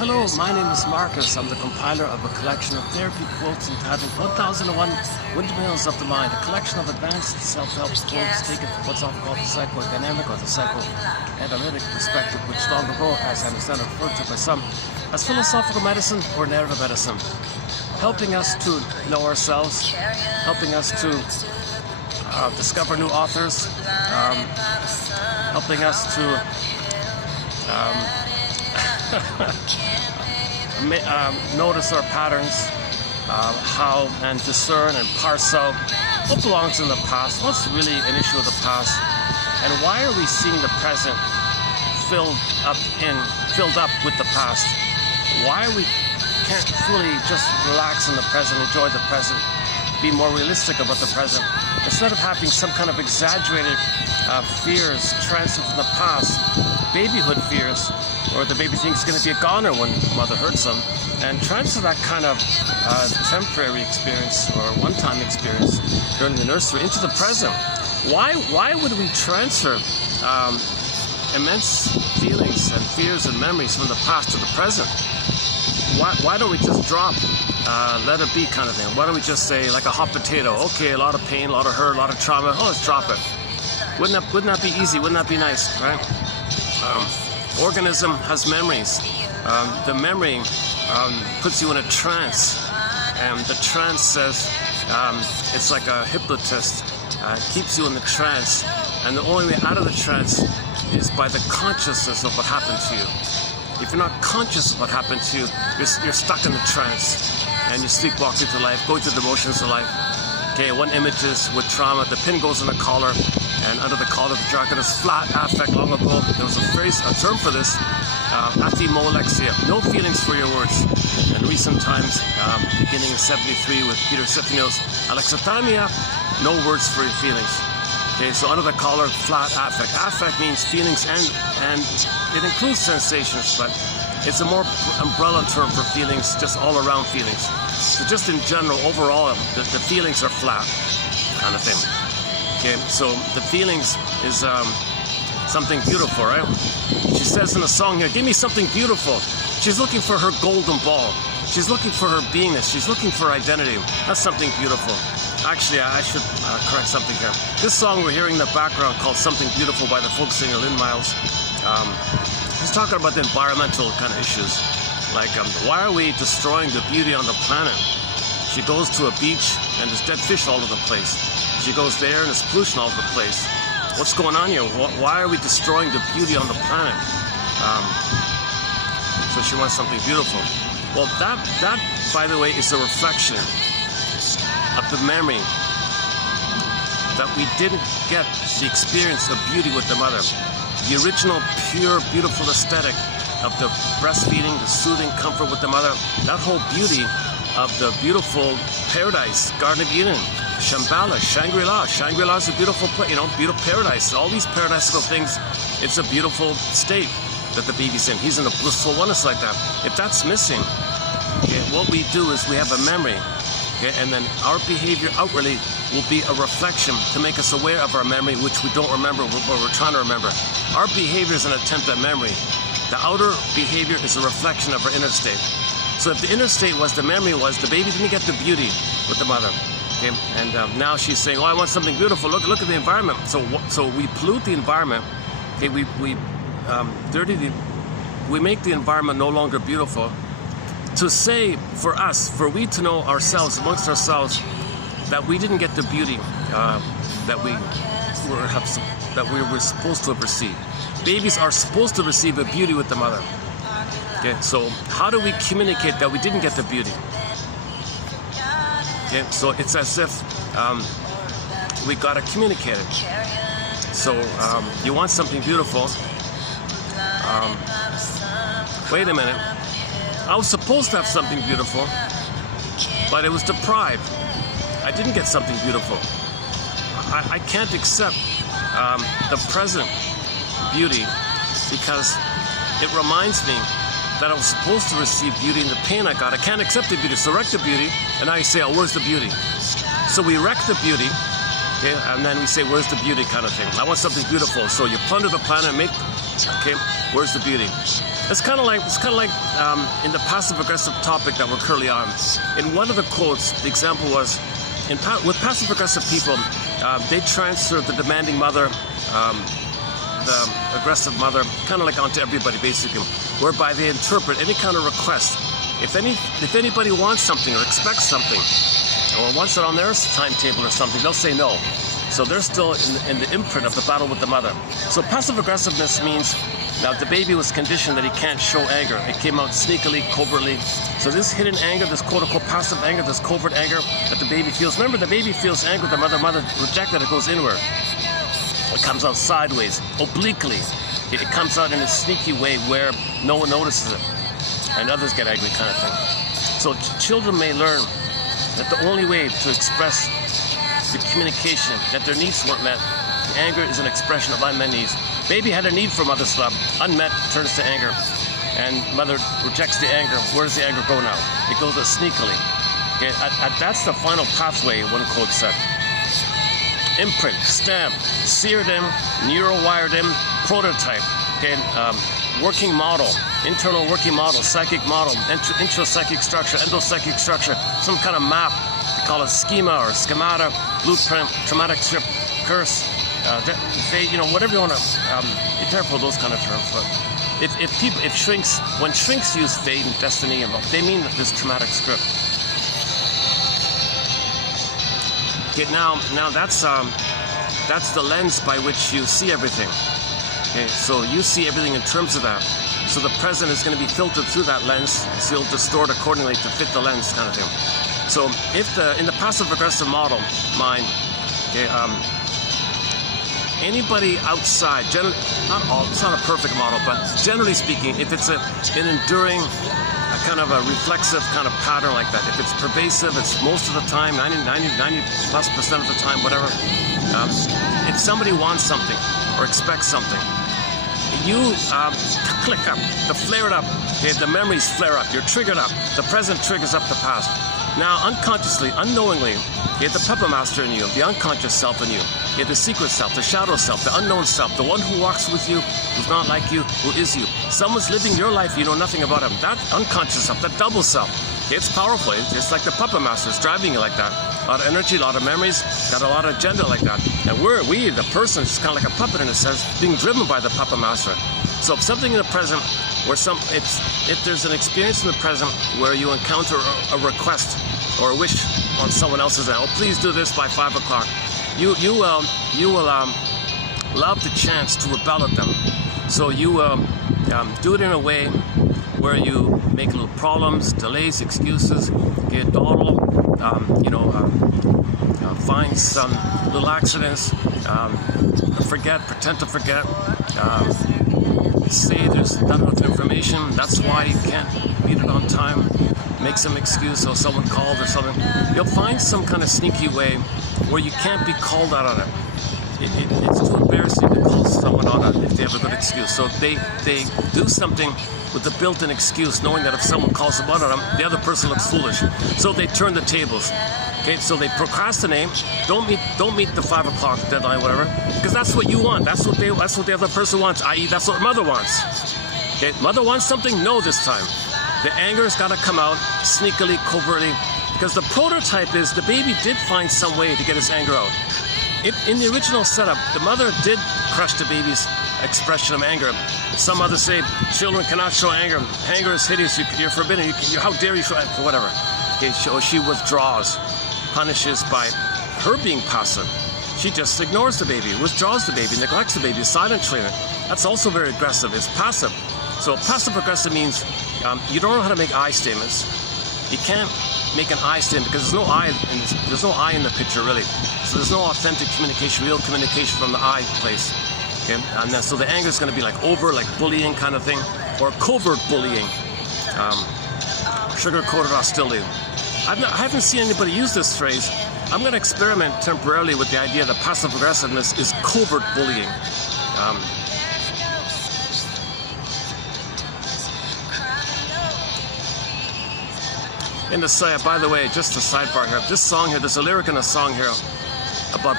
Hello, my name is Marcus. I'm the compiler of a collection of therapy quotes entitled 1001 Windmills of the Mind, a collection of advanced self-help quotes taken from what's often called the psychodynamic or the psychoanalytic perspective, which long ago, as I understand, referred to by some as philosophical medicine or narrative medicine, helping us to know ourselves, helping us to discover new authors, helping us to notice our patterns, how and discern and parse out what belongs in the past, what's really an issue of the past, and why are we seeing the present filled up with the past? Why we can't fully just relax in the present, enjoy the present, be more realistic about the present, instead of having some kind of exaggerated fears transferred from the past, babyhood fears, or the baby thinks it's going to be a goner when mother hurts them, and transfer that kind of temporary experience or one-time experience during the nursery into the present. Why would we transfer immense feelings and fears and memories from the past to the present? Why don't we just drop, let it be kind of thing? Why don't we just say, like a hot potato, okay, a lot of pain, a lot of hurt, a lot of trauma, oh, let's drop it. Wouldn't that be easy? Wouldn't that be nice, right? Organism has memories. The memory puts you in a trance, and the trance says it's like a hypnotist, keeps you in the trance, and the only way out of the trance is by the consciousness of what happened to you. If you're not conscious of what happened to you, you're stuck in the trance, and you sleepwalk through life, go through the motions of life. Okay, one image is with trauma, the pin goes in the collar, and under the collar of the jacket is flat affect. Long ago, there was a term for this, athymolexia, no feelings for your words. In recent times, beginning in 73 with Peter Sifino's alexithymia, no words for your feelings. Okay, so under the collar, flat affect. Affect means feelings and it includes sensations, but it's a more umbrella term for feelings, just all around feelings. So just in general, overall, the feelings are flat, kind of thing. Okay, so the feelings is something beautiful, right? She says in the song here, give me something beautiful. She's looking for her golden ball. She's looking for her beingness. She's looking for identity. That's something beautiful. Actually, I should correct something here. This song we're hearing in the background called Something Beautiful by the folk singer Windmills. He's talking about the environmental kind of issues. Like, why are we destroying the beauty on the planet? She goes to a beach and there's dead fish all over the place. She goes there and there's pollution all over the place. What's going on here? Why are we destroying the beauty on the planet? So she wants something beautiful. Well, that, by the way, is a reflection of the memory that we didn't get the experience of beauty with the mother. The original, pure, beautiful aesthetic of the breastfeeding, the soothing comfort with the mother, that whole beauty of the beautiful paradise, Garden of Eden, Shambhala, Shangri-La. Shangri-La is a beautiful place, beautiful paradise. All these paradisical things, it's a beautiful state that the baby's in. He's in a blissful oneness like that. If that's missing, okay, what we do is we have a memory, okay, and then our behavior outwardly will be a reflection to make us aware of our memory, which we don't remember, what we're trying to remember. Our behavior is an attempt at memory. The outer behavior is a reflection of our inner state. So if the inner state was, the memory was, the baby didn't get the beauty with the mother. Okay? And now she's saying, oh, I want something beautiful. Look at the environment. So we pollute the environment. Okay, we make the environment no longer beautiful. To say for us, for we to know ourselves, amongst ourselves, that we didn't get the beauty that we were supposed to have received. Babies are supposed to receive a beauty with the mother. Okay, so how do we communicate that we didn't get the beauty? Okay, so it's as if we gotta communicate it. So you want something beautiful. Wait a minute. I was supposed to have something beautiful, but it was deprived. I didn't get something beautiful. I can't accept the present beauty because it reminds me that I was supposed to receive beauty in the pain I got. I can't accept the beauty, so wreck the beauty, and now you say, oh, where's the beauty? So we wreck the beauty, okay, and then we say, where's the beauty kind of thing. I want something beautiful, so you plunder the planet and make, okay, where's the beauty? It's kind of like in the passive-aggressive topic that we're currently on. In one of the quotes, the example was, with passive-aggressive people, they transfer the demanding mother, the aggressive mother, kind of like onto everybody basically, whereby they interpret any kind of request. If anybody wants something or expects something, or wants it on their timetable or something, they'll say no. So they're still in the imprint of the battle with the mother. So passive-aggressiveness means, now the baby was conditioned that he can't show anger. It came out sneakily, covertly. So this hidden anger, this quote-unquote passive anger, this covert anger that the baby feels. Remember, the baby feels anger with the mother. Mother rejected, it goes inward. It comes out sideways, obliquely. It comes out in a sneaky way where no one notices it. And others get angry, kind of thing. So children may learn that the only way to express the communication that their needs weren't met, anger is an expression of unmet needs. Baby had a need for mother's love, unmet turns to anger, and mother rejects the anger. Where does the anger go now? It goes sneakily. Okay, that's the final pathway, one quote said. Imprint, stamp, seared in, neurowired in, prototype. Okay, working model, internal working model, psychic model, intrapsychic structure, endopsychic structure, some kind of map. We call it schema or schemata, blueprint, traumatic strip, curse, whatever you want to. Be careful with those kind of terms. But when shrinks use fate and destiny, they mean this traumatic script. Okay, now that's the lens by which you see everything. Okay, so you see everything in terms of that. So the present is going to be filtered through that lens, so you'll distort accordingly to fit the lens, kind of thing. So if in the passive-aggressive model mind, okay, anybody outside, not all, it's not a perfect model, but generally speaking, if it's an enduring, a kind of a reflexive kind of pattern like that, if it's pervasive, it's most of the time, 90+% of the time, whatever. If somebody wants something or expects something, you click up, flare it up, okay, the memories flare up, you're triggered up, the present triggers up the past. Now, unconsciously, unknowingly, you have the puppet master in you, the unconscious self in you. You have the secret self, the shadow self, the unknown self, the one who walks with you, who's not like you, who is you. Someone's living your life, you know nothing about him. That unconscious self, that double self, it's powerful. It's like the puppet master is driving you like that. A lot of energy, a lot of memories, got a lot of agenda like that. And the person, is kind of like a puppet in a sense, being driven by the puppet master. So if something in the present, if there's an experience in the present where you encounter a request or a wish on someone else's end, oh, please do this by 5 o'clock, you will love the chance to rebel at them. So you do it in a way where you make little problems, delays, excuses, get dawdle, find some little accidents, pretend to forget, say there's not enough information, that's why you can't read it on time, make some excuse or someone called or something. You'll find some kind of sneaky way where you can't be called out on it. It's too embarrassing to call someone out on it if they have a good excuse. So they do something with the built-in excuse, knowing that if someone calls them out on them, the other person looks foolish. So they turn the tables. Okay, so they procrastinate. Don't meet the 5 o'clock deadline, whatever, because that's what you want. That's what the other person wants. I.e., that's what mother wants. Okay, mother wants something. No, this time, the anger's got to come out sneakily, covertly, because the prototype is the baby did find some way to get his anger out. In the original setup, the mother did crush the baby's expression of anger. Some others say children cannot show anger. Anger is hideous. You're forbidden. How dare you show anger? Whatever. Okay, she withdraws, punishes by her being passive. She just ignores the baby, withdraws the baby, neglects the baby, silent treatment. That's also very aggressive. It's passive. So passive-aggressive means you don't know how to make I statements. You can't make an I statement because there's no I in the picture really. So there's no authentic communication, real communication from the I place. Okay, and then, so the anger is going to be like bullying kind of thing, or covert bullying, sugar-coated hostility. I haven't seen anybody use this phrase. I'm going to experiment temporarily with the idea that passive-aggressiveness is covert bullying. By the way, just a sidebar here. This song here, there's a lyric in a song here about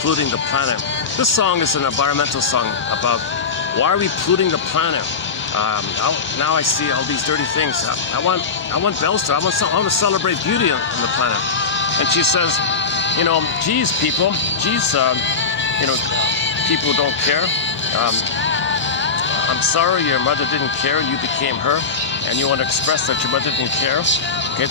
polluting the planet. This song is an environmental song about why are we polluting the planet? Now I see all these dirty things. I want bells to. I want to celebrate beauty on the planet. And she says, you know, geez, people, geez, you know, people don't care. I'm sorry your mother didn't care. You became her, and you want to express that your mother didn't care. Okay,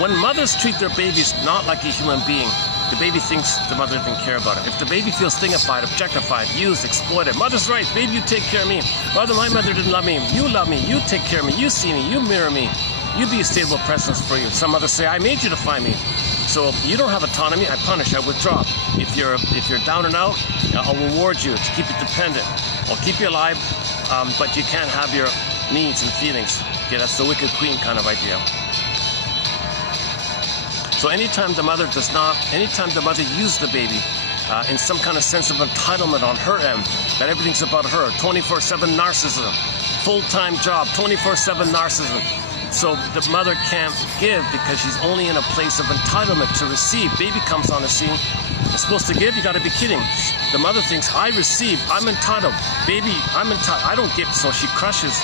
when mothers treat their babies not like a human being, the baby thinks the mother didn't care about it. If the baby feels stigmatized, objectified, used, exploited, mother's right, baby, you take care of me. Mother, my mother didn't love me. You love me. You take care of me. You see me. You mirror me. You be a stable presence for you. Some others say, I made you to find me. So if you don't have autonomy, I punish, I withdraw. If you're down and out, I'll reward you to keep you dependent. I'll keep you alive, but you can't have your needs and feelings. Okay, that's the wicked queen kind of idea. So anytime the mother uses the baby in some kind of sense of entitlement on her end, that everything's about her, 24/7 narcissism, full-time job, 24/7 narcissism. So the mother can't give because she's only in a place of entitlement to receive. Baby comes on the scene. You're supposed to give, you got to be kidding. The mother thinks, I receive, I'm entitled. Baby, I'm entitled. I don't give, so she crushes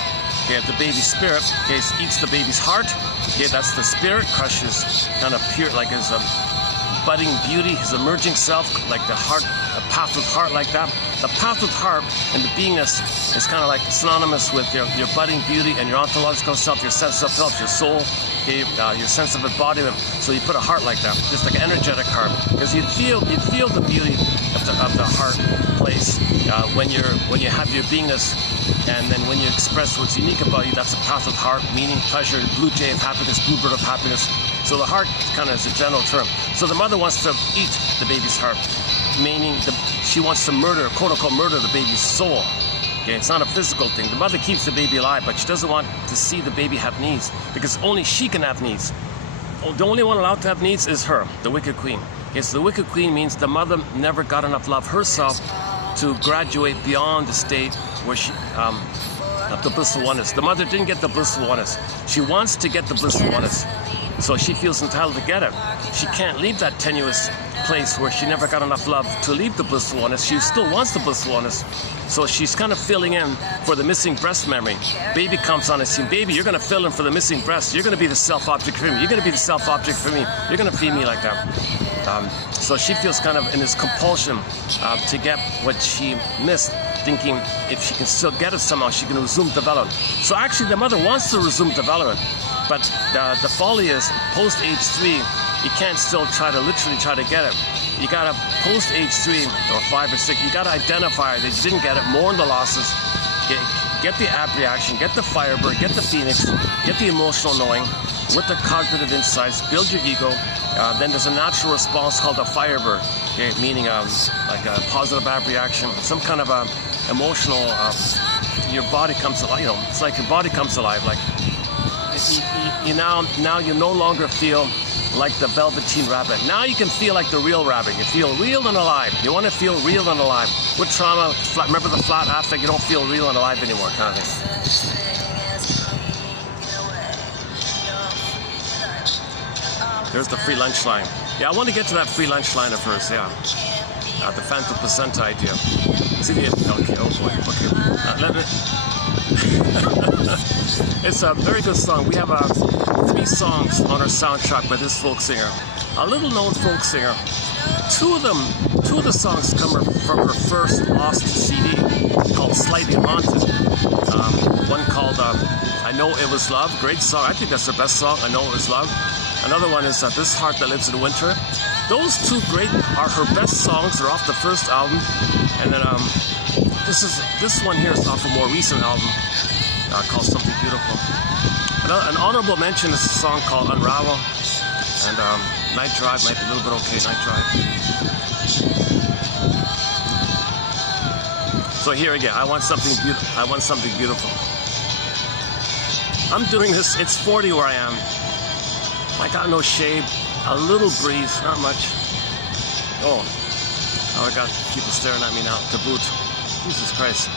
the baby's spirit. Okay, eats the baby's heart. Okay, that's the spirit, crushes kind of pure, like his budding beauty, his emerging self, like the heart, a path with heart like that. The path with heart and the beingness is kind of like synonymous with your budding beauty and your ontological self, your sense of self, your soul, okay, your sense of embodiment. So you put a heart like that, just like an energetic heart, because you feel the beauty of the heart place when you have your beingness, and then when you express what's unique about you, that's a path of heart, meaning, pleasure, blue jay of happiness, bluebird of happiness. So the heart kind of is a general term. So the mother wants to eat the baby's heart, meaning she wants to murder, quote unquote, murder the baby's soul. Okay, it's not a physical thing. The mother keeps the baby alive, but she doesn't want to see the baby have needs, because only she can have needs. The only one allowed to have needs is her, the wicked queen. Okay, so the wicked queen means the mother never got enough love herself to graduate beyond the state where she of the blissful oneness. The mother didn't get the blissful oneness. She wants to get the blissful oneness, so she feels entitled to get it. She can't leave that tenuous place where she never got enough love to leave the blissful oneness. She still wants the blissful oneness, so she's kind of filling in for the missing breast memory. Baby comes on the scene. Baby, you're going to fill in for the missing breast. You're going to be the self-object for me. You're going to be the self-object for me. You're going to feed me like that. So she feels kind of in this compulsion to get what she missed, thinking if she can still get it somehow, she can resume development. So actually the mother wants to resume development, but the folly is post age 3, you can't still literally try to get it. You gotta, post age 3 or 5 or 6, you gotta identify that you didn't get it, mourn the losses, get the abreaction, get the firebird, get the phoenix, get the emotional knowing, with the cognitive insights, build your ego. Then there's a natural response called a firebird, okay, meaning like a positive abreaction, some kind of emotional, your body comes alive, it's like your body comes alive, like now you no longer feel like the velveteen rabbit. Now you can feel like the real rabbit. You feel real and alive. You want to feel real and alive. With trauma, remember the flat affect, you don't feel real and alive anymore, kind of thing. There's the free lunch line. Yeah, I want to get to that free lunch line at first, yeah. The phantom placenta idea. See the, okay, oh boy, okay. It's a very good song. We have 3 songs on our soundtrack by this folk singer. A little known folk singer. Two of the songs come from her first lost CD called Slightly Haunted. One called I Know It Was Love, great song. I think that's her best song, I Know It Was Love. Another one is This Heart That Lives in Winter. Those 2 are her best songs. They're off the first album. And then this one here is off a more recent album called Something Beautiful. An honorable mention is a song called Unravel. And Night Drive might be a little bit okay, Night Drive. So here again, I want something beautiful. I'm doing this, it's 40 where I am. I got no shade, a little breeze, not much. Oh, I got people staring at me now, to boot. Jesus Christ.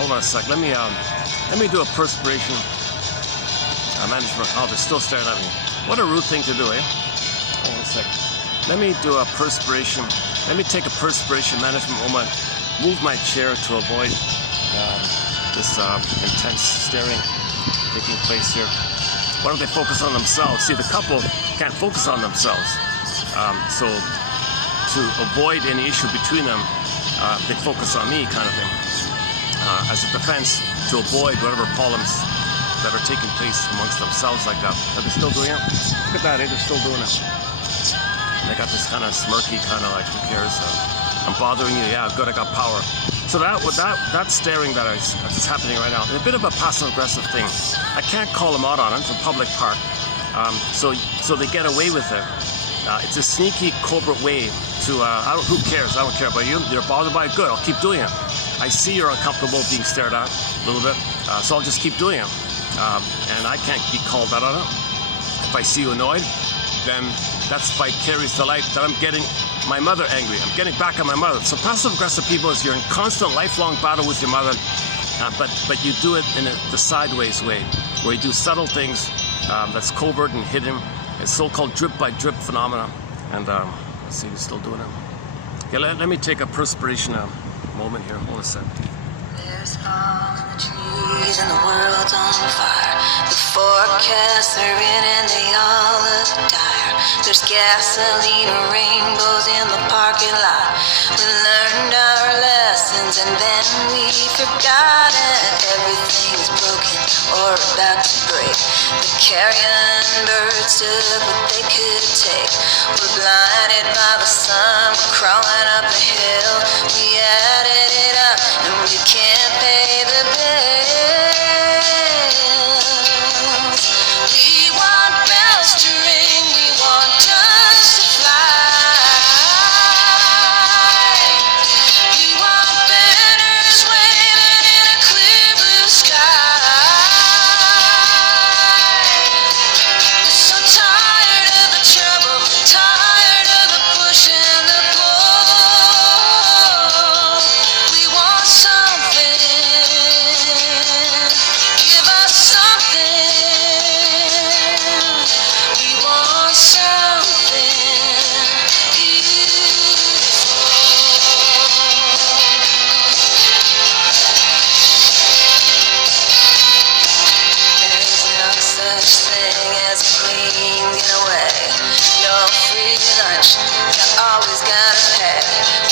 Hold on a sec, let me do a perspiration management. Oh, they're still staring at me. What a rude thing to do, eh? Hold on a sec. Let me do a perspiration. Let me take a perspiration management moment. Move my chair to avoid this intense staring taking place here. Why don't they focus on themselves? See, the couple can't focus on themselves. So to avoid any issue between them, they focus on me, kind of thing. As a defense, to avoid whatever problems that are taking place amongst themselves like that. Are they still doing it? Look at that, they're still doing it. And they got this kind of smirky, kind of like, who cares? I'm bothering you, yeah, good, I got power. So that staring that's happening right now, it's a bit of a passive-aggressive thing. I can't call them out on it, it's a public park. So they get away with it. It's a sneaky, covert way to, who cares? I don't care about you. You're bothered by it, good, I'll keep doing it. I see you're uncomfortable being stared at a little bit, so I'll just keep doing it. And I can't be called out on it. If I see you annoyed, then that's vicarious delight that I'm getting my mother angry. I'm getting back at my mother. So passive-aggressive people is you're in constant, lifelong battle with your mother, but you do it in the sideways way, where you do subtle things that's covert and hidden. It's so-called drip-by-drip phenomena. And let's see, he's still doing it. Okay, let me take a perspiration moment here. Hold a sec. There's all the trees and the world's on fire. The forecasts are in and they all look dire. There's gasoline and rainbows in the parking lot. We learned our lessons and then we forgot it. Everything's broken or about to break. The carrion birds took what they could take. We're blinded by the sun, we're crawling up a hill. We added it up and we can't pay the bills. We want bells to ring, we want doves to fly. We want banners waving in a clear blue sky. We're so tired of the trouble, tired of the push and the pull. We want something, give us something. We want something beautiful. There's no such thing as a clean getaway. No free lunch, you always gotta pay.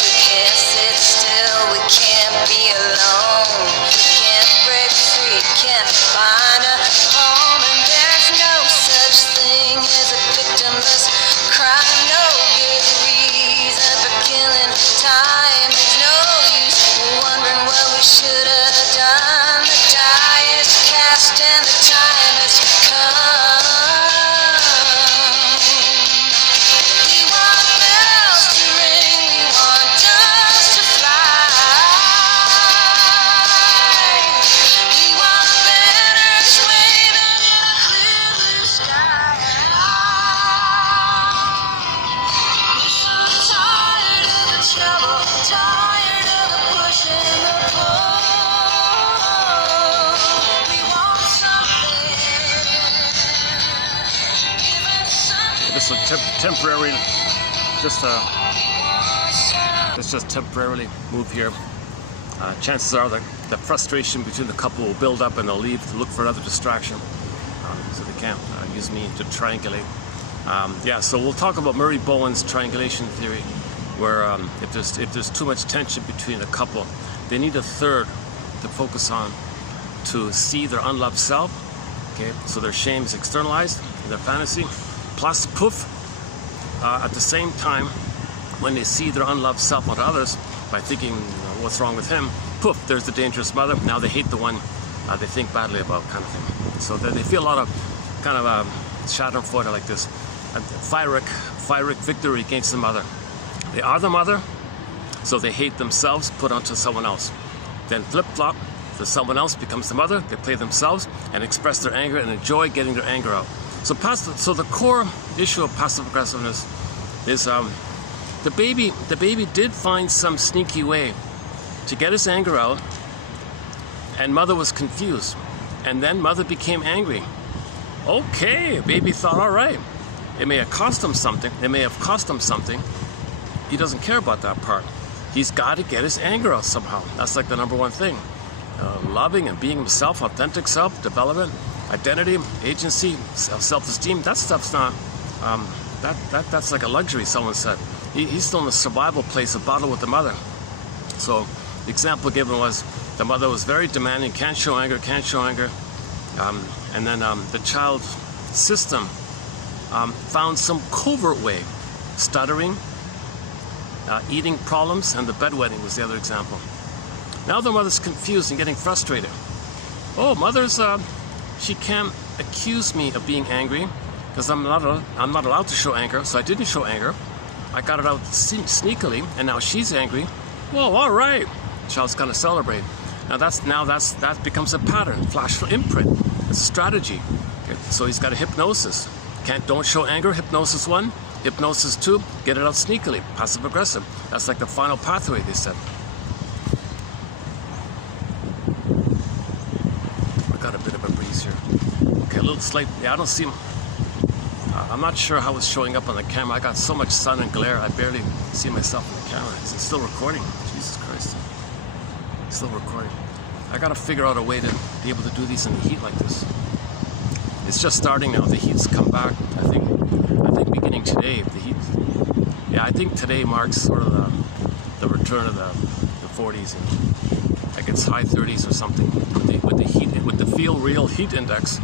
We can't sit still, we can't be alone. Can't break free, can't find a home. And there's no such thing as a victimless crime. No good reason for killing time. There's no use wondering what we should have done. The die is cast and the time has come. We want bells to ring, we want doves to fly. We want banners waving in a clear blue sky. We're so tired of the trouble, tired of the push and the pull. We want something, give us something. This is a temporary, let's just temporarily move here. Chances are that the frustration between the couple will build up and they'll leave to look for another distraction. So they can't use me to triangulate. So we'll talk about Murray Bowen's triangulation theory, where if there's too much tension between a couple, they need a third to focus on to see their unloved self. Okay, so their shame is externalized in their fantasy. Plus, poof, at the same time, when they see their unloved self on others by thinking, what's wrong with him? Poof, there's the dangerous mother. Now they hate the one they think badly about, kind of thing. So they feel a lot of kind of schadenfreude like this. Pyrrhic victory against the mother. They are the mother, so they hate themselves, put onto someone else. Then flip-flop, the someone else becomes the mother, they play themselves and express their anger and enjoy getting their anger out. So the core issue of passive aggressiveness is the baby did find some sneaky way to get his anger out, and mother was confused, and then mother became angry. Okay, baby thought, all right, it may have cost him something. He doesn't care about that part. He's got to get his anger out somehow. That's like the number one thing. loving and being himself, authentic self, development, identity, agency, self-esteem. That stuff's not, that's like a luxury, someone said. He's still in the survival place, a battle with the mother. So the example given was the mother was very demanding, can't show anger. And then the child's system found some covert way, stuttering, eating problems, and the bedwetting was the other example. Now the mother's confused and getting frustrated. Oh, mother's, she can't accuse me of being angry because I'm not allowed to show anger, so I didn't show anger. I got it out sneakily, and now she's angry. Whoa, all right. Child's gonna celebrate. That becomes a pattern, flash imprint. It's a strategy. Okay? So he's got a hypnosis. Don't show anger, hypnosis 1. Hypnosis 2, get it out sneakily, passive aggressive. That's like the final pathway, they said. I got a bit of a breeze here. Okay, a little slight, I don't see, I'm not sure how it's showing up on the camera. I got so much sun and glare, I barely see myself on the camera. Is it still recording? Jesus Christ. It's still recording. I gotta figure out a way to be able to do these in the heat like this. It's just starting now, the heat's come back. I think beginning today, the heat, I think today marks sort of the return of the 40s, and like it's high 30s or something with the heat, with the feel real heat index.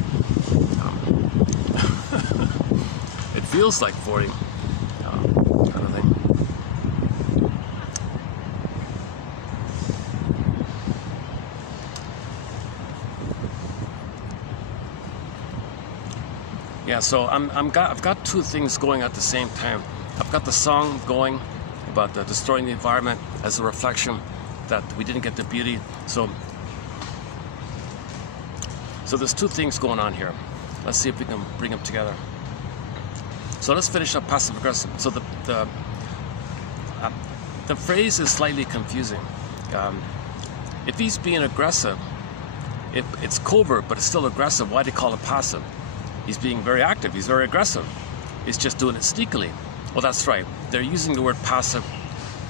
It feels like 40, kind of thing. Yeah, so I've got two things going at the same time. I've got the song going about destroying the environment as a reflection that we didn't get the beauty. So there's two things going on here. Let's see if we can bring them together. So let's finish up passive aggressive. So the phrase is slightly confusing. If he's being aggressive, it's covert, but it's still aggressive. Why do you call it passive? He's being very active, he's very aggressive. He's just doing it sneakily. Well, that's right. They're using the word passive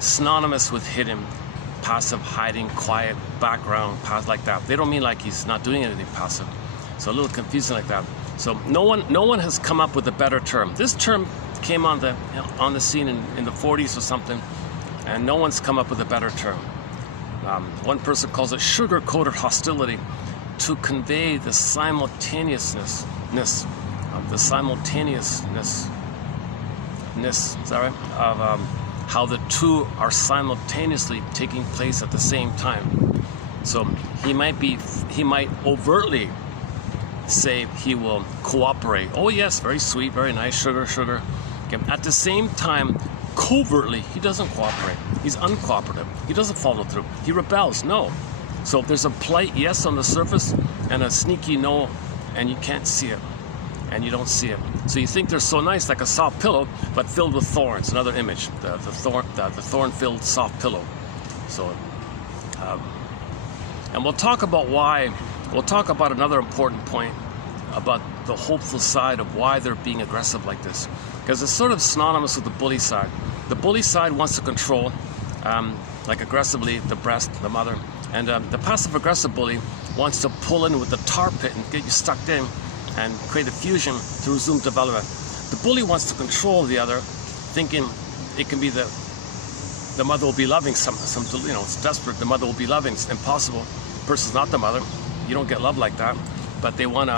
synonymous with hidden, passive, hiding, quiet, background, like that. They don't mean like he's not doing anything passive. So a little confusing like that. So no one has come up with a better term. This term came on the scene in the 40s or something, and no one's come up with a better term. One person calls it sugar-coated hostility to convey the simultaneousness, is that right? Of how the two are simultaneously taking place at the same time. So he might overtly say he will cooperate. Oh yes, very sweet, very nice, sugar. Okay. At the same time, covertly, he doesn't cooperate. He's uncooperative. He doesn't follow through. He rebels. No. So there's a polite yes on the surface and a sneaky no, and you can't see it, and you don't see it. So you think they're so nice, like a soft pillow, but filled with thorns. Another image, the thorn-filled soft pillow. So, and we'll talk about why. We'll talk about another important point about the hopeful side of why they're being aggressive like this, because it's sort of synonymous with the bully side. The bully side wants to control, like aggressively, the breast, the mother. And the passive-aggressive bully wants to pull in with the tar pit and get you sucked in and create a fusion to resume development. The bully wants to control the other, thinking it can be the mother will be loving, it's desperate, the mother will be loving, it's impossible. The person's not the mother. You don't get love like that. But they want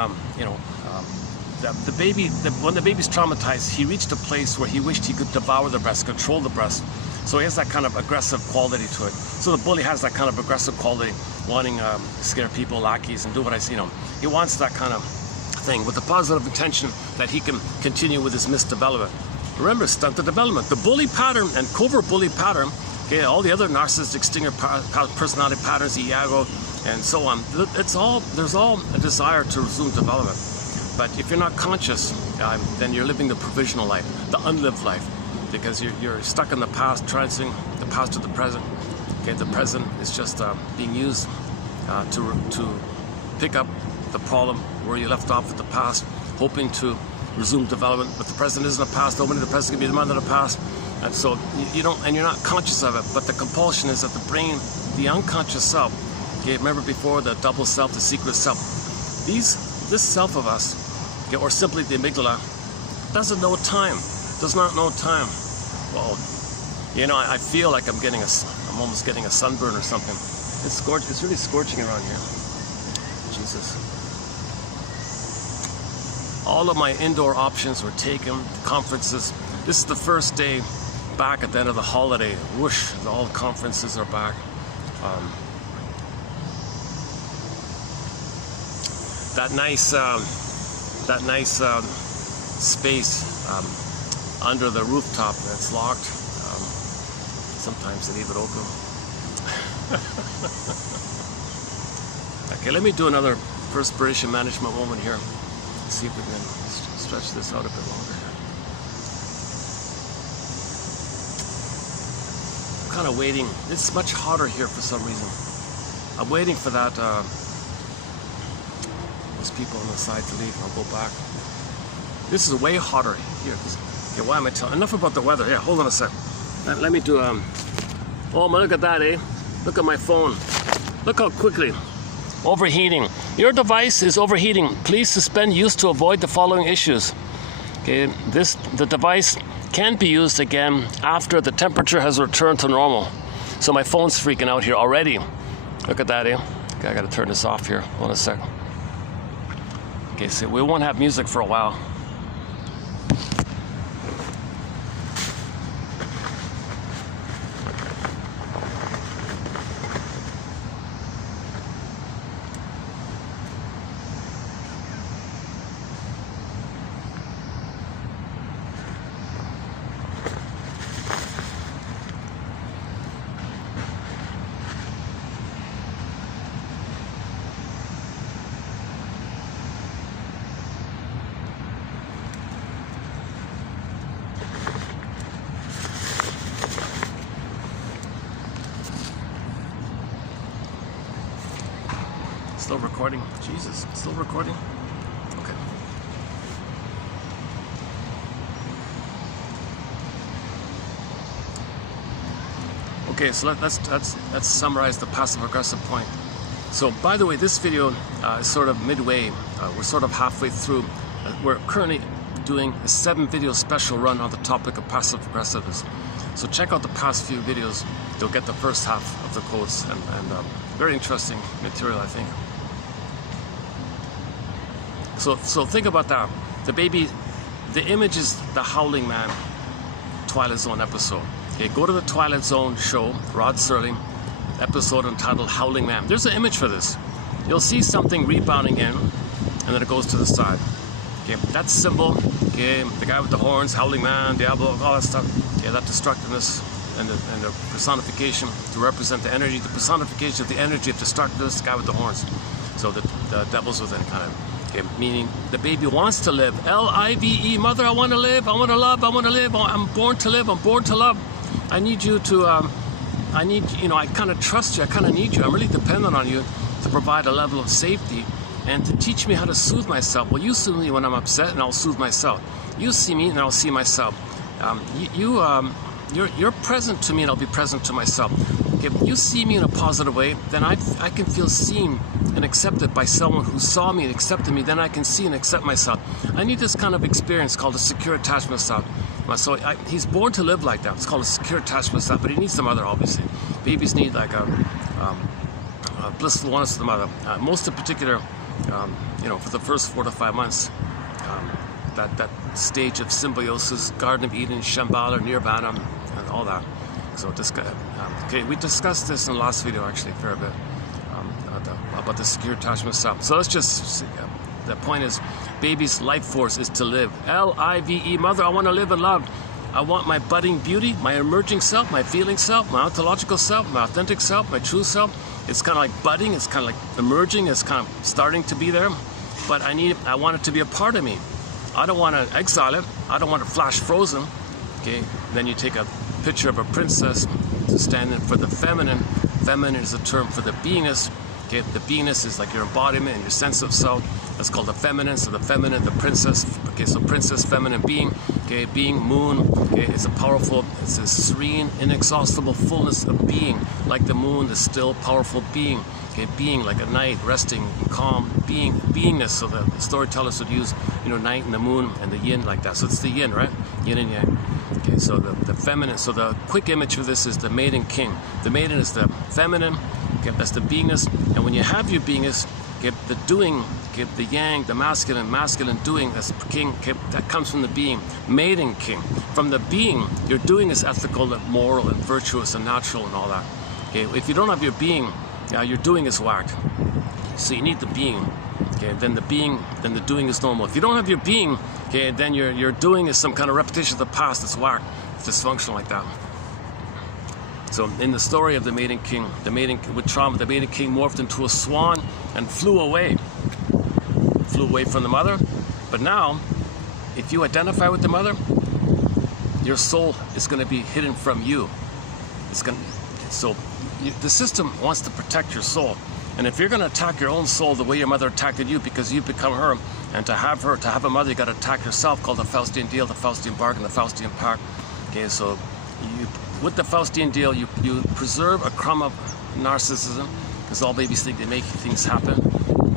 the baby, when the baby's traumatized, he reached a place where he wished he could devour the breast, control the breast. So he has that kind of aggressive quality to it. So the bully has that kind of aggressive quality, wanting to scare people, lackeys, and do what he wants that kind of thing with the positive intention that he can continue with his misdevelopment. Remember, stunted development. The bully pattern and covert bully pattern, okay, all the other narcissistic stinger personality patterns, Iago, and so on, there's all a desire to resume development. But if you're not conscious, then you're living the provisional life, the unlived life, because you're stuck in the past, transcending the past to the present. Okay, the present is just being used to pick up the problem where you left off with the past, hoping to resume development. But the present isn't a past. Nobody in the present can be the mother of the past, and so you're not conscious of it. But the compulsion is that the brain, the unconscious self, Okay, remember before the double self, the secret self. This self of us, okay, or simply the amygdala, doesn't know time. Does not know time. Well, you know, I feel like I'm almost getting a sunburn or something. It's really scorching around here. Jesus. All of my indoor options were taken, conferences. This is the first day back at the end of the holiday. Whoosh, all the conferences are back. That nice space under the rooftop that's locked. Sometimes they leave it open. Okay, let me do another perspiration management moment here. Let's see if we can stretch this out a bit longer. I'm kind of waiting. It's much hotter here for some reason. I'm waiting for that those people on the side to leave. I'll go back. This is way hotter here. Okay, why am I telling? Enough about the weather. Yeah, hold on a sec. Let me do oh, look at that, eh? Look at my phone. Look how quickly. Overheating. Your device is overheating. Please suspend use to avoid the following issues. Okay, the device can be used again after the temperature has returned to normal. So my phone's freaking out here already. Look at that, eh? Okay, I gotta turn this off here. Hold on a sec. Okay, so we won't have music for a while. Still recording? Jesus, still recording? Okay. Okay, so let's summarize the passive-aggressive point. So, by the way, this video is sort of midway. We're sort of halfway through. We're currently doing a 7-video special run on the topic of passive-aggressiveness. So check out the past few videos. You'll get the first half of the quotes and very interesting material, I think. So think about that. The image is the Howling Man Twilight Zone episode. Okay, go to the Twilight Zone show, Rod Serling, episode entitled Howling Man. There's an image for this. You'll see something rebounding in, and then it goes to the side. Okay, that symbol, okay, the guy with the horns, Howling Man, Diablo, all that stuff. Okay, that destructiveness and the personification to represent the energy, the personification of the energy of destructiveness, guy with the horns. So the devil's within, kind of. Okay, meaning the baby wants to live. L-I-V-E, mother, I want to live, I want to love, I want to live, I'm born to live, I'm born to love. I need you to, I kind of trust you, I kind of need you, I'm really dependent on you to provide a level of safety and to teach me how to soothe myself. Well, you soothe me when I'm upset and I'll soothe myself. You see me and I'll see myself. You're present to me and I'll be present to myself. If you see me in a positive way, then I can feel seen and accepted by someone who saw me and accepted me. Then I can see and accept myself. I need this kind of experience called a secure attachment style. So he's born to live like that. It's called a secure attachment style, but he needs the mother, obviously. Babies need like a blissful oneness to the mother. Most in particular, for the first 4 to 5 months, that stage of symbiosis, Garden of Eden, Shambhala, Nirvana, and all that. So okay, we discussed this in the last video actually a fair bit about the secure attachment style. So let's just the point is, baby's life force is to live. L-I-V-E, mother, I want to live and love. I want my budding beauty, my emerging self, my feeling self, my ontological self, my authentic self, my true self. It's kind of like budding, it's kind of like emerging, it's kind of starting to be there. But I want it to be a part of me. I don't want to exile it. I don't want it flash frozen. Okay, and then you take a picture of a princess standing for the feminine. Feminine is a term for the beingness. Okay, the beingness is like your embodiment and your sense of self. That's called the feminine. So the feminine, the princess. Okay, so princess, feminine being. Okay, being, moon. Okay, it's it's a serene, inexhaustible fullness of being, like the moon, the still, powerful being. Okay, being like a night, resting, calm, beingness. So the storytellers would use, night and the moon and the yin like that. So it's the yin, right? Yin and yang. Okay, so the feminine. So the quick image of this is the maiden king. The maiden is the feminine. Okay, that's the beingness. And when you have your beingness, okay, the doing, okay, the yang, the masculine doing, that's king. Okay, that comes from the being. Maiden king. From the being, your doing is ethical and moral and virtuous and natural and all that. Okay, if you don't have your being, your doing is whacked. So you need the being. Okay, then the doing is normal. If you don't have your being, okay, then your doing is some kind of repetition of the past. It's whacked. It's dysfunctional like that. So in the story of the maiden king, with trauma, the maiden king morphed into a swan and flew away from the mother. But now, if you identify with the mother, your soul is going to be hidden from you. The system wants to protect your soul. And if you're going to attack your own soul the way your mother attacked you, because you've become her, and to have a mother, you got to attack yourself, called the Faustian deal, the Faustian bargain, the Faustian pact. Okay, so with the Faustian deal, you preserve a crumb of narcissism, because all babies think they make things happen.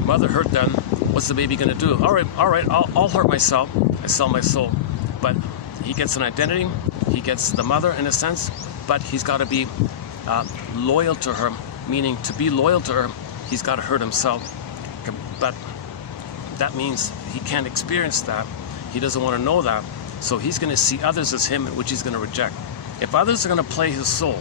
Mother hurt them. What's the baby going to do? All right, I'll hurt myself. I sell my soul. But he gets an identity. He gets the mother in a sense, but he's got to be loyal to her, meaning to be loyal to her, he's got to hurt himself. But that means he can't experience that. He doesn't want to know that. So he's going to see others as him, which he's going to reject. If others are going to play his soul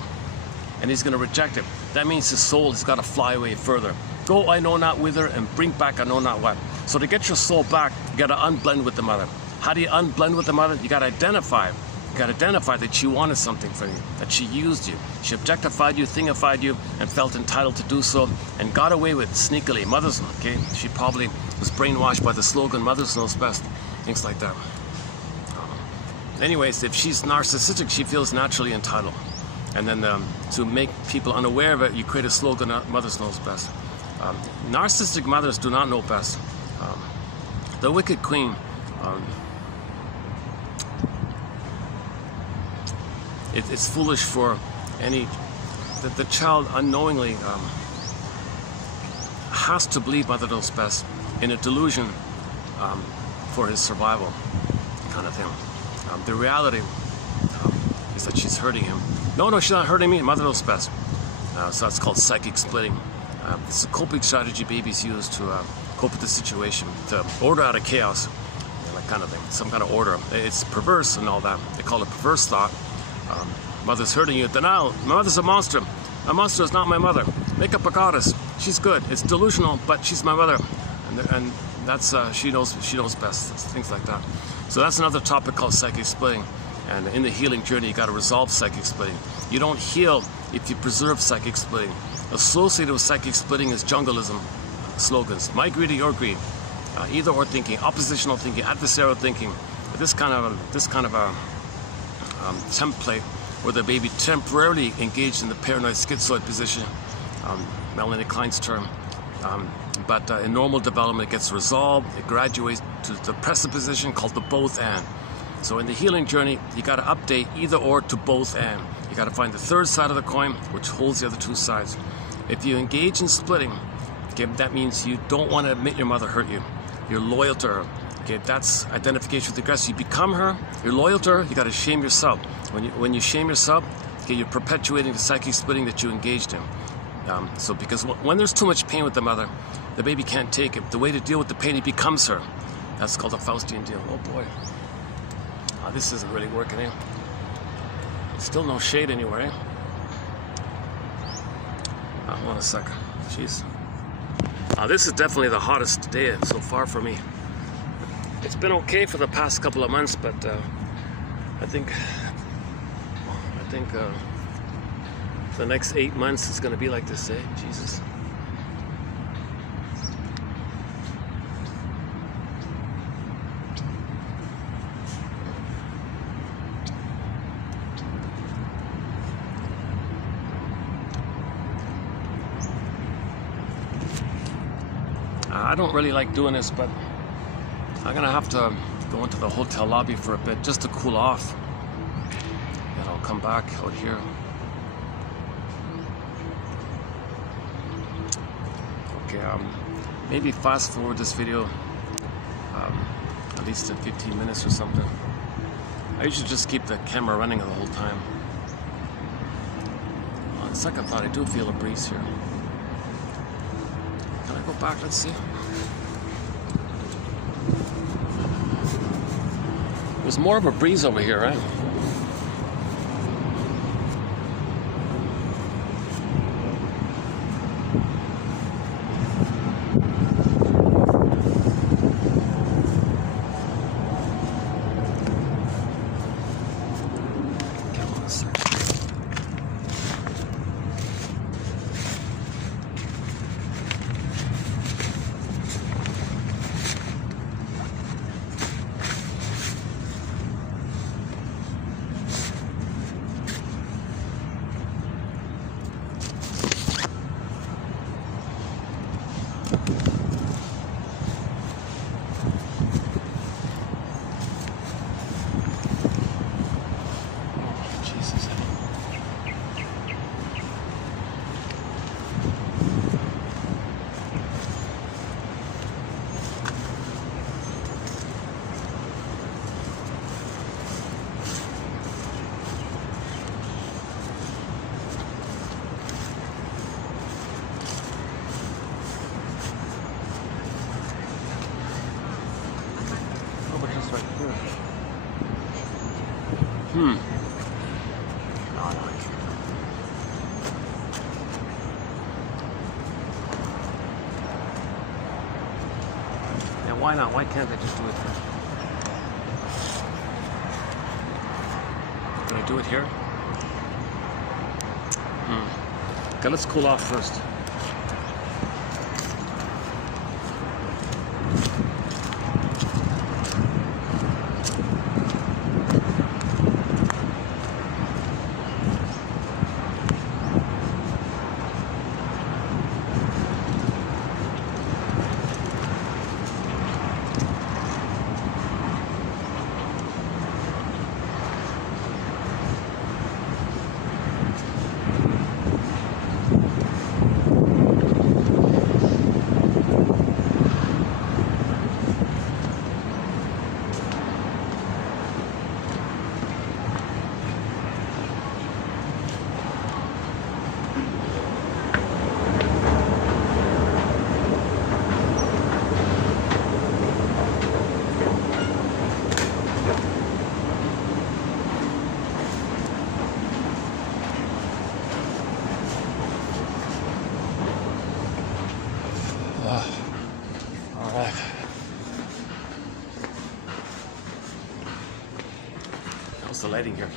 and he's going to reject it, that means his soul has got to fly away further. Go I know not whither and bring back I know not what. So to get your soul back, you got to unblend with the mother. How do you unblend with the mother? You got to identify. You got to identify that she wanted something from you, that she used you. She objectified you, thingified you, and felt entitled to do so, and got away with it sneakily. Mothers, okay, she probably was brainwashed by the slogan, mothers knows best, things like that. Anyways, if she's narcissistic, she feels naturally entitled. And then to make people unaware of it, you create a slogan, mothers knows best. Narcissistic mothers do not know best. The wicked queen, it's foolish for the child unknowingly has to believe mother knows best in a delusion for his survival kind of thing. The reality is that she's hurting him. No, she's not hurting me, mother knows best. So that's called psychic splitting. It's a coping strategy babies use to cope with the situation, to order out of chaos, that kind of thing, some kind of order. It's perverse and all that. They call it perverse thought. Mother's hurting you. Denial. My mother's a monster. A monster is not my mother. Make up a goddess. She's good. It's delusional, but she's my mother, and that's she knows best. Things like that. So that's another topic called psychic splitting. And in the healing journey, you got to resolve psychic splitting. You don't heal if you preserve psychic splitting. Associated with psychic splitting is jungleism slogans. My greed or your greed. Either or thinking, oppositional thinking, adversarial thinking. This kind of a template where the baby temporarily engaged in the paranoid schizoid position, Melanie Klein's term. But in normal development, it gets resolved. It graduates to the presupposition called the both and. So in the healing journey, you got to update either or to both and. You got to find the third side of the coin, which holds the other two sides. If you engage in splitting, okay, that means you don't want to admit your mother hurt you. You're loyal to her. Okay, that's identification with the aggressor. You become her. You're loyal to her. You got to shame yourself. When you shame yourself, okay, you're perpetuating the psychic splitting that you engaged in. So because when there's too much pain with the mother, the baby can't take it. The way to deal with the pain, he becomes her. That's called a Faustian deal. Oh boy. This isn't really working, eh? Still no shade anywhere, eh? Hold on a sec. Jeez. This is definitely the hottest day so far for me. It's been okay for the past couple of months, but I think the next 8 months is going to be like this, eh? Jesus. I don't really like doing this, but I'm gonna have to go into the hotel lobby for a bit just to cool off, and I'll come back out here. maybe fast forward this video at least in 15 minutes or something. I usually just keep the camera running the whole time. On second thought, I do feel a breeze here. Can I go back? Let's see. There's more of a breeze over here, right? Yeah, why not? Why can't I just do it here? Can I do it here? Okay, let's cool off first. Alright. How's the lighting here?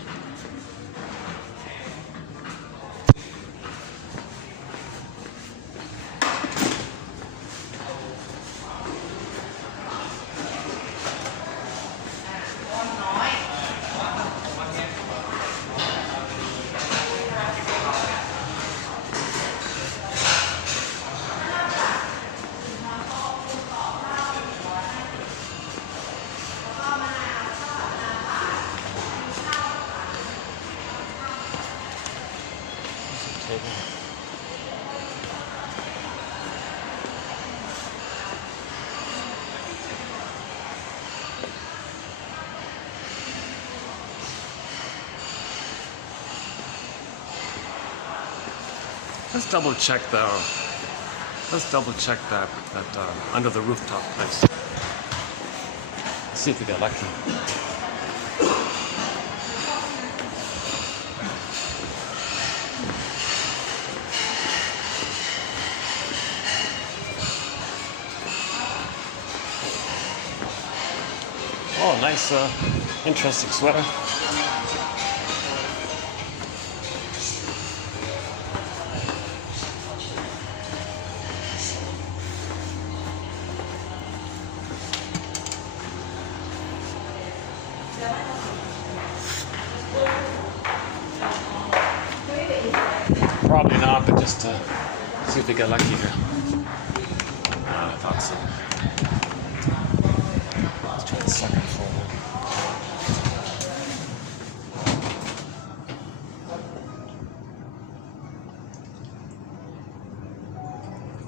Let's double check though. Let's double check that under the rooftop place. Let's see if we get lucky. Oh, nice, interesting sweater. Probably not, but just to see if we get lucky here. I thought so. Let's try the second floor.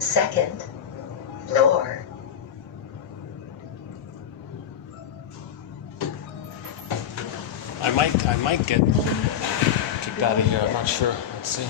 Second. I might get kicked out of here. I'm not sure. Let's see.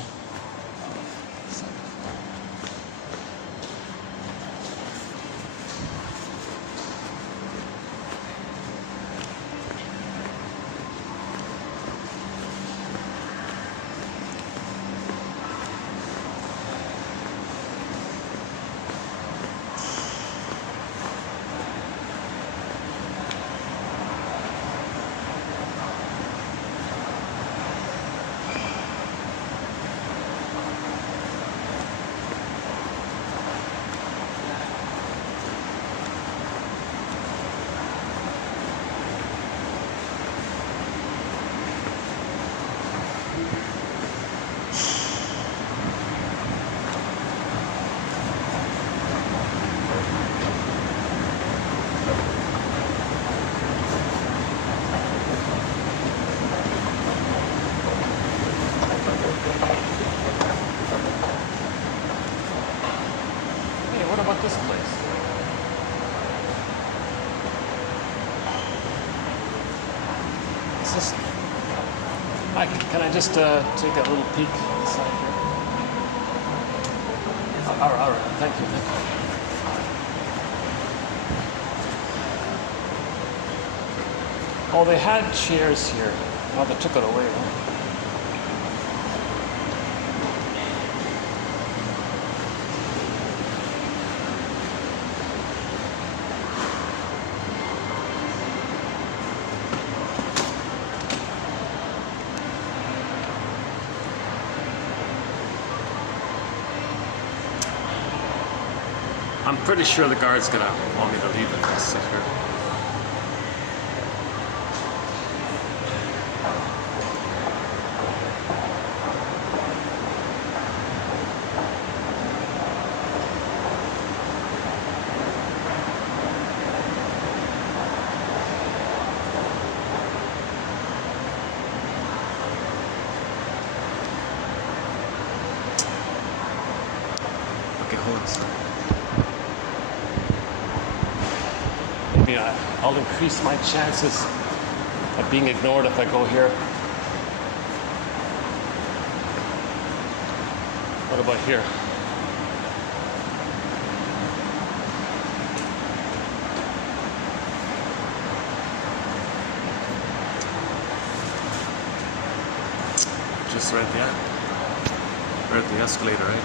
What about this place? Is this... Can I just take a little peek inside here? All right. Thank you. Oh, they had chairs here. Oh, they took it away. Huh? I'm pretty sure the guard's gonna want me to leave if I sit here. Okay, hold on a second. I'll increase my chances of being ignored if I go here. What about here? Just right there. We're at the escalator, right?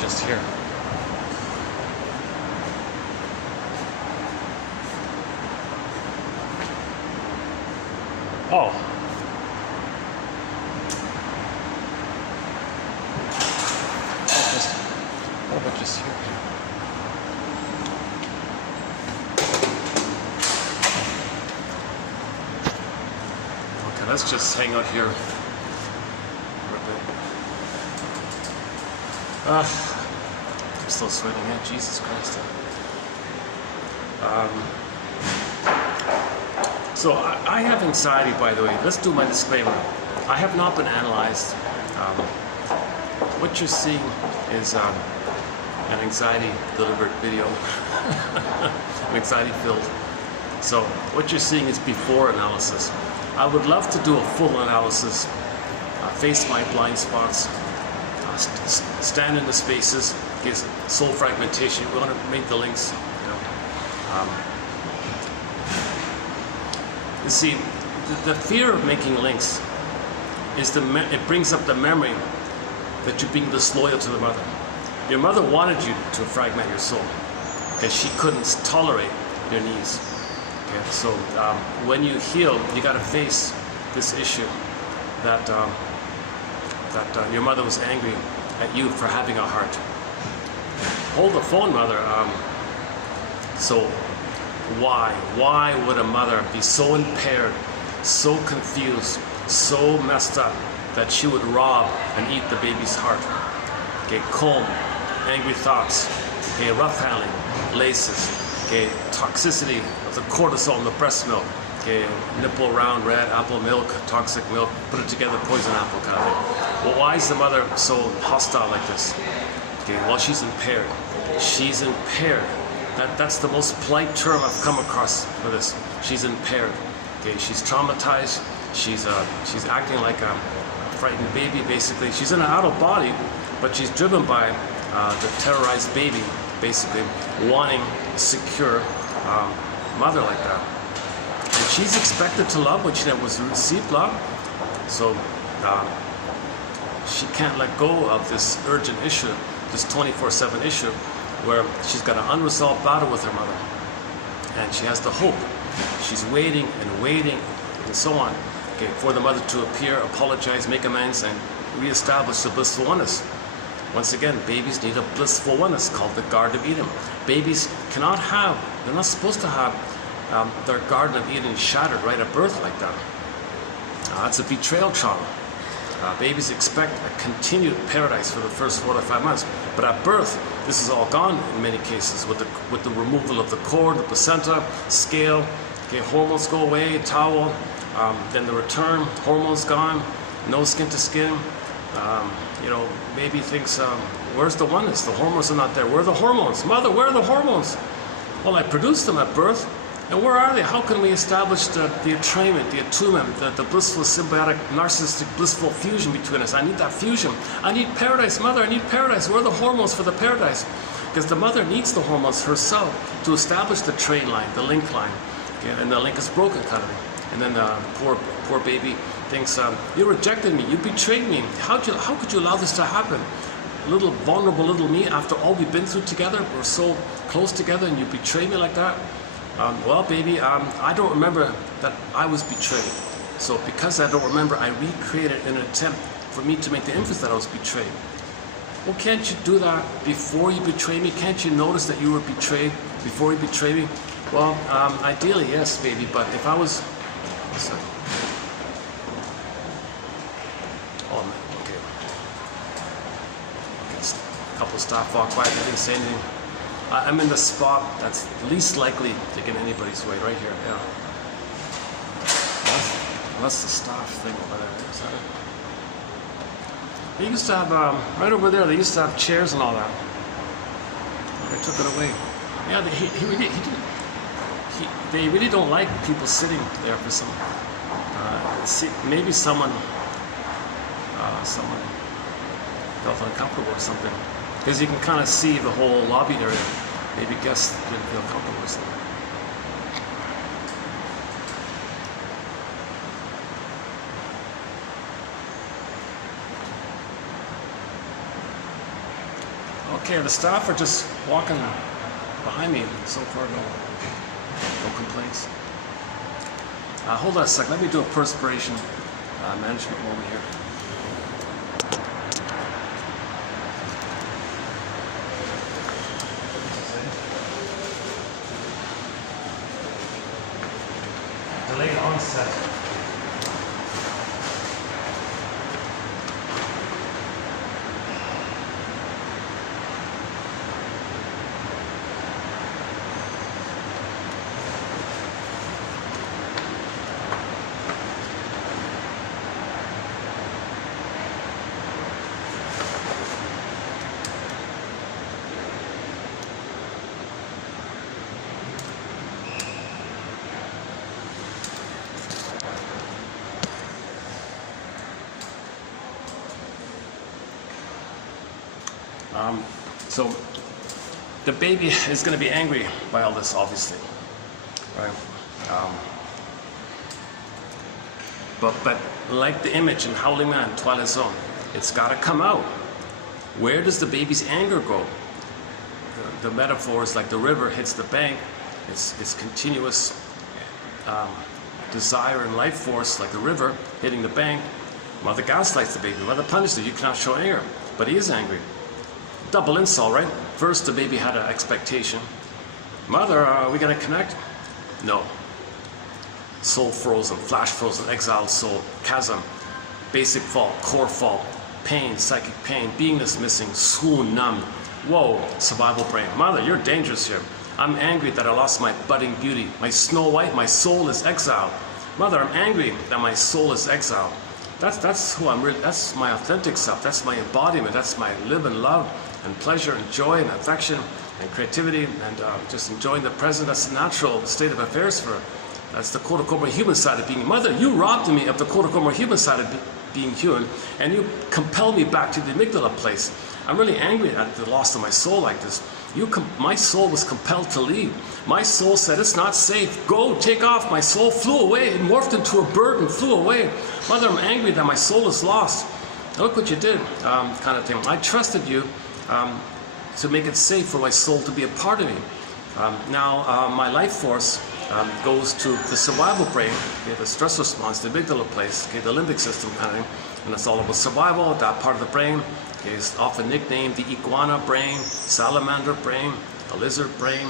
Just here. Oh. What about just here? Okay, let's just hang out here for a bit. I'm still sweating, yeah, Jesus Christ. So I have anxiety, by the way. Let's do my disclaimer. I have not been analyzed. What you're seeing is an anxiety-delivered video, an anxiety-filled. So what you're seeing is before analysis. I would love to do a full analysis, face my blind spots, stand in the spaces, gives soul fragmentation. We want to make the links. You see, the fear of making links is it brings up the memory that you're being disloyal to the mother. Your mother wanted you to fragment your soul because she couldn't tolerate your needs. Okay, so when you heal, you got to face this issue that your mother was angry at you for having a heart. Hold the phone, mother. So why would a mother be so impaired, so confused, so messed up that she would rob and eat the baby's heart? okay, comb, angry thoughts, okay, rough handling, laces, okay, toxicity of the cortisol in the breast milk, okay, nipple round red, apple milk, toxic milk, put it together, poison apple kind of thing. Well, why is the mother so hostile like this? Okay, well, she's impaired. She's impaired. That's the most polite term I've come across for this. She's impaired. Okay, she's traumatized. She's acting like a frightened baby, basically. She's in an adult body, but she's driven by the terrorized baby, basically, wanting a secure mother like that. And she's expected to love when she never was received love. So she can't let go of this urgent issue, this 24/7 issue, where she's got an unresolved battle with her mother. And she has the hope. She's waiting and waiting and so on, okay, for the mother to appear, apologize, make amends, and reestablish the blissful oneness. Once again, babies need a blissful oneness called the Garden of Eden. Babies cannot have, they're not supposed to have their Garden of Eden shattered right at birth like that. That's a betrayal trauma. Babies expect a continued paradise for the first 4 to 5 months, but at birth, this is all gone in many cases with the removal of the cord, the placenta, scale. Okay, hormones go away, towel, then the return, hormones gone, no skin to skin. You know, baby thinks, where's the oneness? The hormones are not there. Where are the hormones? Mother, where are the hormones? Well, I produced them at birth. And where are they? How can we establish the attunement, the attunement, the blissful, symbiotic, narcissistic, blissful fusion between us? I need that fusion. I need paradise, mother, I need paradise. Where are the hormones for the paradise? Because the mother needs the hormones herself to establish the train line, the link line. Okay? And the link is broken, kind of. And then the poor baby thinks, you rejected me, you betrayed me. How could you allow this to happen? Little vulnerable little me, after all we've been through together, we're so close together, and you betray me like that? Well, baby, I don't remember that I was betrayed. So because I don't remember, I recreated an attempt for me to make the inference that I was betrayed. Well, can't you do that before you betray me? Can't you notice that you were betrayed before you betray me? Well, ideally, yes, baby, but if I was... Oh, okay. A couple of staff walk by, they didn't say anything. I'm in the spot that's least likely to get anybody's way, right here, yeah. That's the staff thing over there, is that it? They used to have, right over there, they used to have chairs and all that. They took it away. Yeah, they really don't like people sitting there for some, maybe someone felt uncomfortable or something. Because you can kind of see the whole lobby area. Maybe guests didn't feel comfortable with something. Okay, the staff are just walking behind me. So far, no complaints. Hold on a sec. Let me do a perspiration management moment here. Delayed onset. So the baby is going to be angry by all this, obviously, right? But like the image in Howling Man, Twilight Zone, it's got to come out. Where does the baby's anger go? The metaphor is like the river hits the bank. It's continuous desire and life force, like the river hitting the bank. Mother gaslights the baby. Mother punishes it. You cannot show anger, but he is angry. Double insult, right? First, the baby had an expectation. Mother, are we going to connect? No. Soul frozen, flash frozen, exiled soul, chasm, basic fault, core fault, pain, psychic pain, beingness missing, swoon, numb. Whoa, survival brain. Mother, you're dangerous here. I'm angry that I lost my budding beauty. My Snow White, my soul is exiled. Mother, I'm angry that my soul is exiled. That's who I'm really, that's my authentic self. That's my embodiment. That's my live and love and pleasure and joy and affection and creativity and just enjoying the present. That's the natural state of affairs for her. That's the quote-unquote more human side of being. Mother, you robbed me of the quote-unquote more human side of being human, and you compelled me back to the amygdala place. I'm really angry at the loss of my soul like this. My soul was compelled to leave. My soul said, it's not safe. Go, take off. My soul flew away. It morphed into a bird and flew away. Mother, I'm angry that my soul is lost. Look what you did, kind of thing. I trusted you to make it safe for my soul to be a part of me. Now, my life force goes to the survival brain, okay, the stress response, the amygdala place, okay, the limbic system kind of thing. And it's all about survival, that part of the brain. Okay, it's often nicknamed the iguana brain, salamander brain, a lizard brain,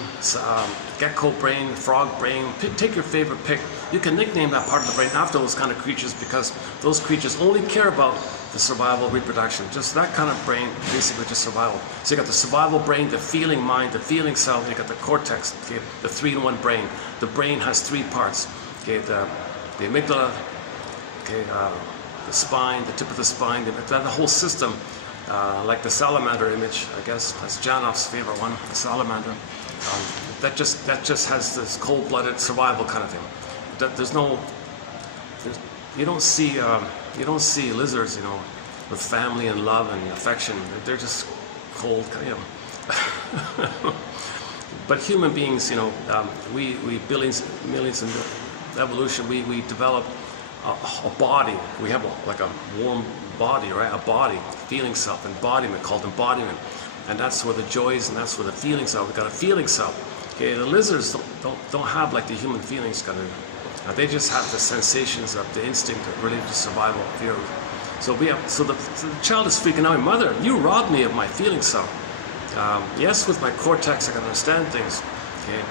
gecko brain, frog brain. Take your favorite pick. You can nickname that part of the brain after those kind of creatures because those creatures only care about the survival, reproduction. Just that kind of brain, basically just survival. So you got the survival brain, the feeling mind, the feeling cell, you got the cortex, okay, the 3-in-1 brain. The brain has 3 parts. Okay, the amygdala, okay, the spine, the tip of the spine, the whole system. Like the salamander image, I guess that's Janoff's favorite one, the salamander. That just has this cold-blooded survival kind of thing. You don't see lizards, you know, with family and love and affection. They're just cold, you know. But human beings, you know, we millions in evolution, we develop a body. We have like a warm body, right? A body, feeling self, embodiment, called embodiment. And that's where the joys and that's where the feelings are. We've got a feeling self. Okay, the lizards don't have like the human feelings kind of. They just have the sensations of the instinct related to survival, fear. So the child is freaking out. Mother, you robbed me of my feeling self. Yes, with my cortex I can understand things. Okay,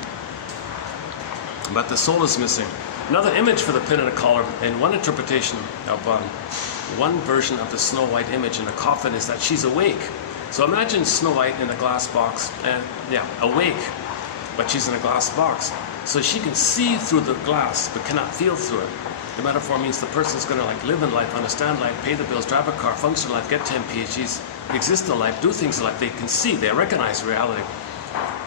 but the soul is missing. Another image for the pin and the collar, and one interpretation of one version of the Snow White image in the coffin is that she's awake. So imagine Snow White in a glass box, and awake, but she's in a glass box. So she can see through the glass, but cannot feel through it. The metaphor means the person's going to like live in life, understand life, pay the bills, drive a car, function in life, get 10 PhDs, exist in life, do things in life. They can see, they recognize reality,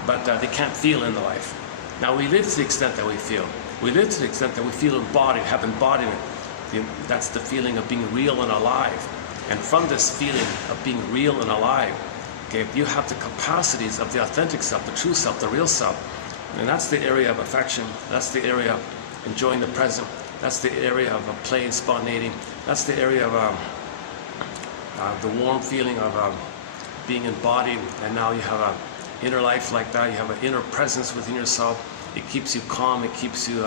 but they can't feel in the life. Now we live to the extent that we feel. We live to the extent that we feel embodied, have embodiment. That's the feeling of being real and alive. And from this feeling of being real and alive, okay, you have the capacities of the authentic self, the true self, the real self. And that's the area of affection. That's the area of enjoying the present. That's the area of play and spontaneity. That's the area of the warm feeling of being embodied. And now you have an inner life like that. You have an inner presence within yourself. It keeps you calm. It keeps you,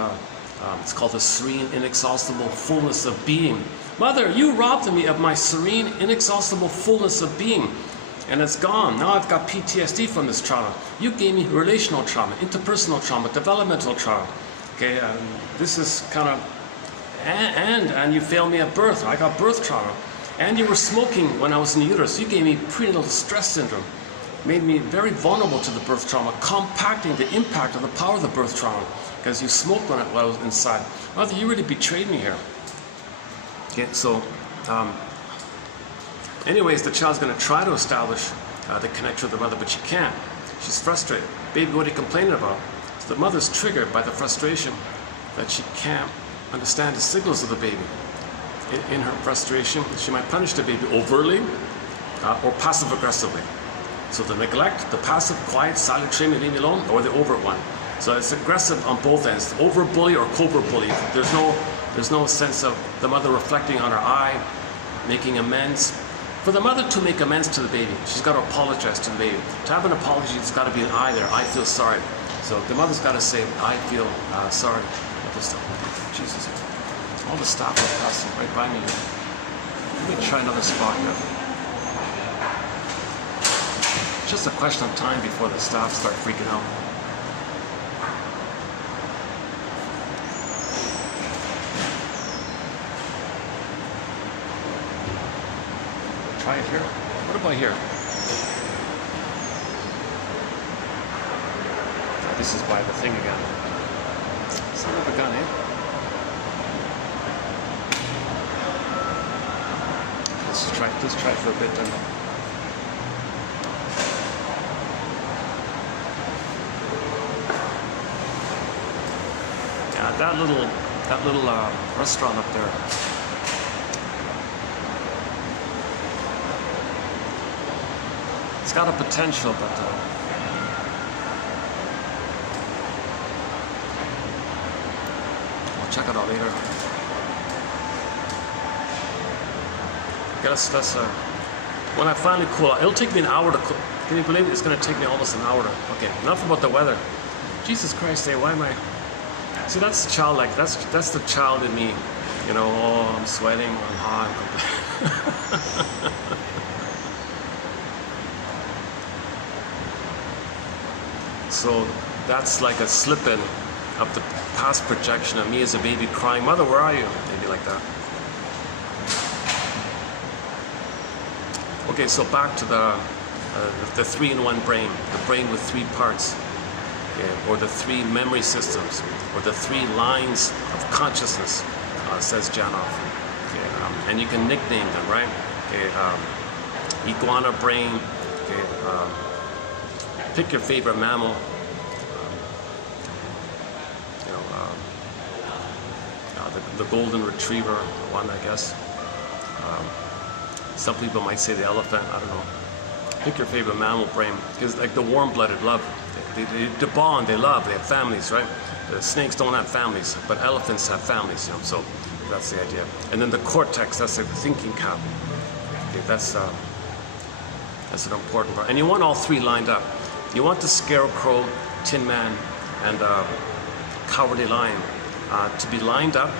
it's called the serene, inexhaustible fullness of being. Mother, you robbed me of my serene, inexhaustible fullness of being. And it's gone. Now I've got PTSD from this trauma. You gave me relational trauma, interpersonal trauma, developmental trauma. Okay, this is kind of, and you failed me at birth. I got birth trauma. And you were smoking when I was in the uterus. You gave me prenatal stress syndrome. Made me very vulnerable to the birth trauma, compacting the impact of the power of the birth trauma. Because you smoked when I was inside. Mother, you really betrayed me here. Okay, so, anyways, the child's going to try to establish the connection with the mother, but she can't. She's frustrated. Baby, what are you complaining about? So the mother's triggered by the frustration that she can't understand the signals of the baby. In her frustration, she might punish the baby overtly or passive-aggressively. So the neglect, the passive, quiet, silent, treat me, leave me alone, or the overt one. So it's aggressive on both ends, over-bully or covert-bully. There's no sense of the mother reflecting on her eye, making amends. For the mother to make amends to the baby, she's got to apologize to the baby. To have an apology, it's got to be an I there. I feel sorry. So the mother's got to say, I feel sorry. Jesus. All the staff are passing right by me. Let me try another spot here. Just a question of time before the staff start freaking out. try it here. What about here? This is by the thing again. Son of a gun, eh? Let's try it for a bit then. Yeah, that little restaurant up there. It's got a potential, but we'll check it out later. That's when I finally cool out. It'll take me an hour to cool. Can you believe it? It's going to take me almost an hour to. Okay, enough about the weather. Jesus Christ, why am I? See, that's childlike. That's the child in me. You know, oh, I'm sweating, I'm hot. So that's like a slip-in of the past projection of me as a baby crying, "Mother, where are you?" Maybe like that. Okay, so back to the 3-in-1 brain, the brain with 3 parts, okay, or the 3 memory systems, or the 3 lines of consciousness, says Janoff. Okay, and you can nickname them, right? Okay, iguana brain. Okay, pick your favorite mammal. The golden retriever, one, I guess. Some people might say the elephant, I don't know. Pick your favorite mammal brain, because like the warm-blooded love, they bond, they love, they have families, right? The snakes don't have families, but elephants have families, you know, so that's the idea. And then the cortex, that's the thinking cap. Okay, that's an important part. And you want all 3 lined up. You want the scarecrow, Tin Man, and cowardly lion to be lined up.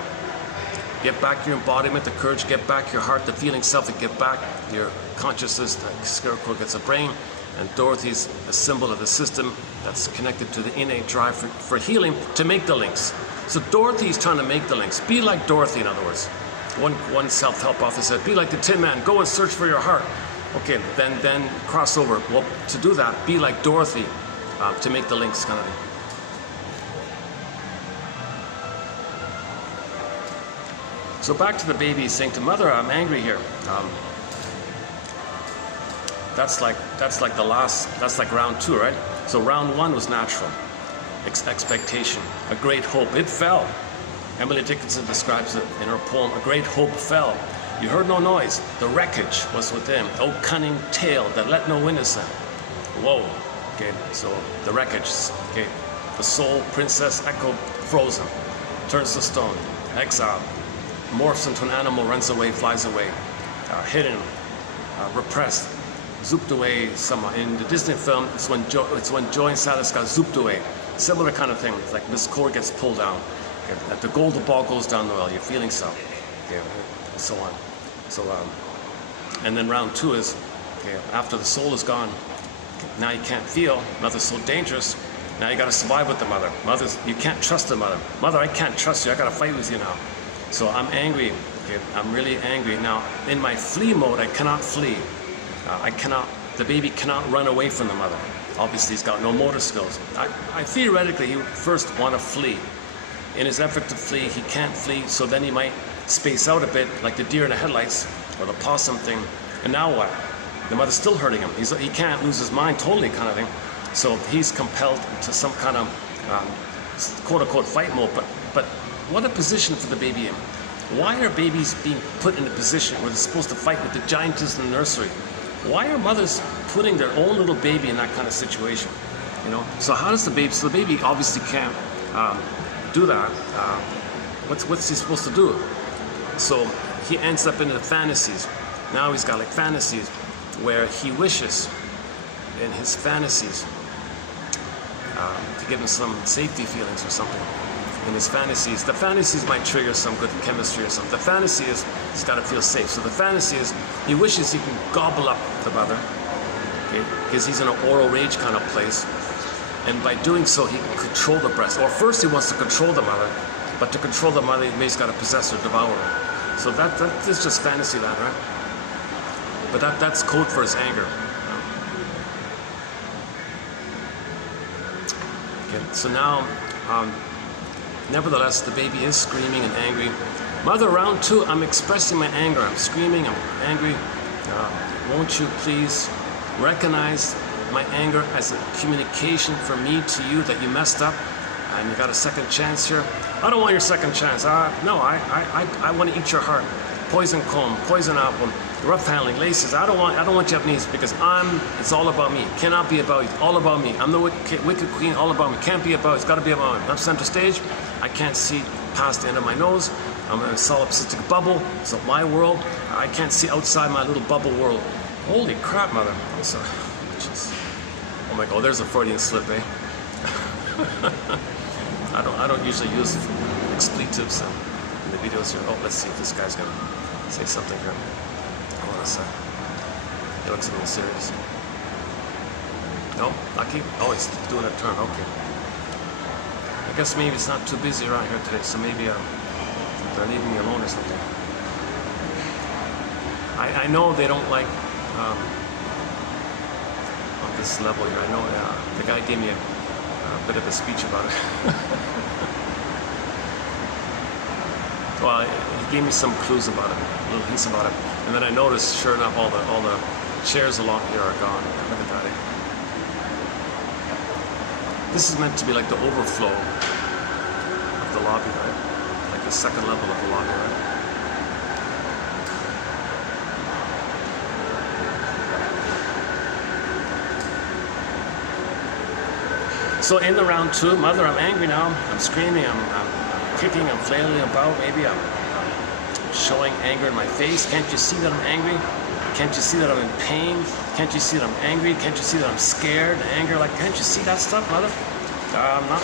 Get back your embodiment, the courage, get back your heart, the feeling self, and get back your consciousness. The scarecrow gets a brain, and Dorothy's a symbol of the system that's connected to the innate drive for healing to make the links. So Dorothy's trying to make the links. Be like Dorothy, in other words. One self-help author said, be like the Tin Man, go and search for your heart. Okay, then cross over. Well, to do that, be like Dorothy to make the links, kind of thing. So back to the baby saying to mother, I'm angry here. That's like the last, that's like round 2, right? So round 1 was natural. Expectation, a great hope. It fell. Emily Dickinson describes it in her poem, A Great Hope Fell. You heard no noise. The wreckage was within. Oh, cunning tale that let no witness in. Whoa. Okay, so the wreckage. Okay, the soul, princess, echo, frozen, turns to stone, exile. Morphs into an animal, runs away, flies away, hidden, repressed, zooped away somehow. In the Disney film, it's when Joy and Silas got zooped away. Similar kind of thing. It's like Miss Cord gets pulled down. Okay, that the golden ball goes down the well. You're feeling so. Okay, and so on. So, and then round 2 is, okay, after the soul is gone, now you can't feel. Mother's so dangerous. Now you got to survive with the mother. You can't trust the mother. Mother, I can't trust you. I got to fight with you now. So I'm angry, okay? I'm really angry. Now, in my flee mode, I cannot flee. The baby cannot run away from the mother. Obviously, he's got no motor skills. I theoretically, he would first want to flee. In his effort to flee, he can't flee, so then he might space out a bit, like the deer in the headlights, or the possum thing. And now what? The mother's still hurting him. He can't lose his mind totally, kind of thing. So he's compelled to some kind of quote-unquote fight mode, but what a position for the baby in. Why are babies being put in a position where they're supposed to fight with the giantess in the nursery? Why are mothers putting their own little baby in that kind of situation? You know. So how does the baby? So the baby obviously can't do that. What's he supposed to do? So he ends up in the fantasies. Now he's got like fantasies where he wishes in his fantasies to give him some safety feelings or something. In his fantasies, the fantasies might trigger some good chemistry or something. The fantasy is he's got to feel safe. So the fantasy is he wishes he can gobble up the mother, okay, because he's in an oral rage kind of place, and by doing so he can control the breast. Or first he wants to control the mother, but to control the mother he's got to possess or devour her. So that is just fantasy land, right? But that's code for his anger. Okay, so now, nevertheless, the baby is screaming and angry. Mother, round 2, I'm expressing my anger. I'm screaming, I'm angry. Won't you please recognize my anger as a communication from me to you that you messed up and you got a second chance here? I don't want your second chance. No, I want to eat your heart. Poison comb, poison apple, rough handling, laces. I don't want Japanese because it's all about me. It cannot be about you. It's all about me. I'm the wicked queen, all about me. Can't be about, it's got to be about me. I'm center stage. I can't see past the end of my nose. I'm in a solipsistic bubble. It's my world. I can't see outside my little bubble world. Holy crap, mother. Oh my God, there's a Freudian slip, eh? I don't usually use expletives in the videos here. Oh, let's see if this guy's gonna say something here. Hold on a sec. He looks a little serious. No, lucky. Oh, he's doing a turn. Okay. I guess maybe it's not too busy around here today, so maybe they're leaving me alone or something. I know they don't like on this level here. I know the guy gave me a bit of a speech about it. Well, he gave me some clues about it, little hints about it, and then I noticed, sure enough, all the chairs along here are gone. Look at that. This is meant to be like the overflow of the lobby, right? Like the second level of the lobby, right? So in the round 2, mother, I'm angry now. I'm screaming, I'm kicking, I'm flailing about. Maybe I'm showing anger in my face. Can't you see that I'm angry? Can't you see that I'm in pain? Can't you see that I'm angry? Can't you see that I'm scared? Anger, like, can't you see that stuff, mother? I'm not.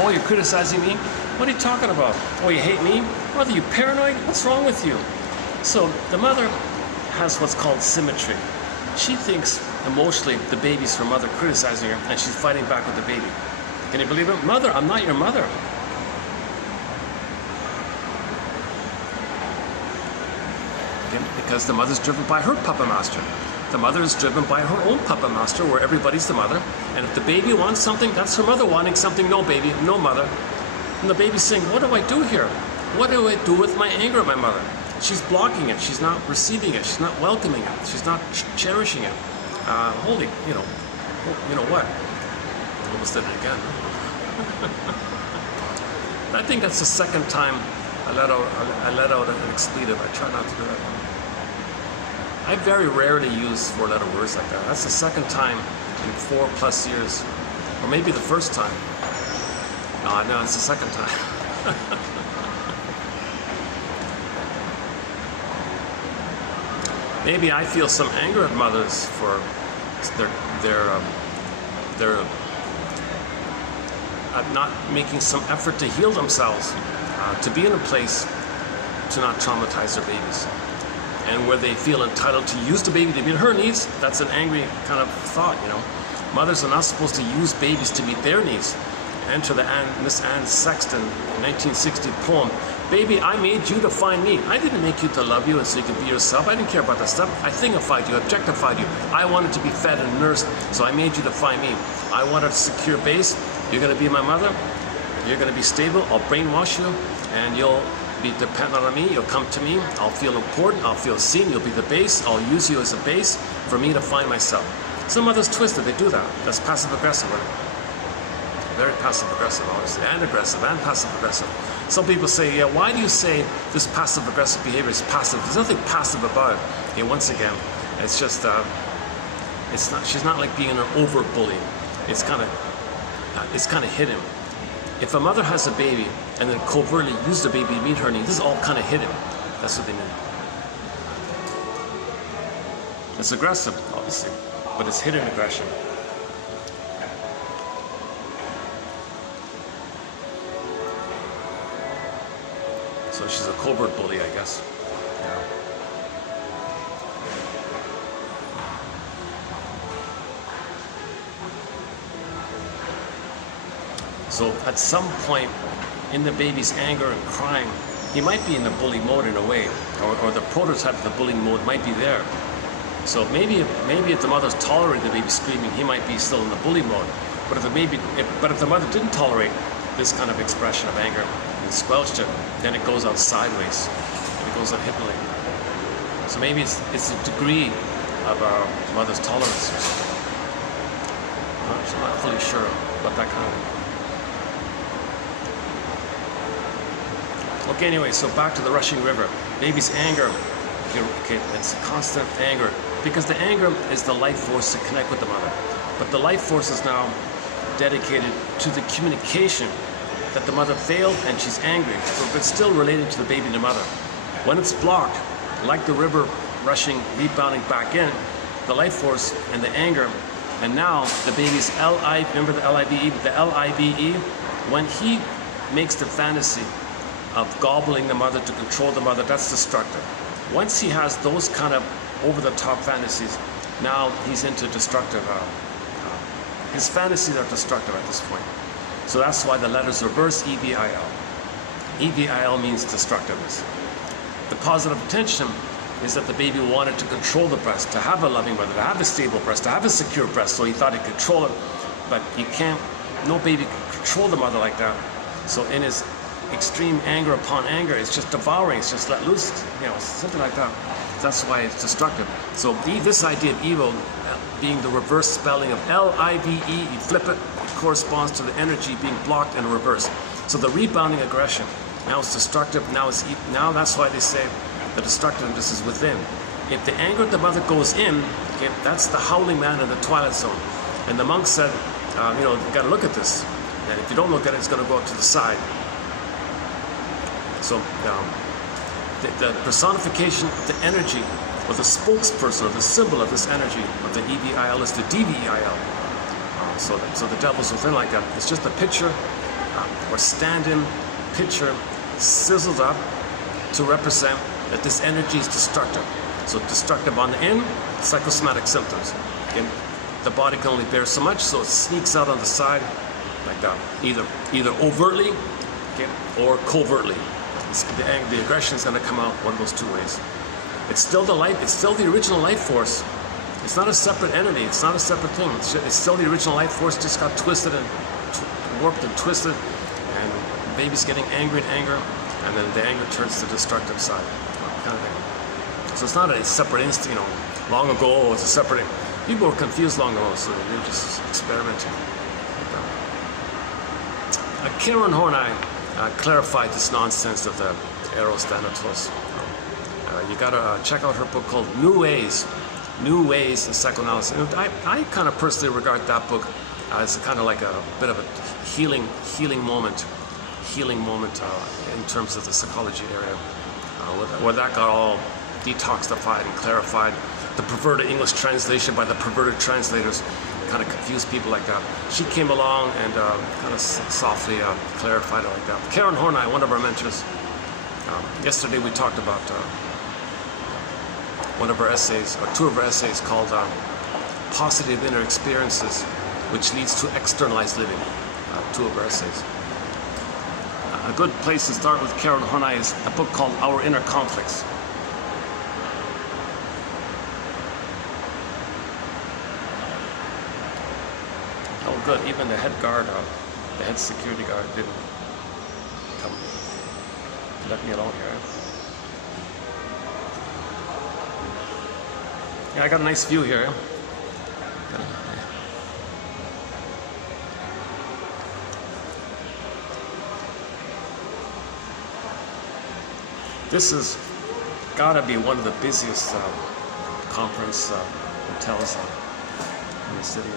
Oh, you're criticizing me? What are you talking about? Oh, you hate me? Mother, you paranoid? What's wrong with you? So the mother has what's called symmetry. She thinks emotionally the baby's her mother criticizing her, and she's fighting back with the baby. Can you believe it? Mother, I'm not your mother. Okay? Because the mother's driven by her puppet master. The mother is driven by her own puppet master, where everybody's the mother. And if the baby wants something, that's her mother wanting something. No, baby, no, mother. And the baby's saying, what do I do here? What do I do with my anger at my mother? She's blocking it. She's not receiving it. She's not welcoming it. She's not cherishing it. Holy, you know what? Almost did it again. I think that's the second time I let out an expletive. I try not to do that. I very rarely use 4-letter words like that. That's the second time in 4+ years, or maybe the first time. No, it's the second time. Maybe I feel some anger at mothers for their not making some effort to heal themselves, to be in a place to not traumatize their babies, and where they feel entitled to use the baby to meet her needs. That's an angry kind of thought, you know. Mothers are not supposed to use babies to meet their needs. Enter the Miss Anne Sexton 1960 poem. Baby, I made you to find me. I didn't make you to love you and so you could be yourself. I didn't care about that stuff. I thingified you, objectified you. I wanted to be fed and nursed, so I made you to find me. I wanted a secure base. You're going to be my mother. You're going to be stable. I'll brainwash you, and you'll be dependent on me. You'll come to me. I'll feel important. I'll feel seen. You'll be the base. I'll use you as a base for me to find myself. Some mothers twisted. They do that. That's passive-aggressive, right? Very passive-aggressive, obviously, and aggressive, and passive-aggressive. Some people say, yeah, why do you say this passive-aggressive behavior is passive? There's nothing passive about it. Okay, once again, it's just, it's not. She's not like being an over-bully. It's kind of hidden. If a mother has a baby and then covertly use the baby to meet her needs, this is all kind of hidden. That's what they mean. It's aggressive, obviously, but it's hidden aggression. So she's a covert bully, I guess. Yeah. So at some point in the baby's anger and crying, he might be in the bully mode in a way, or the prototype of the bullying mode might be there. So maybe if the mother's tolerated the baby screaming, he might be still in the bully mode. But if the mother didn't tolerate this kind of expression of anger and squelched it, then it goes out sideways. It goes unhippily. So maybe it's a degree of our mother's tolerance or something. I'm not fully sure about that kind of thing. Okay, anyway, so back to the rushing river. Baby's anger, okay, it's constant anger, because the anger is the life force to connect with the mother. But the life force is now dedicated to the communication that the mother failed and she's angry, but still related to the baby and the mother. When it's blocked, like the river rushing, rebounding back in, the life force and the anger, and now the baby's remember the L-I-V-E, when he makes the fantasy of gobbling the mother to control the mother, that's destructive. Once he has those kind of over-the-top fantasies, now he's into destructive. His fantasies are destructive at this point. So that's why the letters reverse E-V-I-L. E-V-I-L means destructiveness. The positive intention is that the baby wanted to control the breast, to have a loving mother, to have a stable breast, to have a secure breast, so he thought he could control it. But you can't, no baby can control the mother like that. So in his extreme anger upon anger, it's just devouring, it's just let loose, something like that. That's why it's destructive. So this idea of evil being the reverse spelling of L-I-V-E, you flip it, it corresponds to the energy being blocked in reverse. So the rebounding aggression, now it's destructive, now that's why they say the destructiveness is within. If the anger of the mother goes in, okay, that's the howling man in the twilight zone. And the monk said, you got to look at this. And if you don't look at it, it's going to go up to the side. So the personification of the energy, or the spokesperson, or the symbol of this energy, of the E-V-I-L is the D-V-E-I-L. So the devil's within like that. It's just a picture, or stand-in picture, sizzled up to represent that this energy is destructive. So destructive on the end, psychosomatic symptoms. Okay? The body can only bear so much, so it sneaks out on the side like that. Either overtly, okay, or covertly. The aggression is going to come out one of those two ways. It's still the original life force. It's not a separate entity. It's not a separate thing. It's still the original life force, just got twisted and warped and twisted, and the baby's getting angry and anger, and then the anger turns to the destructive side, kind of thing. So it's not a separate instinct. Long ago it's a separate. People were confused long ago, so they're just experimenting. Karen Horney clarified this nonsense of the Eros Thanatos. You gotta check out her book called New Ways in Psychoanalysis. I kind of personally regard that book as kind of like a bit of a healing moment in terms of the psychology area, where that got all detoxified and clarified. The perverted English translation by the perverted translators kind of confused people like that. She came along and kind of softly clarified it like that. Karen Horney, one of our mentors, yesterday we talked about one of her essays, or two of her essays, called Positive Inner Experiences, which leads to externalized living. Two of her essays. A good place to start with Karen Horney is a book called Our Inner Conflicts. Oh good, even the head guard, the head security guard didn't come let me alone here. Yeah, I got a nice view here. This has gotta be one of the busiest conference hotels in the city.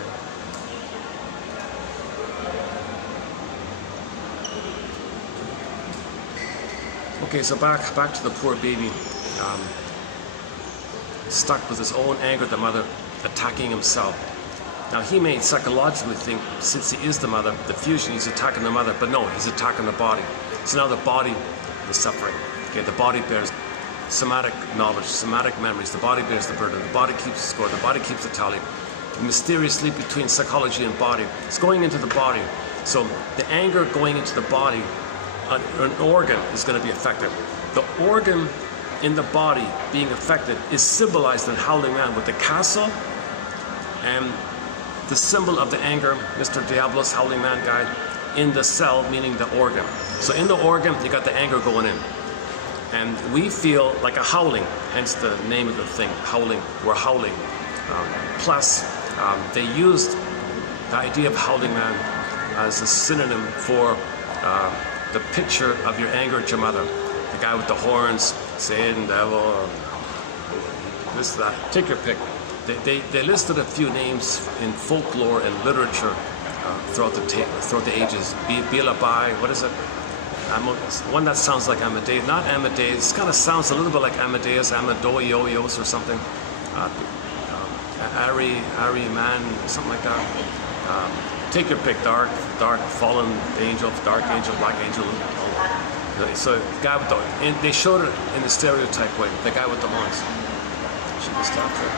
Okay, so back to the poor baby, stuck with his own anger at the mother, attacking himself. Now he may psychologically think, since he is the mother, the fusion, he's attacking the mother, but no, he's attacking the body. So now the body is suffering. Okay, the body bears somatic knowledge, somatic memories. The body bears the burden. The body keeps the score. The body keeps the tally. The mysterious leap between psychology and body. It's going into the body. So the anger going into the body an organ is going to be affected. The organ in the body being affected is symbolized in Howling Man with the castle and the symbol of the anger, Mr. Diablo's Howling Man guy, in the cell, meaning the organ. So in the organ, you got the anger going in. And we feel like a howling, hence the name of the thing, howling. We're howling. Plus, they used the idea of Howling Man as a synonym for the picture of your anger at your mother. The guy with the horns, Satan, devil, this, that. Take your pick. They listed a few names in folklore and literature throughout the ages. Bilabai, what is it? One that sounds like Amadeus, not Amadeus. Kind of sounds a little bit like Amadeus, Amadoyos or something. Ari Man, something like that. Take your pick. Dark, fallen angel, dark angel, black angel. So the guy with the, and they showed it in the stereotype way. The guy with the horns. Should we stop there?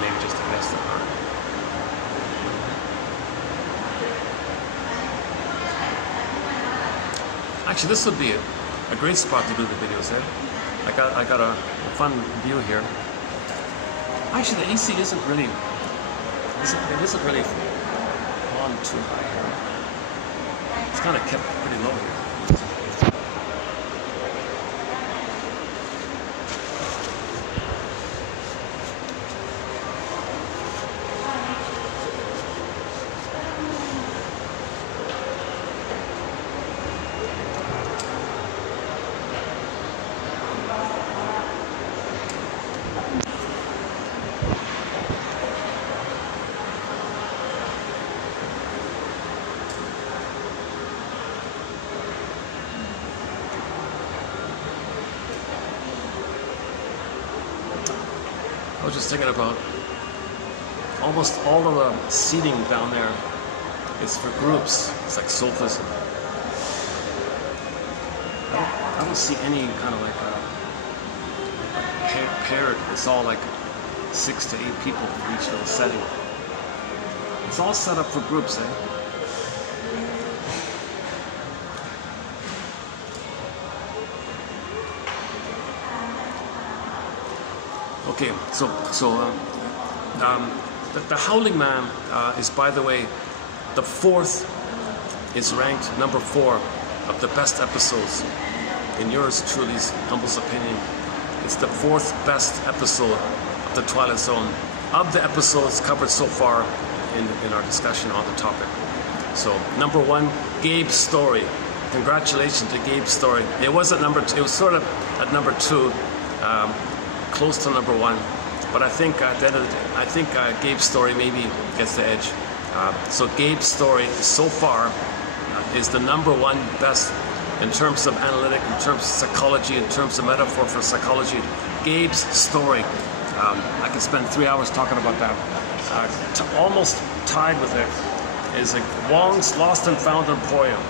Maybe just a mess that hard. Actually, this would be a great spot to do the videos in. I got a fun view here. Actually, the AC isn't really on too high here. It's kind of kept pretty low here. I was just thinking about almost all of the seating down there is for groups. It's like sofas. I don't see any kind of like paired. It's all like 6 to 8 people for each little setting. It's all set up for groups, eh? Okay, so the Howling Man is, by the way, the 4th is ranked number 4 of the best episodes. In yours truly's humble's opinion, it's the 4th best episode of the Twilight Zone of the episodes covered so far in our discussion on the topic. So number 1, Gabe's Story. Congratulations to Gabe's Story. It was at number 2. It was sort of at number 2. Close to number 1, but I think at the end of the day, Gabe's Story maybe gets the edge. So Gabe's Story so far is the number 1 best in terms of analytic, in terms of psychology, in terms of metaphor for psychology. Gabe's Story. I could spend 3 hours talking about that. Almost tied with it is Wong's Lost and Found Emporium.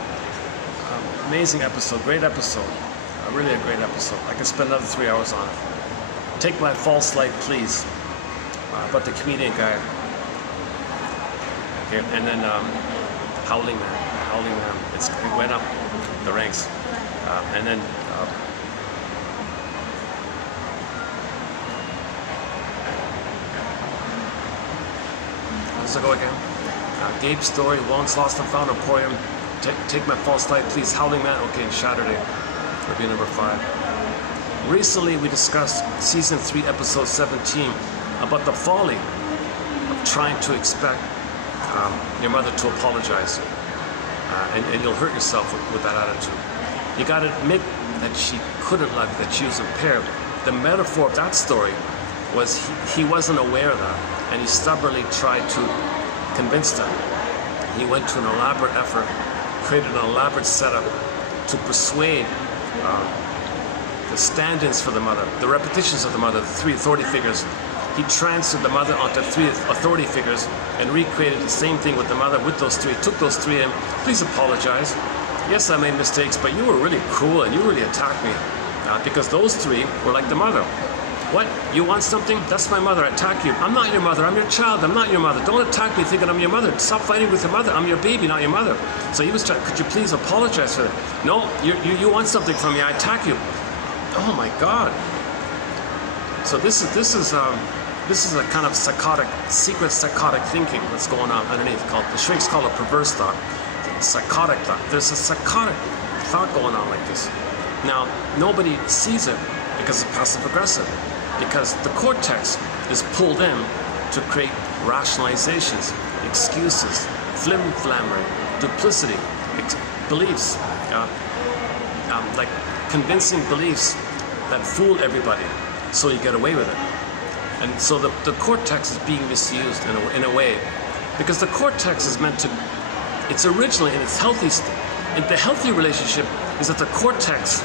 Amazing episode, great episode. Really a great episode. I could spend another 3 hours on it. Take My False Light, Please, about the comedian guy. Okay, and then Howling Man. It went up the ranks, and then how does it go again? Gabe's Story, Wong's Lost and Found Emporium, Take My False Light, Please, Howling Man. Okay, and Saturday will be number 5. Recently, we discussed Season 3, Episode 17, about the folly of trying to expect your mother to apologize. And you'll hurt yourself with that attitude. You got to admit that she couldn't love you, that she was impaired. The metaphor of that story was he wasn't aware of that, and he stubbornly tried to convince them. He went to an elaborate effort, created an elaborate setup to persuade the stand-ins for the mother, the repetitions of the mother, the 3 authority figures. He transferred the mother onto 3 authority figures and recreated the same thing with the mother with those 3. Took those 3 in. Please apologize. Yes, I made mistakes, but you were really cruel and you really attacked me. Because those 3 were like the mother. What? You want something? That's my mother. I attack you. I'm not your mother. I'm your child. I'm not your mother. Don't attack me thinking I'm your mother. Stop fighting with your mother. I'm your baby, not your mother. So he was trying, could you please apologize for that? No, you want something from me. I attack you. Oh my God. So this is a kind of psychotic, secret psychotic thinking that's going on underneath. Called the Shrieks call it perverse thought, psychotic thought. There's a psychotic thought going on like this. Now nobody sees it because it's passive aggressive, because the cortex is pulled in to create rationalizations, excuses, flim-flammery, duplicity, beliefs, like convincing beliefs that fool everybody, so you get away with it. And so the cortex is being misused in a way, because the cortex is meant to, it's originally in its healthy state. And the healthy relationship is that the cortex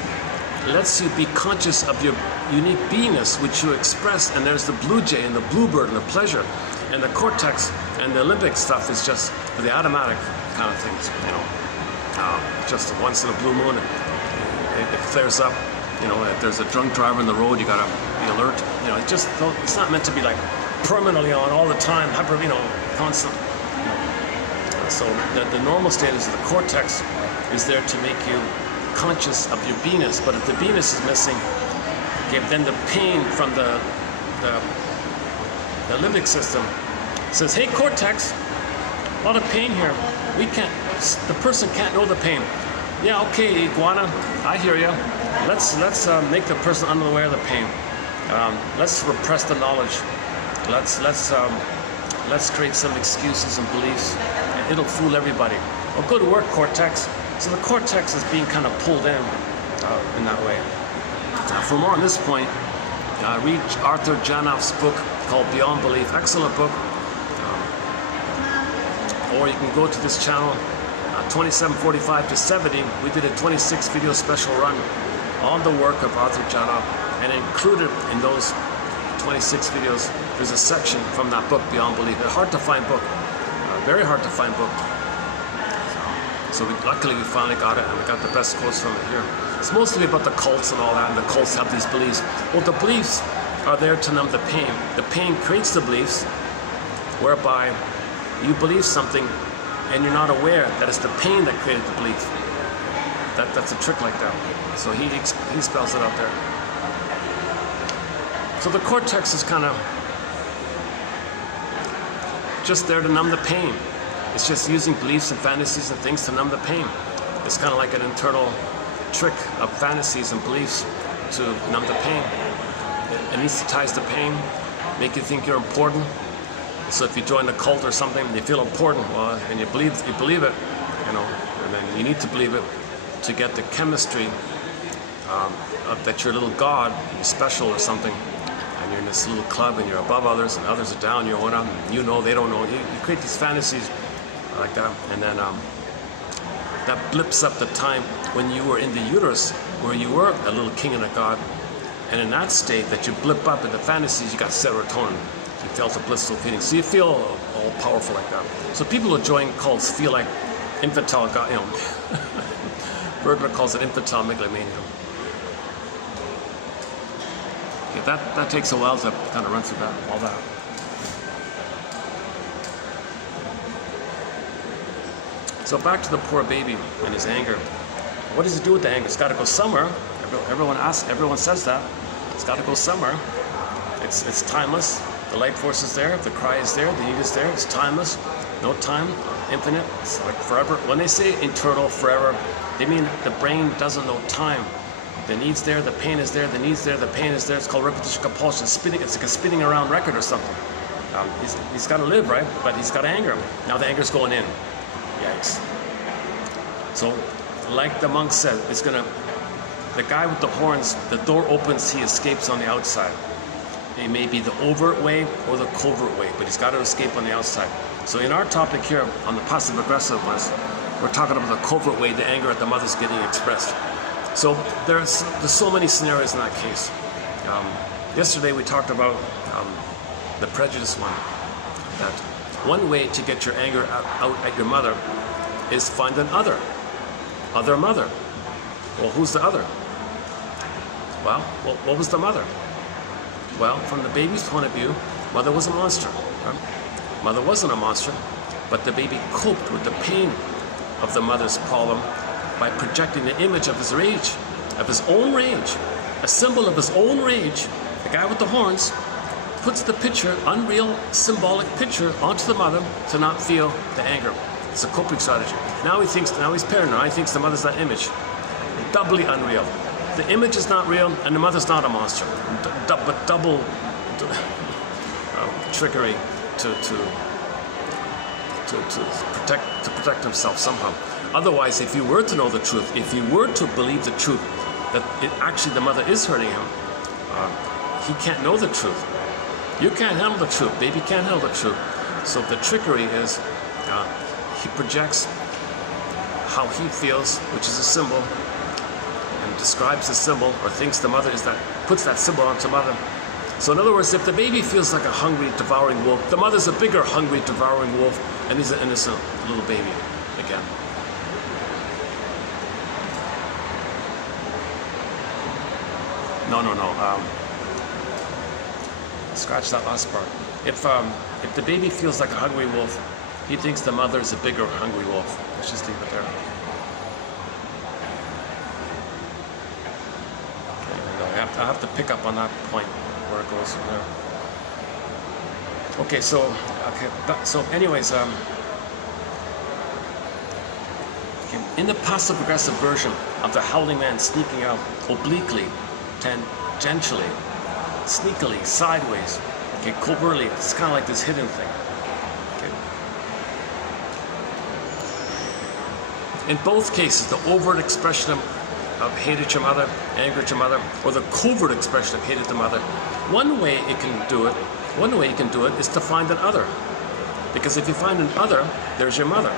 lets you be conscious of your unique beingness, which you express, and there's the blue jay and the bluebird and the pleasure. And the cortex and the limbic stuff is just the automatic kind of things, you know. Just once in a blue moon, it flares up. You know, if there's a drunk driver on the road, you gotta be alert. You know, it's not meant to be like permanently on all the time, you know, constant. You know. So the normal state is the cortex is there to make you conscious of your beingness, but if the beingness is missing, okay, then the pain from the limbic system says, hey cortex, a lot of pain here. The person can't know the pain. Yeah, okay, iguana, I hear you. Let's make the person unaware of the pain. Let's repress the knowledge. Let's create some excuses and beliefs, and it'll fool everybody. Well, good work, cortex. So the cortex is being kind of pulled in that way. For more on this point, read Arthur Janoff's book called Beyond Belief. Excellent book. Or you can go to this channel, 2745 to 70. We did a 26 video special run on the work of Arthur Janoff, and included in those 26 videos, there's a section from that book, Beyond Belief. A hard to find book, very hard to find book. So luckily we finally got it, and we got the best quotes from it here. It's mostly about the cults and all that, and the cults have these beliefs. Well, the beliefs are there to numb the pain. The pain creates the beliefs, whereby you believe something and you're not aware that it's the pain that created the belief. That's a trick like that. So he spells it out there. So the cortex is kind of just there to numb the pain. It's just using beliefs and fantasies and things to numb the pain. It's kind of like an internal trick of fantasies and beliefs to numb the pain. It anesthetize the pain, make you think you're important. So if you join a cult or something, you feel important, well, and you believe it, you know, and then you need to believe it to get the chemistry that you're a little god, you're special or something, and you're in this little club and you're above others and others are down, you're one up, you know, they don't know. You create these fantasies like that, and then that blips up the time when you were in the uterus, where you were a little king and a god, and in that state that you blip up in the fantasies, you got serotonin. You felt a blissful feeling, so you feel all powerful like that. So people who join cults feel like infantile god, you know. Bergler calls it infantile megalomania. Yeah, that takes a while to kind of run through that, all that. So back to the poor baby and his anger. What does he do with the anger? It's got to go somewhere. Everyone says that. It's got to go somewhere. It's timeless. The light force is there, the cry is there, the need is there, it's timeless, no time, infinite, it's like forever. When they say eternal, forever, they mean the brain doesn't know time. The need's there, the pain is there, the need's there, the pain is there. It's called repetition compulsion. It's like a spinning around record or something. He's got to live, right? But he's got anger. Now the anger's going in. Yikes. So, like the monk said, the guy with the horns, the door opens, he escapes on the outside. It may be the overt way or the covert way, but he's got to escape on the outside. So in our topic here, on the passive-aggressive ones, we're talking about the covert way, the anger at the mother's getting expressed. So there's so many scenarios in that case. Yesterday we talked about the prejudice one. That one way to get your anger out at your mother is find an other mother. Well, who's the other? Well, what was the mother? Well, from the baby's point of view, mother was a monster. Right? Mother wasn't a monster, but the baby coped with the pain of the mother's problem by projecting the image of his rage, of his own rage, a symbol of his own rage. The guy with the horns puts the picture, unreal, symbolic picture, onto the mother to not feel the anger. It's a coping strategy. Now he's paranoid. Now he thinks the mother's that image. Doubly unreal. The image is not real, and the mother's not a monster. But double trickery to protect himself somehow. Otherwise, if you were to know the truth, if you were to believe the truth, that actually the mother is hurting him, he can't know the truth. You can't handle the truth. Baby can't handle the truth. So the trickery is he projects how he feels, which is a symbol, and describes the symbol, or thinks the mother is that, puts that symbol onto mother. So in other words, if the baby feels like a hungry, devouring wolf, the mother's a bigger, hungry, devouring wolf, and he's an innocent little baby again. No. Scratch that last part. If the baby feels like a hungry wolf, he thinks the mother is a bigger, hungry wolf. Let's just leave it there. I have to pick up on that point where it goes from there. So anyways, in the passive-aggressive version of the howling man sneaking out obliquely, tangentially, sneakily, sideways, covertly, it's kind of like this hidden thing. In both cases, the overt expression of hate at your mother, anger at your mother, or the covert expression of hate at the mother, one way you can do it is to find an other. Because if you find an other, there's your mother.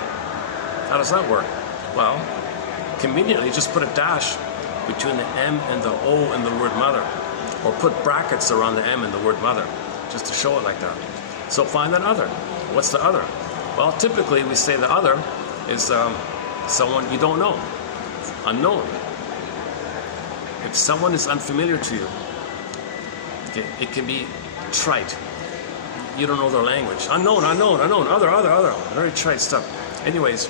How does that work? Well, conveniently, just put a dash between the M and the O in the word mother, or put brackets around the M in the word mother, just to show it like that. So find an other. What's the other? Well, typically we say the other is someone you don't know, unknown. If someone is unfamiliar to you, it can be trite. You don't know their language. Unknown, other. Very trite stuff. Anyways,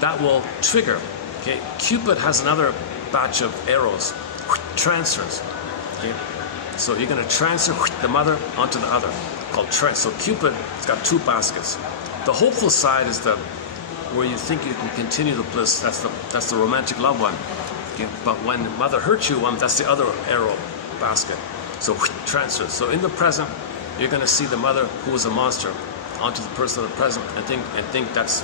that will trigger. Cupid has another batch of arrows, transfers. So you're going to transfer the mother onto the other, called transfer. So Cupid has got two baskets. The hopeful side is where you think you can continue the bliss. That's the romantic love one. But when mother hurts you, that's the other arrow basket. So transfers. So in the present, you're going to see the mother who is a monster onto the person of the present, and think that's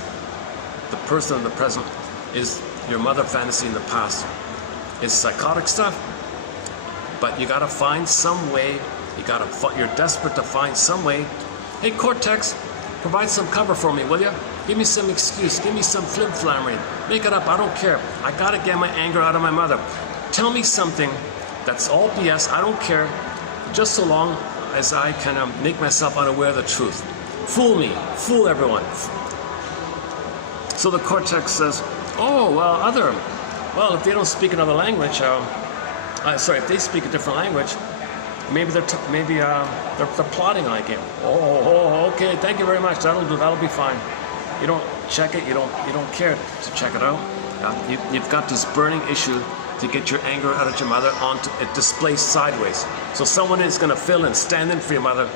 the person of the present is your mother fantasy in the past. It's psychotic stuff, but you got to find some way. You're desperate to find some way. Hey, Cortex, provide some cover for me, will you? Give me some excuse. Give me some flim-flammery. Make it up. I don't care. I got to get my anger out of my mother. Tell me something that's all BS. I don't care. Just so long as I can make myself unaware of the truth. Fool me. Fool everyone. So the Cortex says, oh, well, if they don't speak another language, if they speak a different language, maybe they're plotting on a game. Oh, okay, thank you very much. That'll be fine. You don't check it. You don't care to check it out. You've got this burning issue to get your anger out of your mother onto it displays sideways. So someone is going to fill in, stand in for your mother,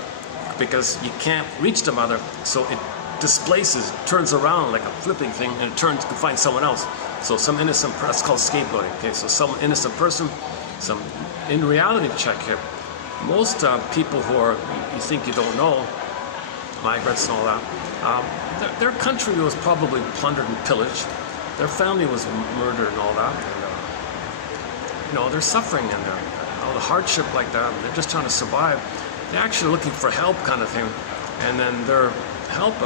because you can't reach the mother. So it displaces, turns around like a flipping thing, and it turns to find someone else. So some innocent person, that's called scapegoating. Okay, so some innocent person, in reality check here. Most people who you think you don't know, migrants and all that, their country was probably plundered and pillaged. Their family was murdered and all that. And, they're suffering and the hardship like that. They're just trying to survive. They're actually looking for help, kind of thing. And then their help.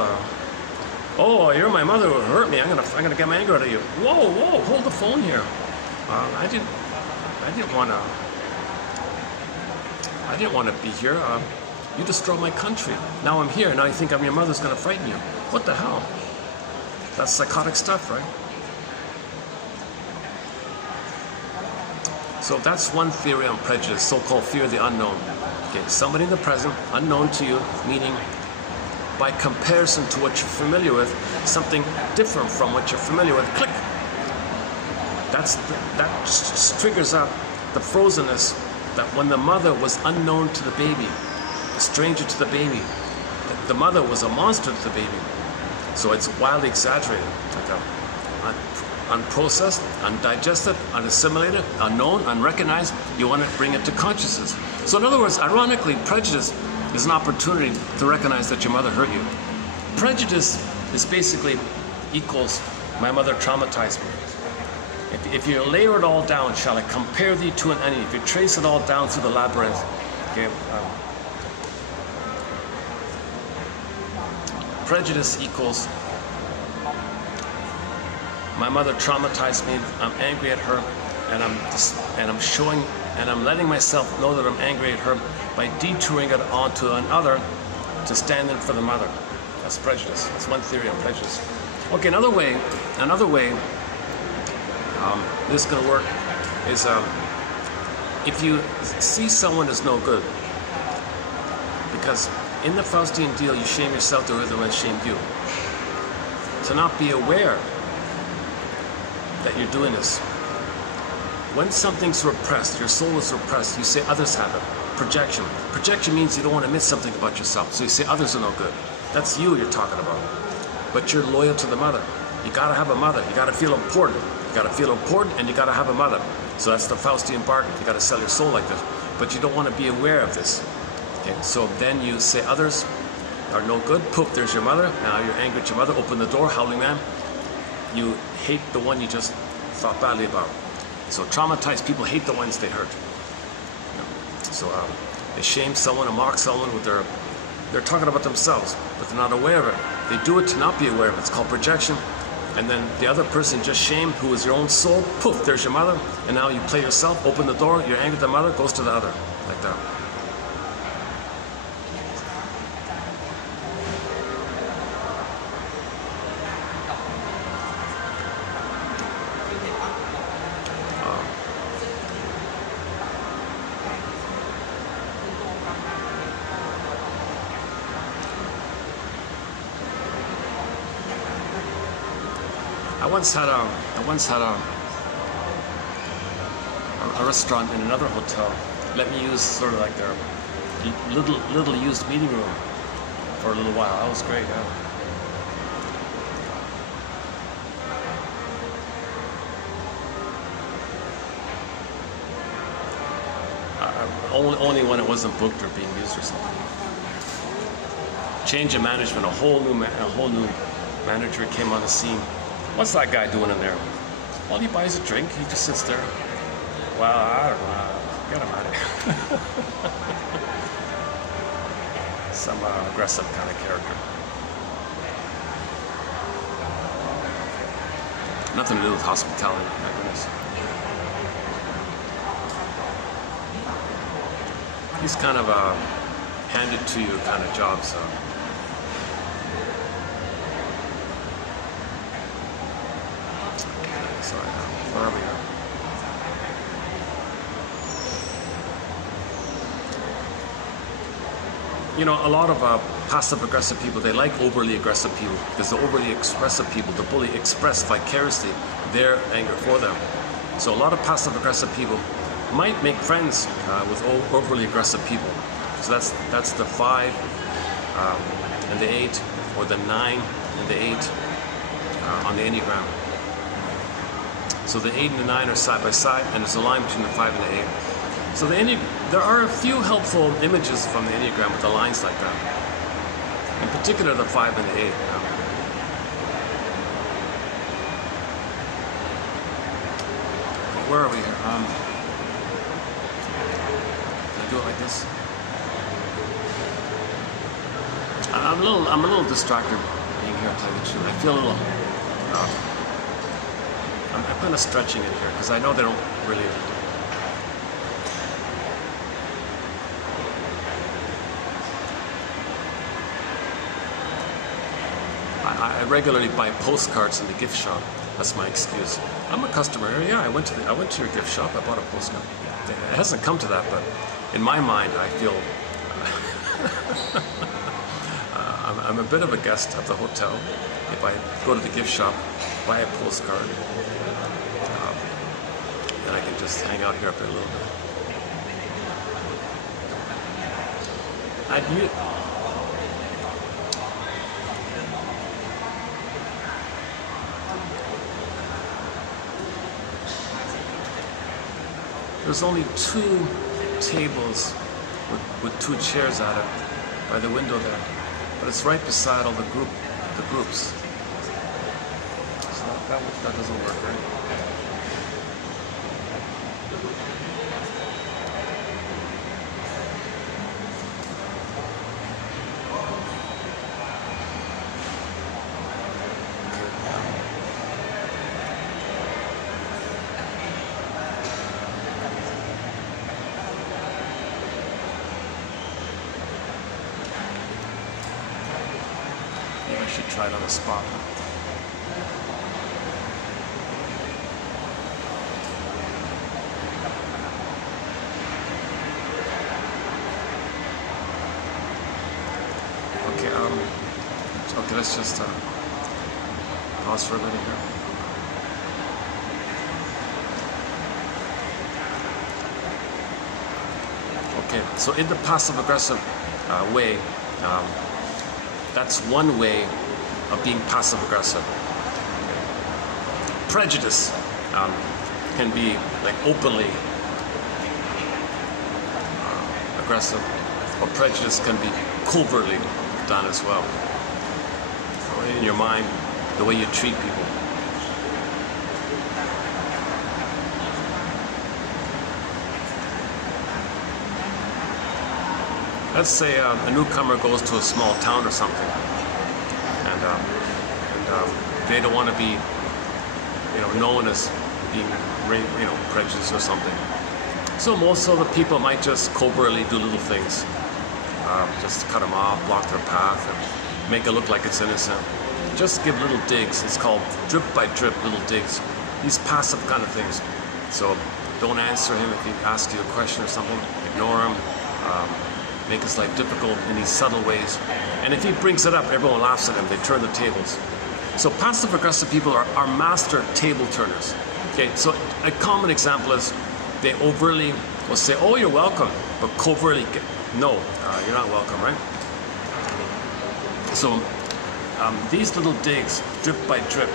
Oh, you're my mother who hurt me. I'm gonna get my anger out of you. Whoa, hold the phone here. I didn't want to be here. You destroyed my country. Now I'm here. Now you think your mother's gonna frighten you. What the hell? That's psychotic stuff, right? So that's one theory on prejudice, so-called fear of the unknown. Okay, somebody in the present, unknown to you, meaning by comparison to what you're familiar with, something different from what you're familiar with, click. That triggers up the frozenness that when the mother was unknown to the baby, a stranger to the baby, the mother was a monster to the baby. So it's wildly exaggerated, like unprocessed, undigested, unassimilated, unknown, unrecognized. You want to bring it to consciousness. So in other words, ironically, prejudice is an opportunity to recognize that your mother hurt you. Prejudice is basically equals my mother traumatized me. If you layer it all down, shall I compare thee to an enemy? If you trace it all down through the labyrinth, okay, prejudice equals my mother traumatized me. I'm angry at her, and I'm letting myself know that I'm angry at her by detouring it onto another to stand in for the mother. That's prejudice. That's one theory on prejudice. Okay, another way this is going to work is if you see someone as no good, because in the Faustian deal you shame yourself to where the one shamed you. To not be aware that you're doing this. When something's repressed, your soul is repressed, you say others have it. Projection. Projection means you don't want to admit something about yourself, so you say others are no good. That's you you're talking about. But you're loyal to the mother. You gotta have a mother. You gotta feel important. You gotta feel important and you gotta have a mother. So that's the Faustian bargain. You gotta sell your soul like this. But you don't want to be aware of this. Okay, so then you say others are no good. Poof, there's your mother. Now you're angry at your mother. Open the door, howling man. You hate the one you just thought badly about. So traumatized people hate the ones they hurt. So they shame someone and mock someone with they're talking about themselves, but they're not aware of it. They do it to not be aware of it. It's called projection. And then the other person just shamed, who is your own soul, poof, there's your mother. And now you play yourself, open the door, you're angry at the mother, goes to the other, like that. I once had a restaurant in another hotel let me use sort of like their little used meeting room for a little while. That was great. Yeah. Only when it wasn't booked or being used or something. Change of management, a whole new manager came on the scene. What's that guy doing in there? Well, he buys a drink, he just sits there. Well, I don't know, get him out of here. Some aggressive kind of character. Nothing to do with hospitality, my goodness. He's kind of a handed to you kind of job, so. Sorry, where are we at? You know, a lot of passive-aggressive people, they like overly aggressive people because the overly expressive people, the bully, express vicariously their anger for them. So a lot of passive-aggressive people might make friends with overly aggressive people. So that's the 5 and the 8, or the 9 and the 8 on the Enneagram. So the 8 and the 9 are side by side, and there's a line between the 5 and the 8. So there are a few helpful images from the Enneagram with the lines like that. In particular, the 5 and the 8. Where are we here? Can I do it like this? I'm a little distracted being here, to tell you the truth. I feel a little. I'm kind of stretching it here because I know they don't really. I regularly buy postcards in the gift shop. That's my excuse. I'm a customer here. Yeah, I went to your gift shop. I bought a postcard. It hasn't come to that, but in my mind, I feel I'm a bit of a guest at the hotel. If I go to the gift shop, buy a postcard, then I can just hang out here up there a little bit. There's only 2 tables with 2 chairs at it by the window there, but it's right beside all the groups. So that doesn't work, right? Maybe I should try it on the spot. Okay, let's just pause for a minute here. Okay, so in the passive-aggressive way, that's one way of being passive-aggressive. Prejudice can be like openly aggressive, or prejudice can be covertly done as well. In your mind, the way you treat people. Let's say a newcomer goes to a small town or something, and they don't want to be, known as being, prejudiced or something. So most of the people might just covertly do little things, just cut them off, block their path, and make it look like it's innocent. Just give little digs. It's called drip by drip little digs. These passive kind of things. So don't answer him if he asks you a question or something. Ignore him. Make his life difficult in these subtle ways. And if he brings it up, everyone laughs at him. They turn the tables. So passive-aggressive people are master table turners. Okay, so a common example is they overtly will say, "Oh, you're welcome," but covertly, "No, you're not welcome," right? So these little digs, drip by drip,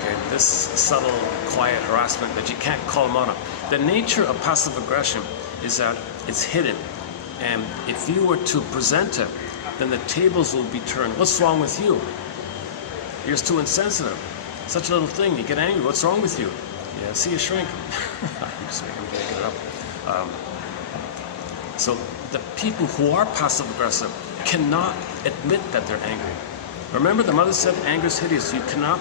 okay, this subtle, quiet harassment that you can't call them out on. The nature of passive aggression is that it's hidden. And if you were to present it, then the tables will be turned. What's wrong with you? You're just too insensitive. Such a little thing, you get angry. What's wrong with you? Yeah, see you shrink. I'm just making it up. So the people who are passive aggressive cannot admit that they're angry. Remember, the mother said anger is hideous. You cannot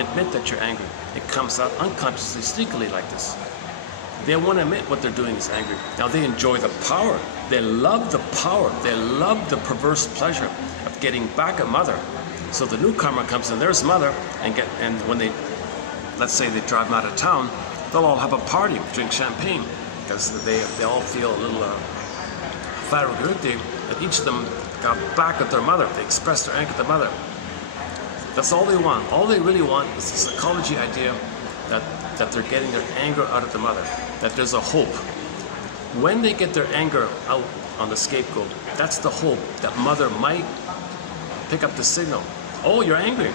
admit that you're angry. It comes out unconsciously, sneakily like this. They won't admit what they're doing is angry. Now they enjoy the power. They love the power. They love the perverse pleasure of getting back at mother. So the newcomer comes in, there's mother, and when they, let's say they drive them out of town, they'll all have a party, drink champagne, because they all feel a little flattering that each of them got back at their mother. They expressed their anger at their mother. That's all they want. All they really want is the psychology idea that they're getting their anger out of the mother, that there's a hope. When they get their anger out on the scapegoat, that's the hope that mother might pick up the signal. Oh, you're angry.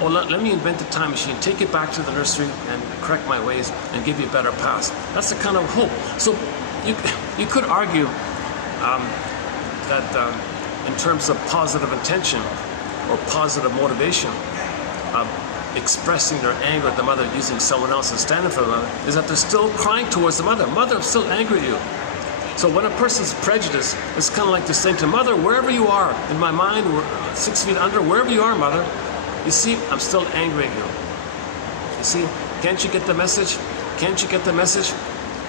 Oh, let me invent a time machine, take it back to the nursery and correct my ways and give you a better pass. That's the kind of hope. So you could argue that in terms of positive intention or positive motivation, expressing their anger at the mother using someone else and standing for the mother is that they're still crying towards the mother. Mother, I'm still angry at you. So when a person's prejudiced, it's kind of like they're saying to mother, wherever you are, in my mind, 6 feet under, wherever you are, mother, you see, I'm still angry at you. You see, can't you get the message? Can't you get the message?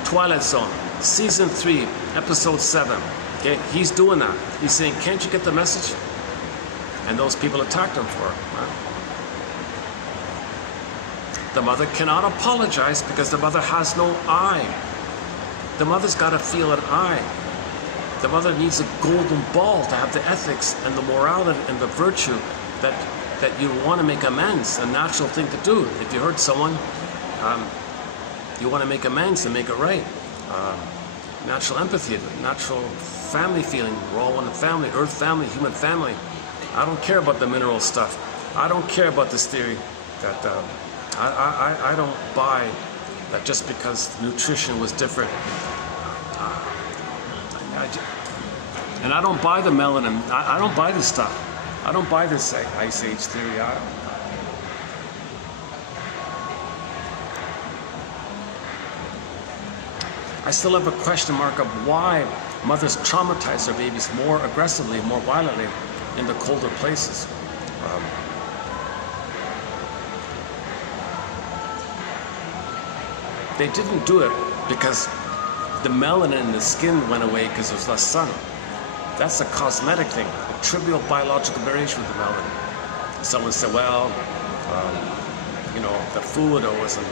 Twilight Zone, Season 3, Episode 7. Okay, he's doing that. He's saying, can't you get the message? And those people attacked him for it. Right? The mother cannot apologize because the mother has no I. The mother's got to feel an I. The mother needs a golden ball to have the ethics and the morality and the virtue that you want to make amends, a natural thing to do. If you hurt someone, you want to make amends and make it right. Natural empathy, natural family feeling. We're all one family, earth family, human family. I don't care about the mineral stuff. I don't care about this theory that I don't buy that just because nutrition was different. And I don't buy the melanin. I don't buy this stuff. I don't buy this Ice Age theory. I still have a question mark of why mothers traumatize their babies more aggressively, more violently in the colder places. They didn't do it because the melanin in the skin went away because there's less sun. That's a cosmetic thing, a trivial biological variation with the melanin. Someone said, well, you know, the food wasn't,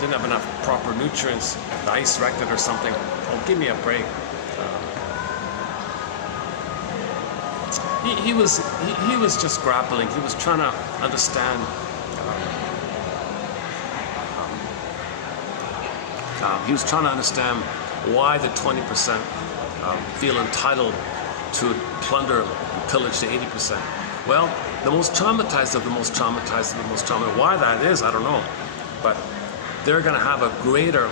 didn't have enough proper nutrients, the ice wrecked it or something. Oh, give me a break. He was just grappling. He was trying to understand. He was trying to understand why the 20% feel entitled to plunder and pillage the 80%. Well, the most traumatized of the most traumatized of the most traumatized. Why that is, I don't know. But they're going to have a greater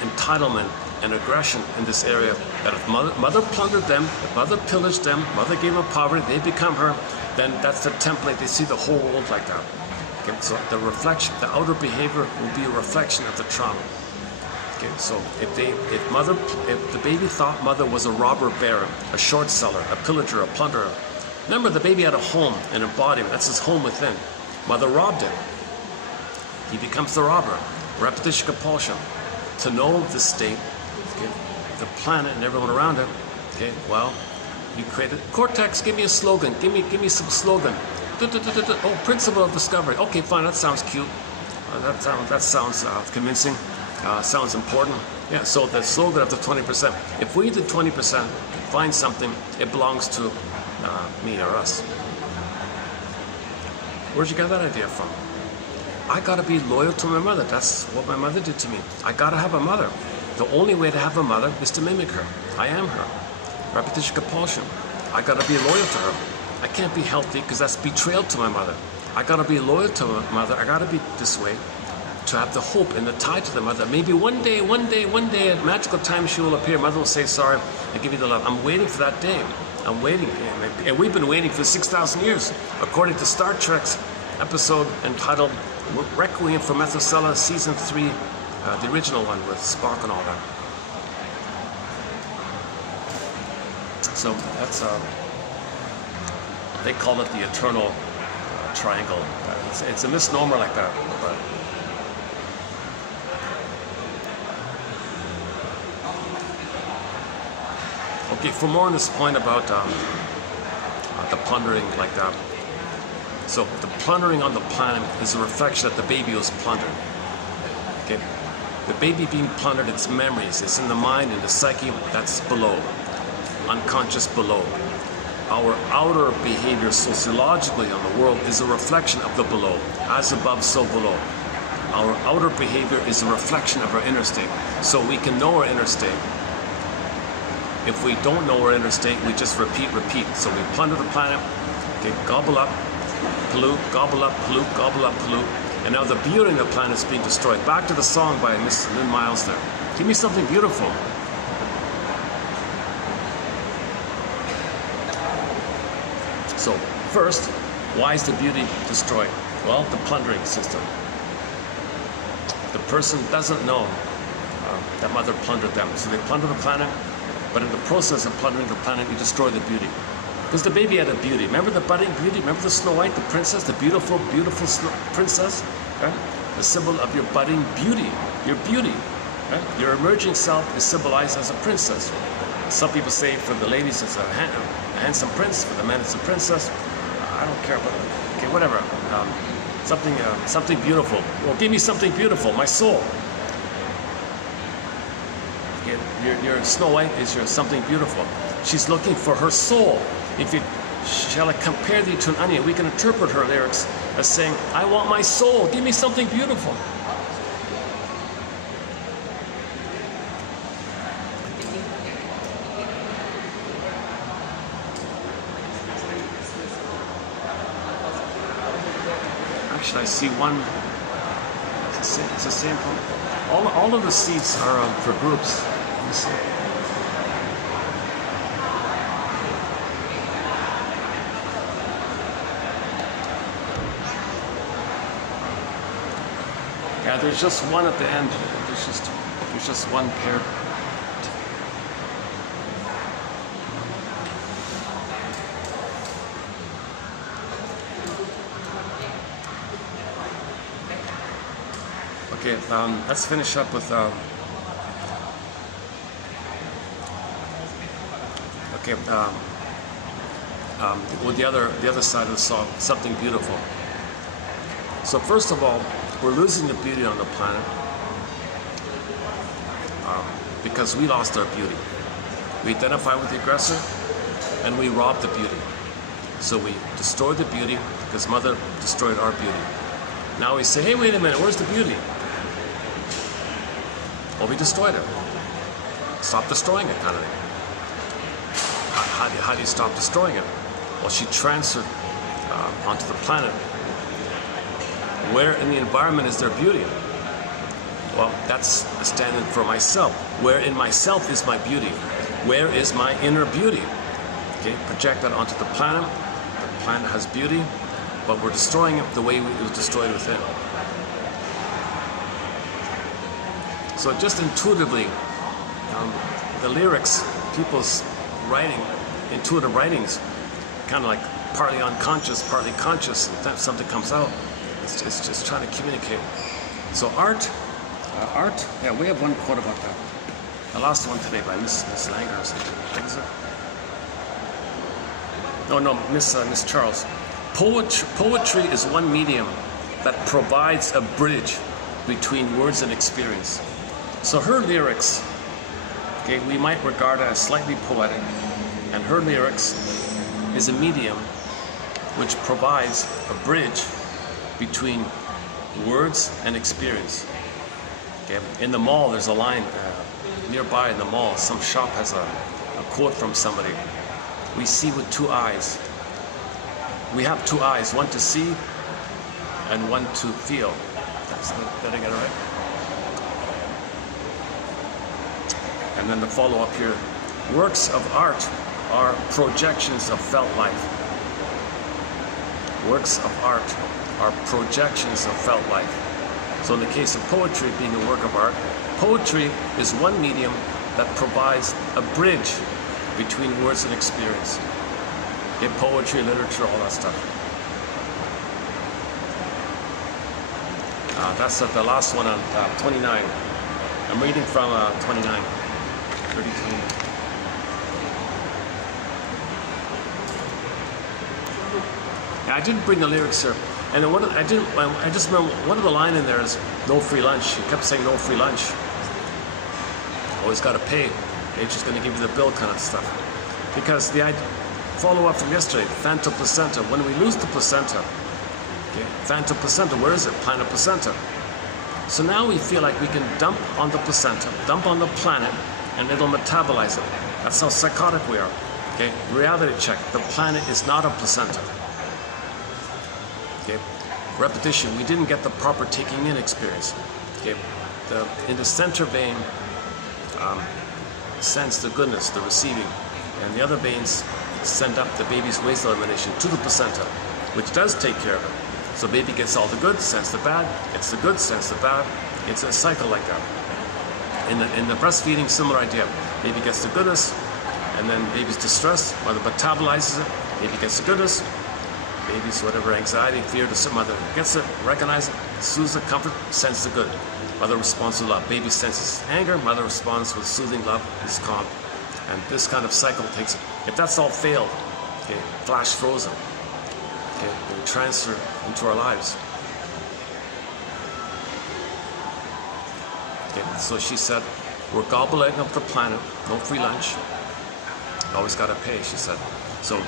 entitlement and aggression in this area. That if mother plundered them, if mother pillaged them, mother gave them poverty, they become her, then that's the template. They see the whole world like that. Okay, so the reflection, the outer behavior will be a reflection of the trauma. Okay, so if the baby thought mother was a robber baron, a short seller, a pillager, a plunderer, remember the baby had a home, an embodiment. That's his home within. Mother robbed him. He becomes the robber. Repetition compulsion. To know the state, okay, the planet and everyone around it. Okay, well, you created Cortex. Give me a slogan. Give me some slogan. Oh, principle of discovery. Okay, fine. That sounds cute. That sounds convincing. Sounds important. Yeah. So the slogan of the 20%. If we did 20% find something, it belongs to me or us. Where'd you get that idea from? I gotta be loyal to my mother. That's what my mother did to me. I gotta have a mother. The only way to have a mother is to mimic her. I am her. Repetition compulsion. I gotta be loyal to her. I can't be healthy because that's betrayal to my mother. I gotta be loyal to my mother. I gotta be this way to have the hope and the tie to the mother. Maybe one day, at magical time she will appear. Mother will say, sorry, I give you the love. I'm waiting for that day. I'm waiting. And we've been waiting for 6,000 years. According to Star Trek's episode entitled Requiem for Methuselah, Season 3, the original one with Spock and all that. So that's, they call it the eternal triangle. It's a misnomer like that. But okay, for more on this point about the plundering like that. So the plundering on the planet is a reflection that the baby was plundered. Okay, the baby being plundered, its memories, it's in the mind and the psyche. That's below, unconscious below. Our outer behavior sociologically on the world is a reflection of the below, as above, so below. Our outer behavior is a reflection of our inner state. So we can know our inner state. If we don't know our inner state, we just repeat. So we plunder the planet, okay, gobble up, pollute, gobble up, pollute, gobble up, pollute. And now the beauty of the planet is being destroyed. Back to the song by Miss Lynn Miles there. Give me something beautiful. So first, why is the beauty destroyed? Well, the plundering system. The person doesn't know that mother plundered them. So they plunder the planet, but in the process of plundering the planet, you destroy the beauty. Because the baby had a beauty. Remember the budding beauty? Remember the Snow White, the princess, the beautiful, beautiful princess? Right? The symbol of your budding beauty, your beauty. Right? Your emerging self is symbolized as a princess. Some people say for the ladies it's a handsome prince, for the men it's a princess. I don't care about it. Okay, whatever. something beautiful. Well, give me something beautiful, my soul. Okay, your Snow White is your something beautiful. She's looking for her soul. If you shall I compare thee to an onion, we can interpret her lyrics as saying, I want my soul, give me something beautiful. Actually, I see one, it's the same one. All of the seats are for groups. Let me see. Yeah, there's just one at the end. There's just one pair. Okay, let's finish up with with the other side of the song, something beautiful. So first of all, we're losing the beauty on the planet because we lost our beauty. We identify with the aggressor and we rob the beauty. So we destroyed the beauty because Mother destroyed our beauty. Now we say, hey, wait a minute, where's the beauty? Well, we destroyed it. Stop destroying it, kind of thing. How do you stop destroying it? Well, she transferred onto the planet. Where in the environment is there beauty? Well, that's a stand-in for myself. Where in myself is my beauty? Where is my inner beauty? Okay, project that onto the planet. The planet has beauty, but we're destroying it the way it was destroyed within. So just intuitively, the lyrics, people's writing, intuitive writings, kind of like partly unconscious, partly conscious, and something comes out. It's just trying to communicate. So art, yeah, we have one quote about that. I lost one today by Miss Langer or something. What is it? No, Miss Charles. Poetry is one medium that provides a bridge between words and experience. So her lyrics, okay, we might regard as slightly poetic, and her lyrics is a medium which provides a bridge between words and experience. Okay. In the mall, there's a line nearby in the mall. Some shop has a quote from somebody. We see with two eyes. We have two eyes, one to see and one to feel. Did I get it right? And then the follow-up here. Works of art are projections of felt life. Works of art are projections of felt life. So in the case of poetry being a work of art, poetry is one medium that provides a bridge between words and experience. In poetry, literature, all that stuff. That's the last one on 29. I'm reading from 29. 32. Yeah, I didn't bring the lyrics here. And then I just remember one of the line in there is no free lunch. He kept saying no free lunch. Always got to pay. They're just going to give you the bill kind of stuff. Because the follow up from yesterday, phantom placenta. When we lose the placenta, okay, phantom placenta, where is it? Planet placenta. So now we feel like we can dump on the placenta, dump on the planet, and it'll metabolize it. That's how psychotic we are. Okay, reality check. The planet is not a placenta. Okay, repetition. We didn't get the proper taking in experience. Okay, in the center vein, sends the goodness, the receiving, and the other veins send up the baby's waste elimination to the placenta, which does take care of it. So baby gets all the good, sends the bad, gets the good, sends the bad. It's a cycle like that. In the breastfeeding, similar idea. Baby gets the goodness, and then baby's distressed, mother metabolizes it, baby gets the goodness, baby's whatever anxiety, fear, mother gets it, recognizes it, soothes it, comfort, sends the good. Mother responds with love. Baby senses anger, mother responds with soothing love, is calm. And this kind of cycle takes, if that's all failed, okay, flash frozen, okay, we transfer into our lives. Okay, so she said, we're gobbling up the planet, no free lunch. Always got to pay, she said. So,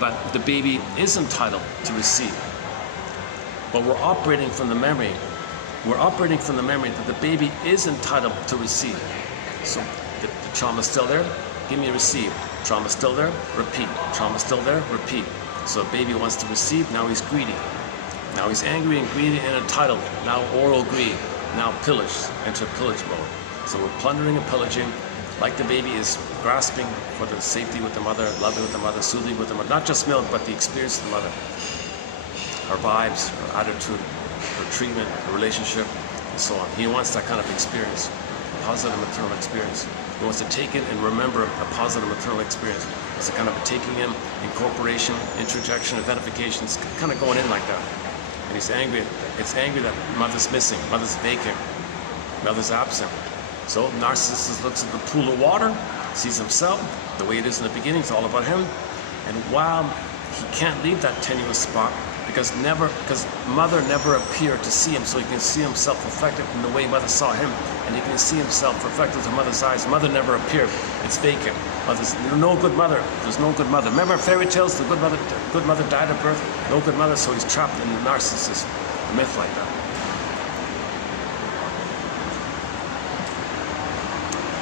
but the baby is entitled to receive. But we're operating from the memory. We're operating from the memory that the baby is entitled to receive. So the trauma's still there, give me a receive. Trauma's still there, repeat. Trauma's still there, repeat. So a baby wants to receive, now he's greedy. Now he's angry and greedy and entitled. Now oral greed. Now pillage, enter pillage mode. So we're plundering and pillaging, like the baby is grasping for the safety with the mother, loving with the mother, soothing with the mother. Not just milk, but the experience of the mother. Her vibes, her attitude, her treatment, her relationship, and so on. He wants that kind of experience, a positive maternal experience. He wants to take it and remember a positive maternal experience. It's a kind of a taking in, incorporation, interjection, identification. It's kind of going in like that. And he's angry. It's angry that mother's missing, mother's vacant, mother's absent. So narcissist looks at the pool of water, sees himself, the way it is in the beginning, it's all about him. And while he can't leave that tenuous spot, because mother never appeared to see him, so he can see himself reflected in the way mother saw him, and he can see himself reflected through mother's eyes. Mother never appeared. It's vacant. There's no good mother. There's no good mother. Remember fairy tales? The good mother died at birth. No good mother, so he's trapped in the narcissist myth like that.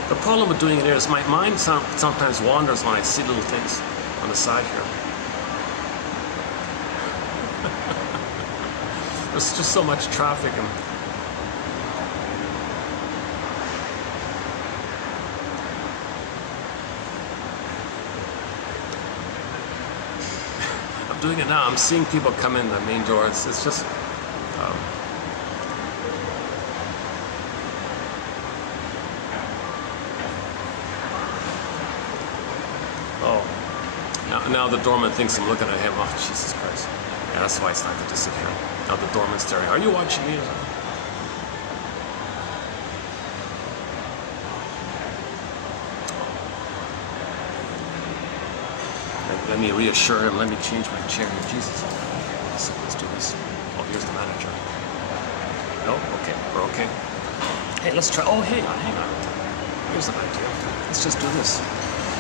The problem with doing it here is my mind sometimes wanders when I see little things on the side here. There's just so much traffic and I'm doing it now. I'm seeing people come in the main door. It's just now the doorman thinks I'm looking at him. Oh, Jesus Christ. Yeah, that's why it's not good to sit here. Now the doorman's staring. Are you watching me? Let me reassure him. Let me change my chair. Jesus. Let's do this. Oh, here's the manager. No? Okay. We're okay. Hey, let's try. Oh, hang on. Here's an idea. Let's just do this.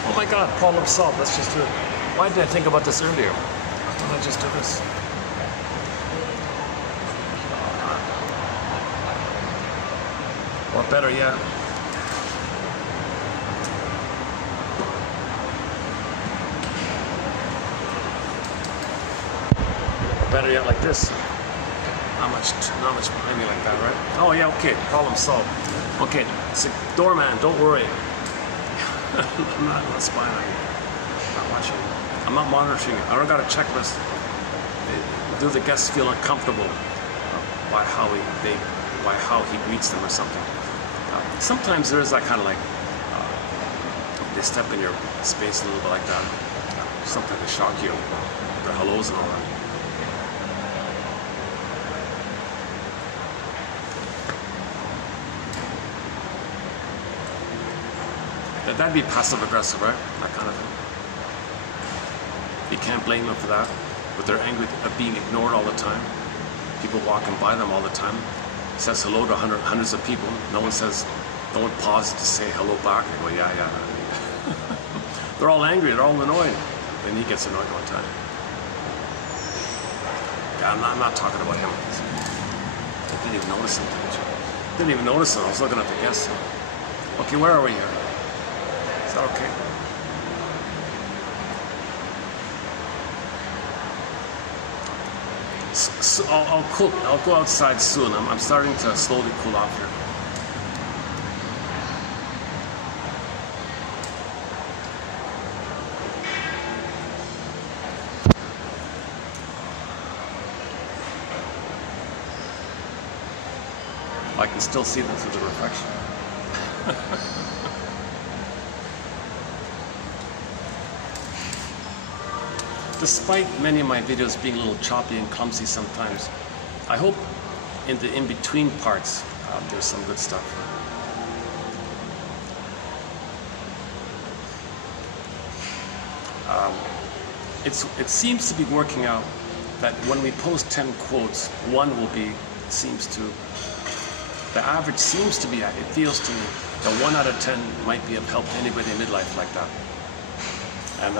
Oh my God, problem solved. Let's just do it. Why did I think about this earlier? Why don't I just do this? Or better yet, like this. Not much behind me like that, right? Oh yeah, okay, problem solved. Okay, so doorman, don't worry. I'm not spying on you. I'm not watching you. I'm not monitoring you. I don't got a checklist. Do the guests feel uncomfortable by how he greets them or something? Sometimes there is that kind of like they step in your space a little bit like that. Something to shock you. Their hellos and all that. That'd be passive aggressive, right? That kind of thing. You can't blame them for that, but they're angry at being ignored all the time. People walking by them all the time. He says hello to hundreds of people. No one pauses to say hello back. They go, yeah. They're all angry, they're all annoyed. Then he gets annoyed one time. Yeah, I'm not talking about him. I didn't even notice him. Didn't even notice him. I was looking at the guests. Okay, where are we here? Is that okay? So I'll go outside soon. I'm starting to slowly cool off here. I can still see them through the reflection. Despite many of my videos being a little choppy and clumsy sometimes, I hope in the in-between parts there's some good stuff. It seems to be working out that when we post 10 quotes, one will be, seems to the average seems to be, it feels to me, that 1 out of 10 might be of help to anybody in midlife like that. And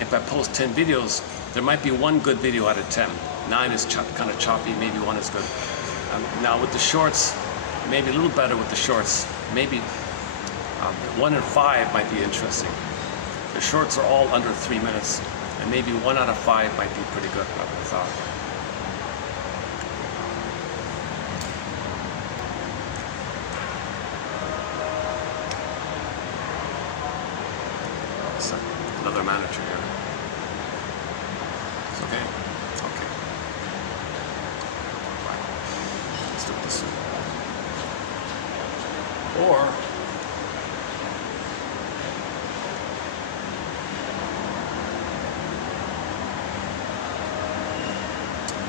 if I post 10 videos, there might be 1 good video out of 10. 9 is kind of choppy, maybe 1 is good. Now with the shorts, maybe a little better with the shorts. Maybe 1 in 5 might be interesting. The shorts are all under 3 minutes, and maybe 1 out of 5 might be pretty good, I thought. Another manager here. It's okay? Okay. Right. Let's do it this way. Or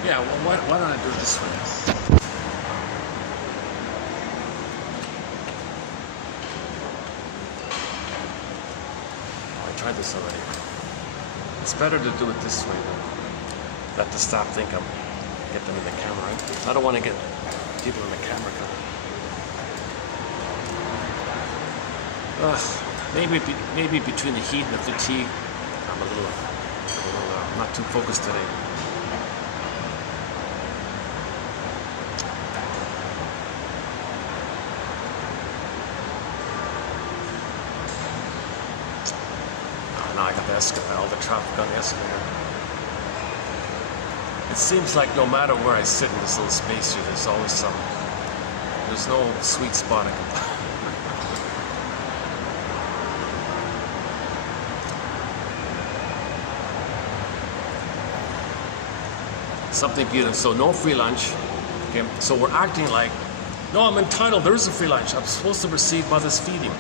yeah, well, why don't I do it this way? I tried this already. It's better to do it this way than let the staff think I'm get them in the camera. Right? I don't want to get people in the camera. Maybe between the heat and the fatigue, I'm a little not too focused today. Now I got the escalator, all the traffic on the escalator. It seems like no matter where I sit in this little space here, there's always some. There's no sweet spot I can. Something beautiful. So no free lunch. Okay. So we're acting like, no, I'm entitled. There is a free lunch. I'm supposed to receive mother's feeding.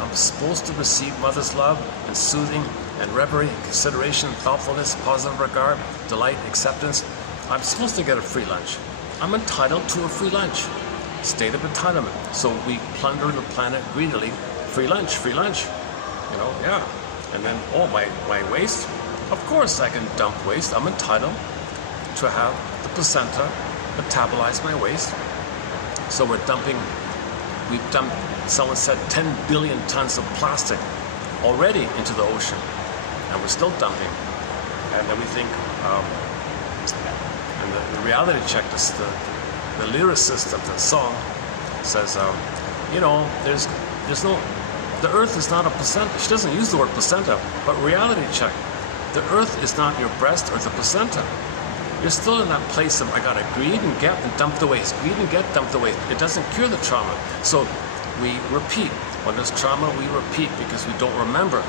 I'm supposed to receive mother's love and soothing and reverie, consideration, thoughtfulness, positive regard, delight, acceptance. I'm supposed to get a free lunch. I'm entitled to a free lunch. State of entitlement. So we plunder the planet greedily. Free lunch, free lunch. You know, yeah. And then, oh, my waste? Of course I can dump waste. I'm entitled to have the placenta metabolize my waste. So we're dumping, we've dumped, someone said 10 billion tons of plastic already into the ocean, and we're still dumping. And then we think, and the reality check, the lyricist of the song says, you know, there's no, the earth is not a placenta. She doesn't use the word placenta, but reality check, the earth is not your breast or the placenta. You're still in that place of, I gotta greed and get and dump the waste. Greed and get, dump the waste. It doesn't cure the trauma. So we repeat. When there's trauma, we repeat because we don't remember.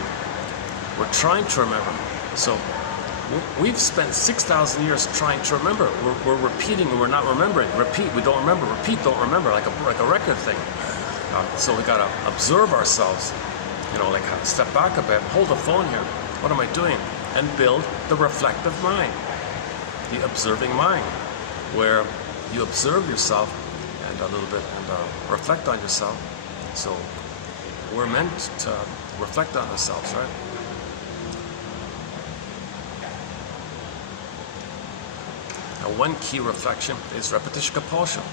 We're trying to remember. So we've spent 6,000 years trying to remember. We're repeating and we're not remembering. Repeat, we don't remember. Repeat, don't remember, like a record thing. So we gotta observe ourselves. You know, like step back a bit, hold the phone here. What am I doing? And build the reflective mind. The observing mind, where you observe yourself and a little bit and reflect on yourself. So we're meant to reflect on ourselves, right? Now, one key reflection is repetition compulsion.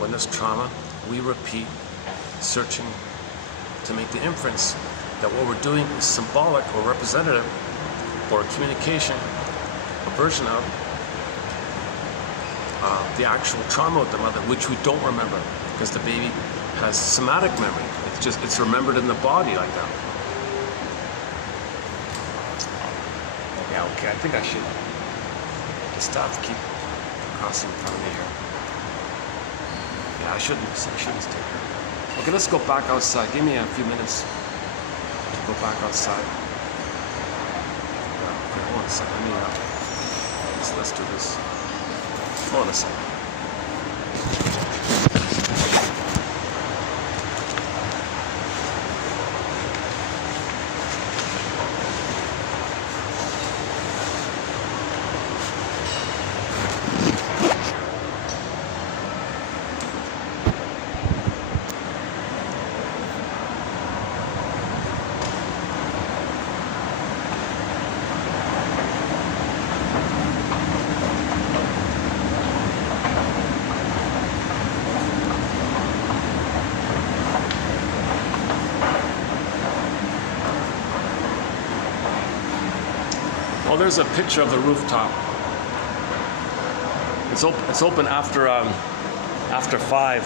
When there's trauma, we repeat, searching to make the inference that what we're doing is symbolic or representative or a communication, a version of the actual trauma of the mother, which we don't remember because the baby has somatic memory. It's remembered in the body like that. Yeah, okay, I think I should. The staff keep crossing in front of me here. Yeah, I shouldn't stay here. Okay, let's go back outside. Give me a few minutes to go back outside. Yeah, okay, hold on a second. Let's do this. Hold on a second. there's a picture of the rooftop. It's open after 5.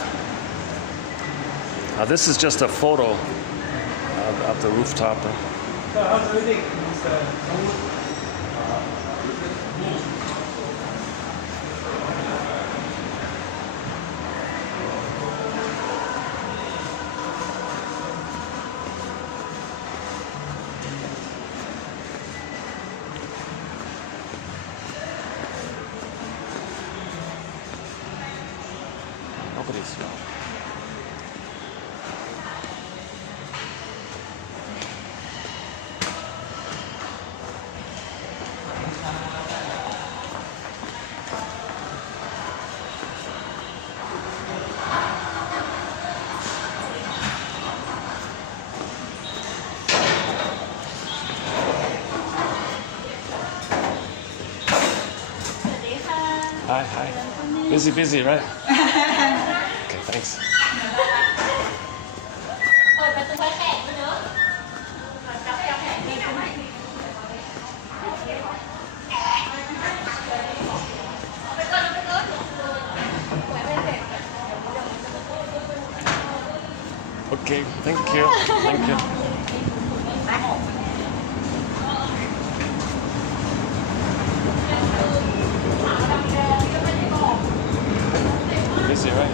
This is just a photo of the rooftop. How's everything? Nobody's well. Hi. Busy, right? Okay, thanks. Okay, thank you. Thank you. Busy, right?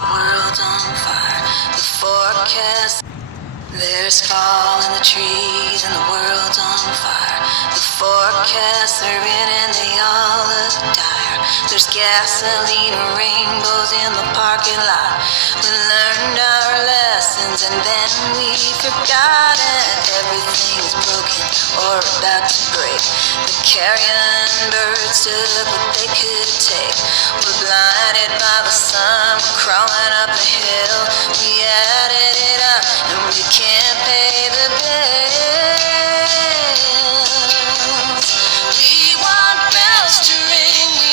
World on fire, the forecast. There's fall in the trees and the world's on fire. The forecasts are in and they all look dire. There's gasoline and rainbows in the parking lot. We learned our lessons and then we forgot it. Everything's broken or about to break. The carrion birds took what they could take. We're blinded by the sun, we're crawling up the hill. We added it up and we can't pay the bills. We want bells to ring, we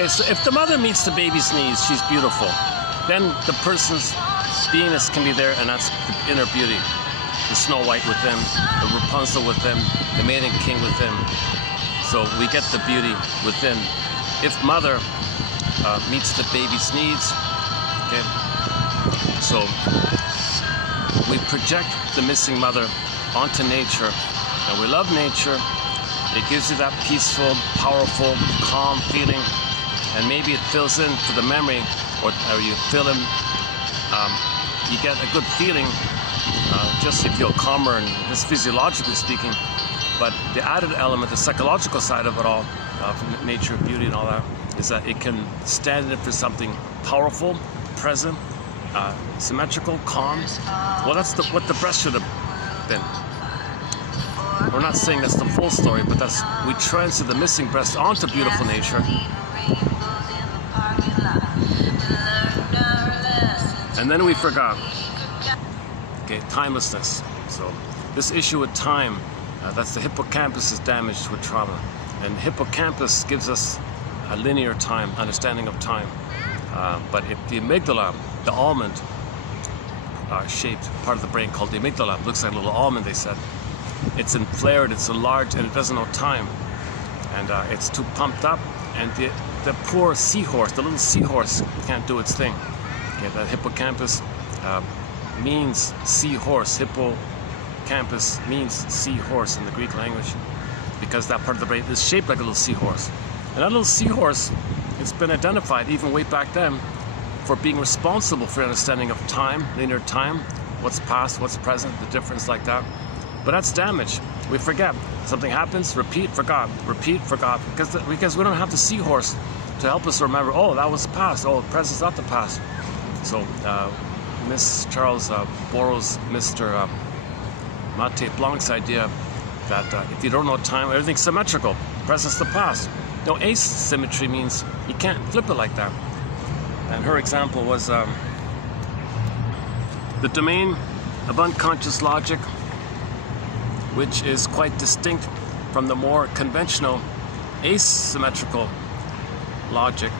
Okay, so if the mother meets the baby's needs, she's beautiful. Then the person's beingness can be there, and that's the inner beauty. The Snow White within, the Rapunzel within, the Maiden King within. So we get the beauty within. If mother meets the baby's needs, okay, so we project the missing mother onto nature, and we love nature. It gives you that peaceful, powerful, calm feeling, and maybe it fills in for the memory, or you fill in, you get a good feeling, just you feel calmer, and this physiologically speaking. But the added element, the psychological side of it all, of nature, beauty and all that, is that it can stand in for something powerful, present, symmetrical, calm. Well, that's what the breast should have been. We're not saying that's the full story, but that's, we transfer the missing breast onto beautiful nature. And then we forgot. Okay, timelessness. So this issue with time, that's the hippocampus is damaged with trauma. And the hippocampus gives us a linear time, understanding of time. But if the amygdala, the almond shaped part of the brain called the amygdala, looks like a little almond, they said. It's inflared, it's enlarged, and it doesn't know time. And it's too pumped up, and the poor seahorse, the little seahorse, can't do its thing. Okay, that hippocampus means seahorse. Hippocampus means seahorse in the Greek language, because that part of the brain is shaped like a little seahorse. And that little seahorse, it's been identified even way back then for being responsible for understanding of time, linear time, what's past, what's present, the difference like that. But that's damage. We forget. Something happens, repeat, forgot, because we don't have the seahorse to help us remember, oh, that was the past, oh, the present's not the past. So Miss Charles borrows Mr. Mate Blanc's idea that if you don't know time, everything's symmetrical. Present's the past. No, asymmetry means you can't flip it like that. And her example was the domain of unconscious logic, which is quite distinct from the more conventional asymmetrical logic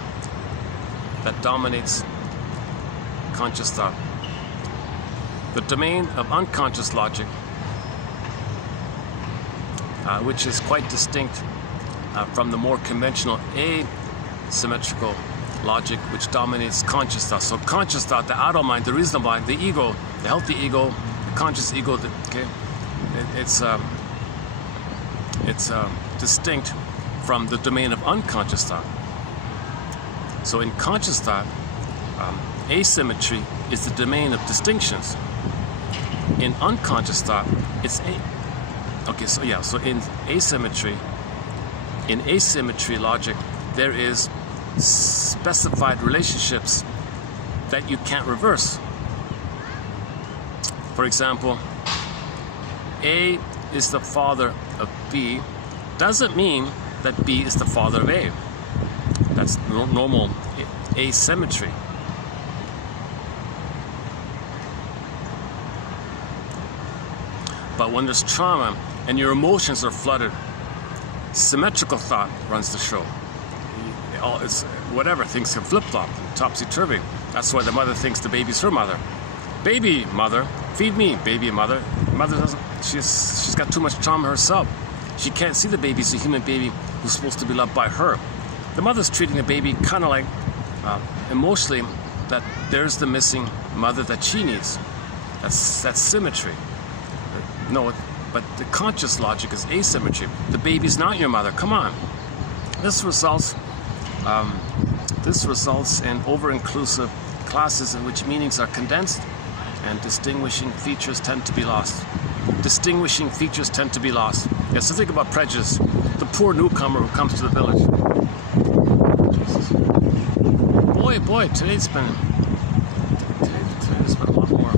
that dominates conscious thought. The domain of unconscious logic, which is quite distinct from the more conventional asymmetrical logic, which dominates conscious thought. So conscious thought, the adult mind, the reasonable mind, the ego, the healthy ego, the conscious ego, okay, it's distinct from the domain of unconscious thought. So in conscious thought, asymmetry is the domain of distinctions. In unconscious thought, it's so in asymmetry logic, there is specified relationships that you can't reverse. For example, A is the father of B doesn't mean that B is the father of A. That's normal asymmetry. But when there's trauma and your emotions are flooded, symmetrical thought runs the show. It's whatever, things can flip-flop, topsy-turvy. That's why the mother thinks the baby's her mother. Baby mother, feed me, baby mother. Mother doesn't, she's got too much trauma herself. She can't see the baby as a human baby who's supposed to be loved by her. The mother's treating the baby kind of like emotionally that there's the missing mother that she needs. That's symmetry. No, but the conscious logic is asymmetry. The baby's not your mother. Come on. This results in over-inclusive classes in which meanings are condensed and distinguishing features tend to be lost. Distinguishing features tend to be lost. Yeah, so think about prejudice. The poor newcomer who comes to the village. Jesus. Boy, today's been a lot more.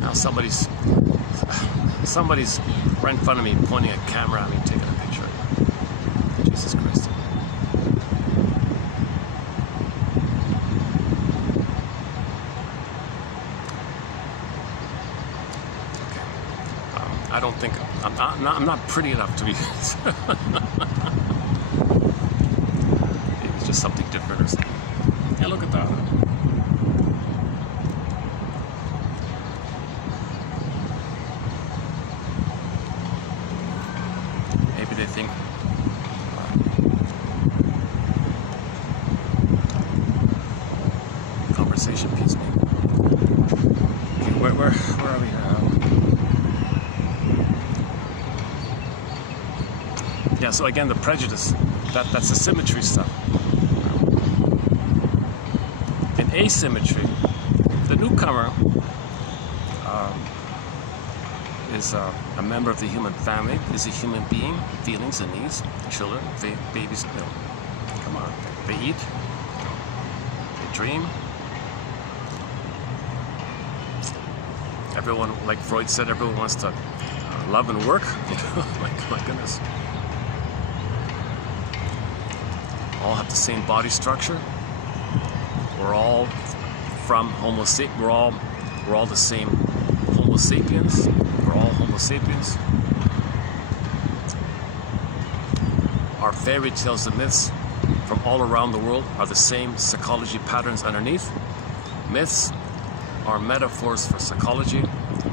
Now somebody's right in front of me, pointing a camera at me, taking a picture. Jesus Christ. Okay. I don't think I'm not pretty enough to be. It was just something different or something. Yeah, look at that. Maybe they think conversation piece maybe. Okay, where are we now? Yeah, so again, the prejudice, that's the symmetry stuff. In asymmetry, the newcomer is a member of the human family, is a human being, feelings and needs, children, babies, come on, they eat, they dream. Everyone, like Freud said, everyone wants to love and work. my goodness. All have the same body structure. We're all from Homo sapiens. We're all the same Homo sapiens. We're all Homo sapiens. Our fairy tales and myths from all around the world are the same psychology patterns underneath. Myths are metaphors for psychology.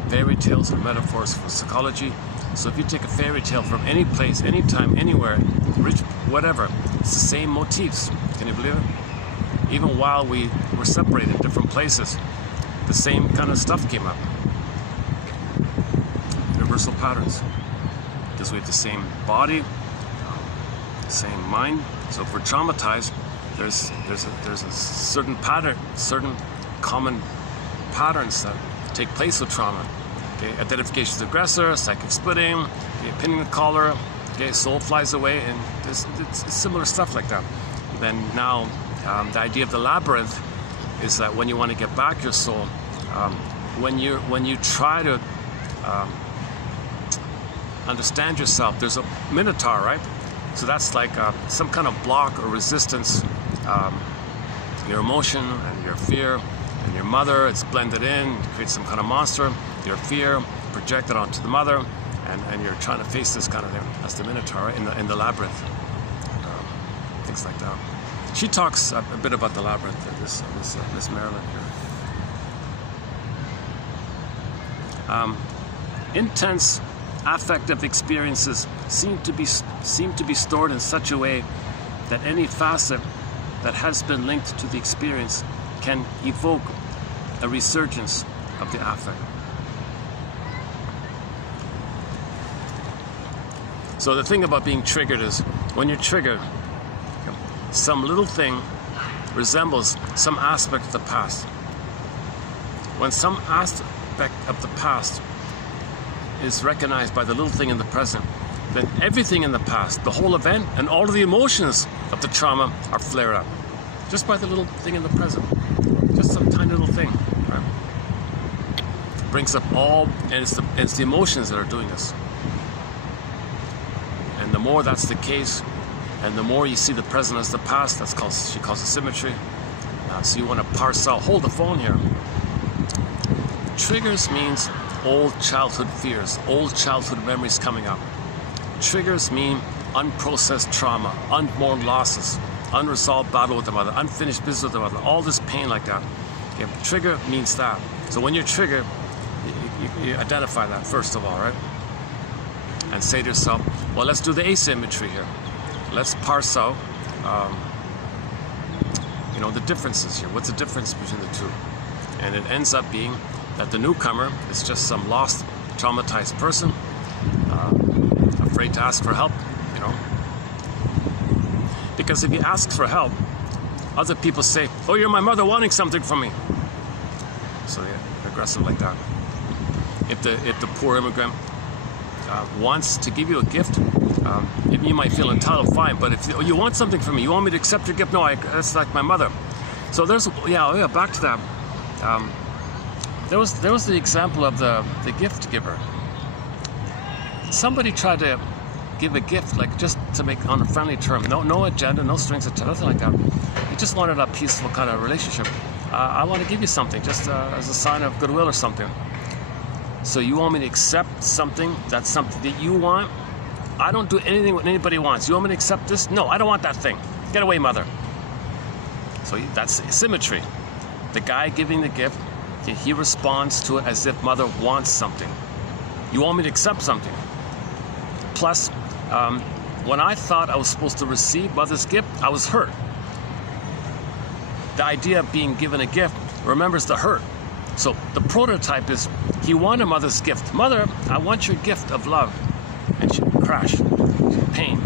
Fairy tales are metaphors for psychology. So if you take a fairy tale from any place, anytime, anywhere, rich, whatever, it's the same motifs. Can you believe it? Even while we were separated in different places, the same kind of stuff came up. Universal patterns. Because we have the same body, same mind. So if we're traumatized, there's a certain pattern, certain common patterns that take place with trauma. Okay, identification with the aggressor, psychic splitting, okay, pinning the collar, okay, soul flies away, and it's similar stuff like that. Then now, the idea of the labyrinth is that when you want to get back your soul, when you try to understand yourself, there's a minotaur, right? So that's like some kind of block or resistance. Your emotion and your fear and your mother, it's blended in, creates some kind of monster. Your fear projected onto the mother, and you're trying to face this kind of thing. That's the minotaur, right? in the labyrinth. Things like that. She talks a bit about the labyrinth, Miss Marilyn here. Intense affective experiences seem to be stored in such a way that any facet that has been linked to the experience can evoke a resurgence of the affect. So the thing about being triggered is, when you're triggered, some little thing resembles some aspect of the past. When some aspect of the past is recognized by the little thing in the present, then everything in the past, the whole event, and all of the emotions of the trauma are flared up. Just by the little thing in the present. Just some tiny little thing. Right? Brings up all, and it's the emotions that are doing this. And the more that's the case, and the more you see the present as the past, she calls it symmetry. So you want to parse out, hold the phone here. Triggers means old childhood fears, old childhood memories coming up. Triggers mean unprocessed trauma, unmourned losses, unresolved battle with the mother, unfinished business with the mother, all this pain like that. Okay, trigger means that. So when you're triggered, you identify that first of all, right? And say to yourself, well, let's do the asymmetry here. Let's parse out, the differences here. What's the difference between the two? And it ends up being that the newcomer is just some lost, traumatized person, afraid to ask for help, Because if you ask for help, other people say, oh, you're my mother wanting something from me. So yeah, aggressive like that. If the poor immigrant wants to give you a gift, you might feel entitled, fine, but if you want something from me, you want me to accept your gift? No, that's like my mother. So back to that. There was the example of the gift giver. Somebody tried to give a gift, like just to make on a friendly term, no agenda, no strings attached, nothing like that. He just wanted a peaceful kind of relationship. I want to give you something, just as a sign of goodwill or something. So you want me to accept something, that's something that you want? I don't do anything what anybody wants. You want me to accept this? No, I don't want that thing. Get away, mother. So that's symmetry. The guy giving the gift, he responds to it as if mother wants something. You want me to accept something. Plus, when I thought I was supposed to receive mother's gift, I was hurt. The idea of being given a gift remembers the hurt. So the prototype is, he wanted mother's gift. Mother, I want your gift of love. And she crash, pain.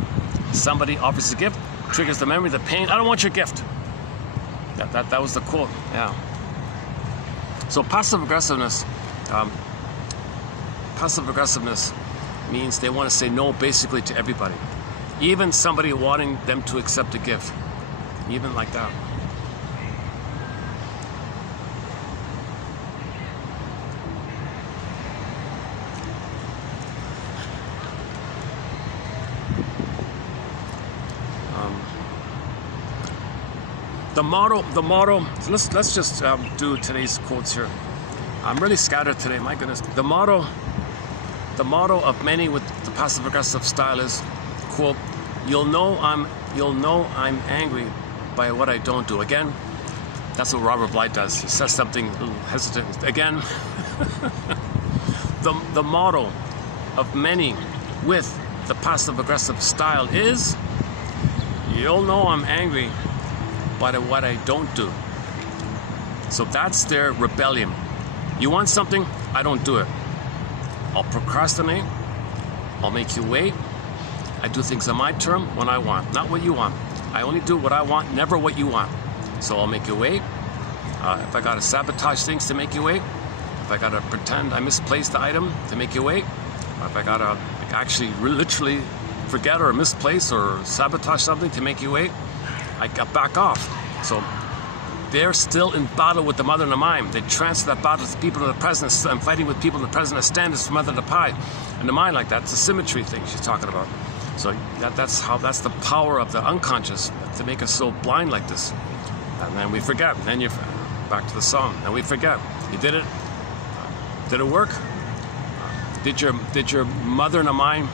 Somebody offers a gift, triggers the memory, the pain. I don't want your gift. That was the quote. Yeah. So passive aggressiveness means they want to say no basically to everybody, even somebody wanting them to accept a gift, even like that. The motto. So let's just do today's quotes here. I'm really scattered today. My goodness. The motto of many with the passive-aggressive style is, quote, "You'll know I'm angry by what I don't do." Again, that's what Robert Bly does. He says something a little hesitant. Again, the motto of many with the passive-aggressive style is, "You'll know I'm angry by what I don't do." So that's their rebellion. You want something, I don't do it. I'll procrastinate. I'll make you wait. I do things on my term when I want, not what you want. I only do what I want, never what you want. So I'll make you wait. If I gotta sabotage things to make you wait, if I gotta pretend I misplaced the item to make you wait, or if I gotta actually literally forget or misplace or sabotage something to make you wait, I back off. So they're still in battle with the mother and the mind. They transfer that battle to the people in the present. I'm fighting with people in the present. I stand as mother and the pie. And the mind like that, it's a symmetry thing she's talking about. So that's the power of the unconscious to make us so blind like this. And then we forget. And then you're back to the song. And we forget. You did it. Did it work? Did your mother and the mind?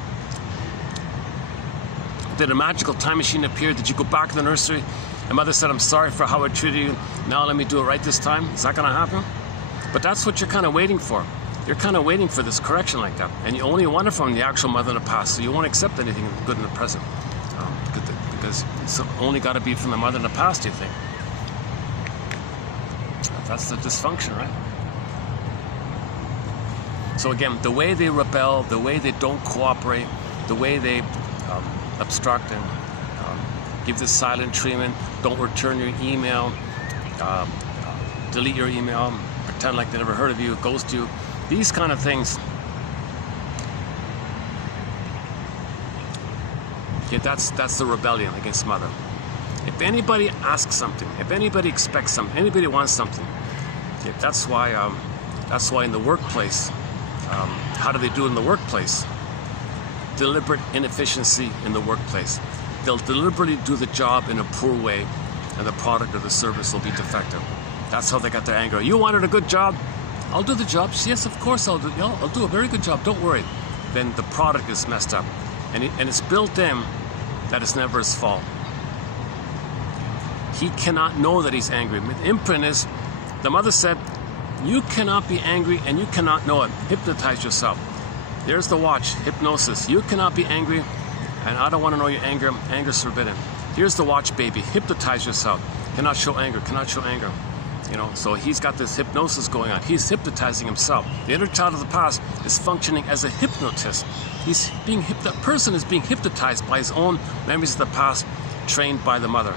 Did a magical time machine appear? Did you go back to the nursery? And mother said, "I'm sorry for how I treated you. Now let me do it right this time." Is that going to happen? But that's what you're kind of waiting for. You're kind of waiting for this correction like that. And you only want it from the actual mother in the past. So you won't accept anything good in the present. Because it's only got to be from the mother in the past, you think. That's the dysfunction, right? So again, the way they rebel, the way they don't cooperate, the way they obstruct and give this silent treatment, don't return your email, delete your email, pretend like they never heard of you, ghost you, these kind of things. Okay, that's the rebellion against mother. If anybody asks something, if anybody expects something, anybody wants something, okay, that's why in the workplace, how do they do in the workplace? Deliberate inefficiency in the workplace. They'll deliberately do the job in a poor way, and the product or the service will be defective. That's how they got their anger. You wanted a good job? I'll do the job. Yes, of course I'll do. I'll do a very good job. Don't worry. Then the product is messed up, and it's built in that it's never his fault. He cannot know that he's angry. The imprint is, the mother said, "You cannot be angry and you cannot know it. Hypnotize yourself." There's the watch, hypnosis. You cannot be angry, and I don't want to know your anger. Anger's forbidden. Here's the watch, baby. Hypnotize yourself. Cannot show anger. Cannot show anger. You know, so he's got this hypnosis going on. He's hypnotizing himself. The inner child of the past is functioning as a hypnotist. That person is being hypnotized by his own memories of the past, trained by the mother.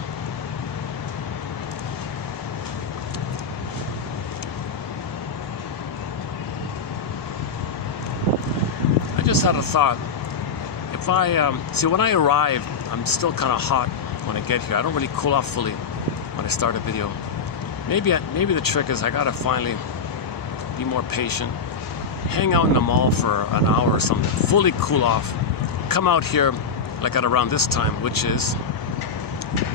I just had a thought. If I see, when I arrive, I'm still kind of hot when I get here. I don't really cool off fully when I start a video. Maybe the trick is I gotta finally be more patient, hang out in the mall for an hour or something, fully cool off, come out here like at around this time, which is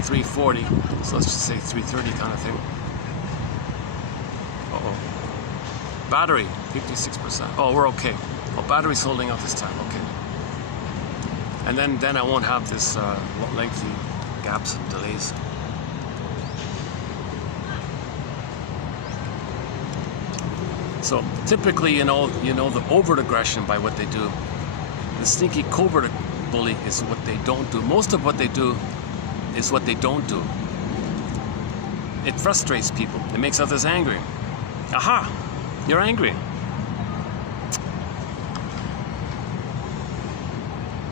3:40, so let's just say 3:30 kind of thing. Uh-oh. Battery, 56%. Oh, we're okay. Oh, battery's holding out this time, okay. And then I won't have this lengthy gaps and delays. So typically, you know the overt aggression by what they do. The sneaky covert bully is what they don't do. Most of what they do is what they don't do. It frustrates people. It makes others angry. Aha! You're angry.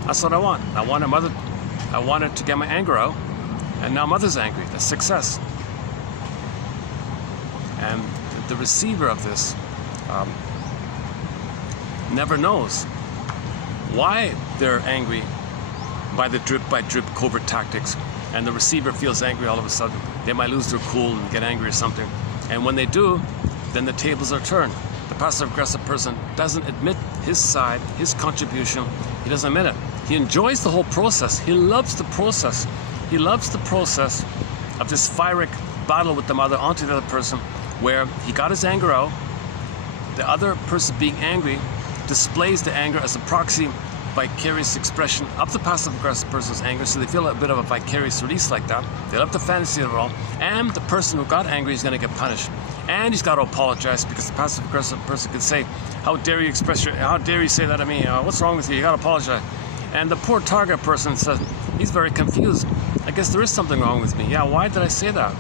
That's what I want. I wanted to get my anger out, and now mother's angry. That's success. And the receiver of this never knows why they're angry by the drip-by-drip covert tactics, and the receiver feels angry all of a sudden. They might lose their cool and get angry or something. And when they do, then the tables are turned. The passive-aggressive person doesn't admit his side, his contribution. He doesn't admit it. He enjoys the whole process. He loves the process. He loves the process of this fiery battle with the mother onto the other person, where he got his anger out. The other person being angry displays the anger as a proxy, vicarious expression of the passive-aggressive person's anger, so they feel a bit of a vicarious release like that. They love the fantasy of it all. And the person who got angry is going to get punished. And he's got to apologize, because the passive-aggressive person can say, how dare you say that to me? What's wrong with you? You got to apologize. And the poor target person says, he's very confused. I guess there is something wrong with me. Yeah, why did I say that?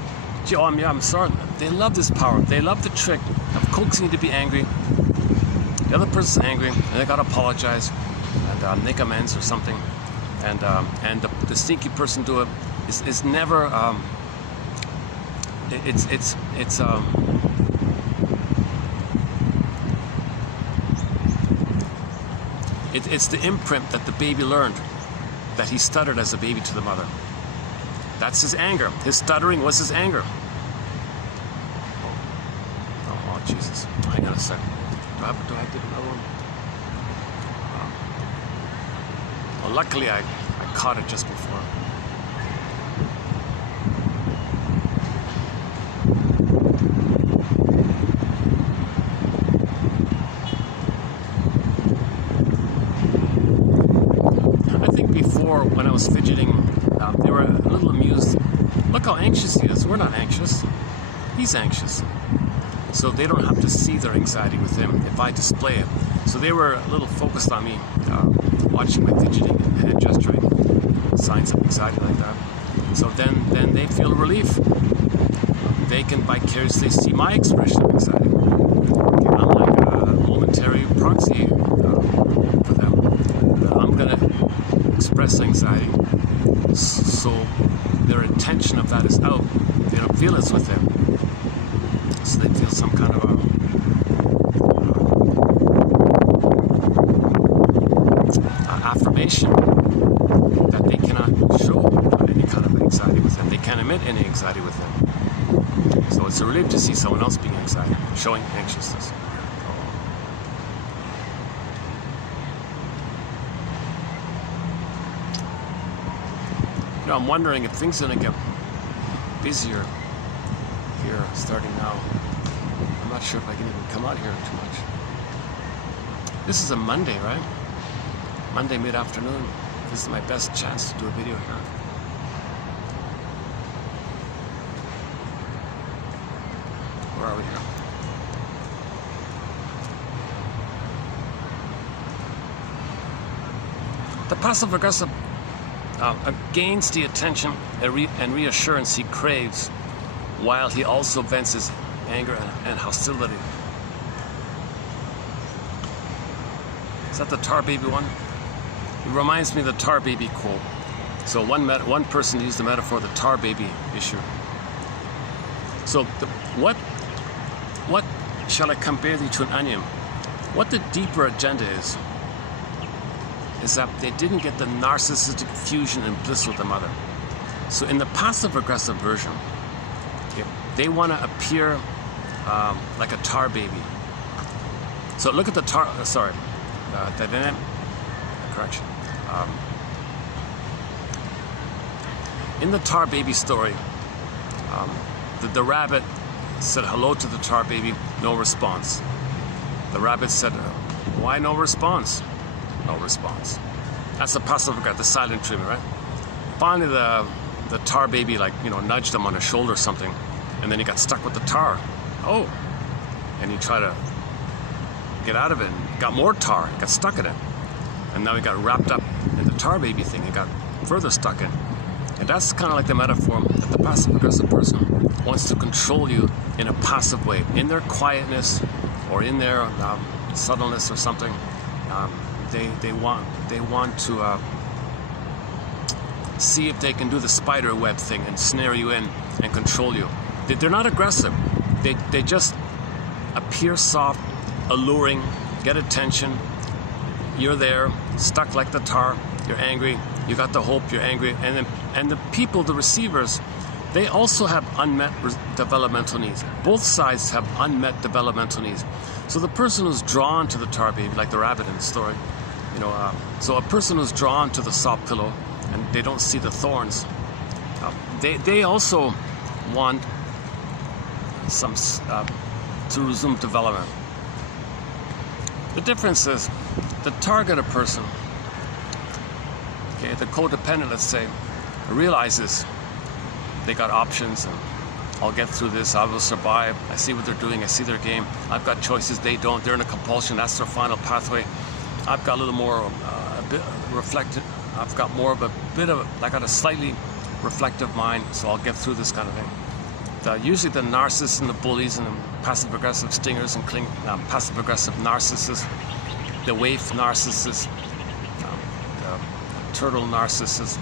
Gee, I'm sorry. They love this power. They love the trick of coaxing you to be angry. The other person's angry, and they got to apologize and make amends or something. And the sneaky person do it is never. It's the imprint that the baby learned, that he stuttered as a baby to the mother. That's his anger. His stuttering was his anger. Oh Jesus. Hang on a sec. Do I get another one? Well, luckily I caught it just before. When I was fidgeting, they were a little amused. Look how anxious he is. We're not anxious. He's anxious. So they don't have to see their anxiety with him if I display it. So they were a little focused on me, watching my fidgeting and head gesturing, signs of anxiety like that. So then they feel relief. They can vicariously see my expression of anxiety. Okay, I'm like a momentary proxy for them. But I'm going to express anxiety, so their intention of that is out. They don't feel it's with them, so they feel some kind of affirmation that they cannot show any kind of anxiety with them. They can't emit any anxiety with them. So it's a relief to see someone else being anxiety, showing anxiousness. I'm wondering if things are going to get busier here starting now. I'm not sure if I can even come out here too much. This is a Monday, right? Monday mid-afternoon. This is my best chance to do a video here. Where are we here? The passive-aggressive gains the attention and reassurance he craves, while he also vents his anger and hostility. Is that the tar baby one? It reminds me of the tar baby quote. So one person used the metaphor of the tar baby issue. So what shall I compare thee to an onion? What the deeper agenda is that they didn't get the narcissistic fusion and bliss with the mother. So in the passive-aggressive version, okay, they want to appear like a tar baby. So look at the correction. In the tar baby story, the rabbit said hello to the tar baby, no response. The rabbit said, why no response? No response. That's the passive-aggressive, the silent treatment, right? Finally, the tar baby, nudged him on his shoulder or something, and then he got stuck with the tar. Oh, and he tried to get out of it, and got more tar, got stuck in it. And now he got wrapped up in the tar baby thing and got further stuck in. And that's kind of like the metaphor that the passive-aggressive person wants to control you in a passive way. In their quietness or in their subtleness or something, they want to see if they can do the spider web thing and snare you in and control you. They're not aggressive. They just appear soft, alluring, get attention. You're there, stuck like the tar. You're angry. You got the hope. You're angry, and the people, the receivers, they also have unmet developmental needs. Both sides have unmet developmental needs. So the person who's drawn to the tar baby, like the rabbit in the story, so a person who's drawn to the soft pillow and they don't see the thorns, they also want some to resume development. The difference is the targeted person, okay, the codependent, let's say, realizes they got options and I'll get through this, I will survive, I see what they're doing, I see their game, I've got choices, they don't, they're in a compulsion, that's their final pathway. I've got a little more, a bit reflective, I've got more of a bit of, I got a slightly reflective mind, so I'll get through this kind of thing. Usually the narcissists and the bullies and the passive-aggressive stingers and passive-aggressive narcissists, the waif narcissists, the turtle narcissists,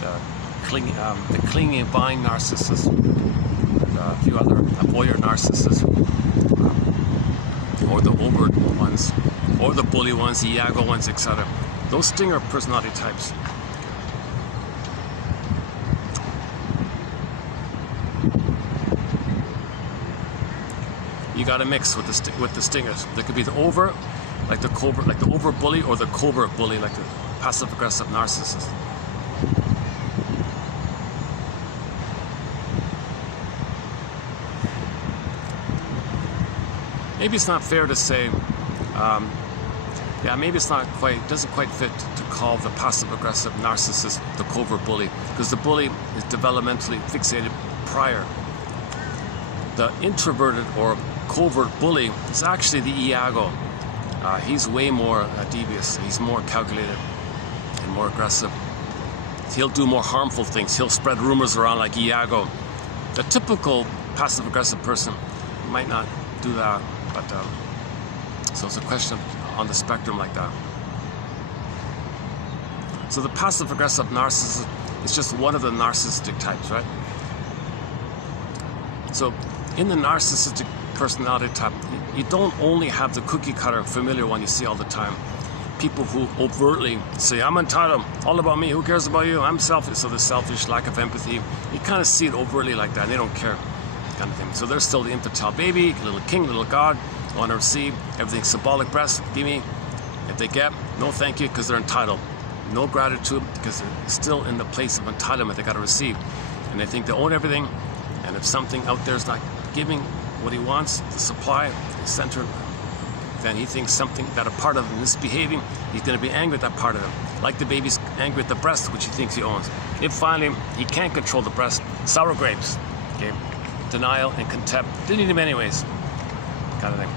the clinging and buying narcissists, a few other voyeur narcissists, or the overt ones, or the bully ones, the Iago ones, etc. Those stinger personality types. You got to mix with the stingers. There could be the overt, like the covert, like the overt bully, or the covert bully, like the passive-aggressive narcissist. Maybe it's not fair to say, maybe it's not quite, doesn't quite fit to call the passive-aggressive narcissist the covert bully, because the bully is developmentally fixated prior. The introverted or covert bully is actually the Iago. He's way more devious. He's more calculated and more aggressive. He'll do more harmful things. He'll spread rumors around like Iago. The typical passive-aggressive person might not do that, but so it's a question on the spectrum like that. So the passive-aggressive narcissist is just one of the narcissistic types, right? So in the narcissistic personality type, you don't only have the cookie-cutter familiar one you see all the time. People who overtly say, I'm entitled, all about me, who cares about you, I'm selfish. So the selfish, lack of empathy, you kind of see it overtly like that, and they don't care, kind of thing. So they're still the infantile baby, little king, little god, want to receive, everything's symbolic breast, give me. If they get, no thank you, because they're entitled. No gratitude, because they're still in the place of entitlement, they got to receive. And they think they own everything, and if something out there is not giving what he wants, the supply, the center, then he thinks something that a part of him is misbehaving, he's going to be angry at that part of him. Like the baby's angry at the breast, which he thinks he owns. If finally he can't control the breast, sour grapes, okay? Denial and contempt, didn't need him anyways, kind of thing.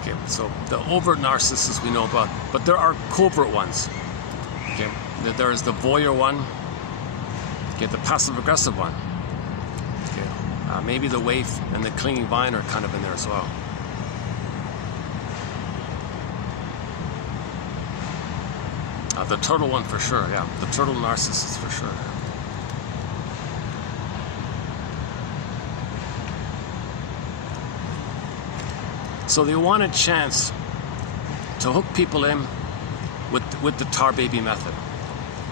Okay, so the overt narcissists we know about, but there are covert ones. Okay, there is the voyeur one, okay, the passive-aggressive one. Okay, maybe the waif and the clinging vine are kind of in there as well. The turtle one for sure, yeah. The turtle narcissist for sure. So they want a chance to hook people in with the tar baby method,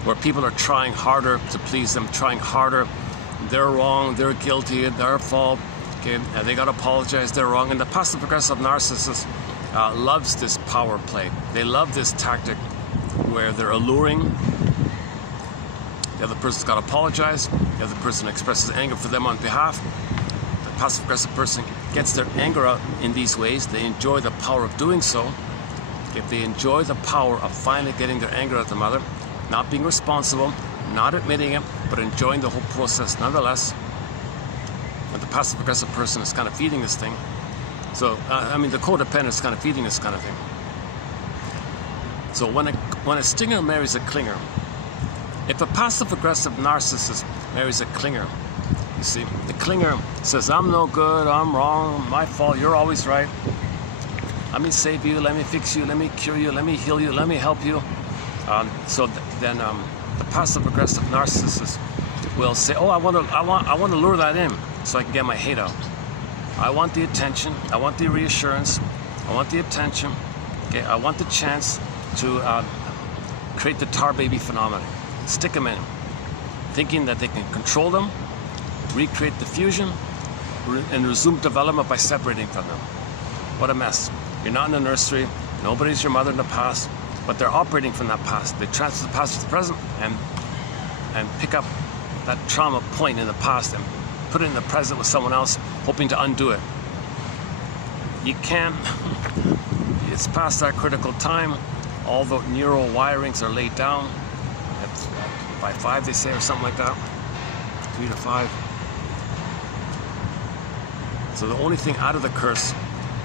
where people are trying harder to please them, trying harder. They're wrong, they're guilty, their fault. Okay, they gotta apologize, they're wrong. And the passive-aggressive narcissist loves this power play. They love this tactic where they're alluring. The other person's got to apologize. The other person expresses anger for them on behalf. The passive-aggressive person gets their anger out in these ways. They enjoy the power of doing so. If they enjoy the power of finally getting their anger out of the mother, not being responsible, not admitting it, but enjoying the whole process nonetheless, but the passive-aggressive person is kind of feeding this thing. So, I mean, the codependent is kind of feeding this kind of thing. So when a stinger marries a clinger, if a passive-aggressive narcissist marries a clinger, you see, the clinger says, I'm no good, I'm wrong, my fault, you're always right. Let me save you, let me fix you, let me cure you, let me heal you, let me help you. Then the passive-aggressive narcissist will say, oh, I want to lure that in so I can get my hate out. I want the attention, I want the reassurance, I want the attention, okay, I want the chance to create the tar baby phenomenon. Stick them in, thinking that they can control them, recreate the fusion, and resume development by separating from them. What a mess. You're not in the nursery, nobody's your mother in the past, but they're operating from that past. They transfer the past to the present and pick up that trauma point in the past and put it in the present with someone else, hoping to undo it. You can't. It's past that critical time. All the neural wirings are laid down. By 5, they say, or something like that. 3 to 5. So the only thing out of the curse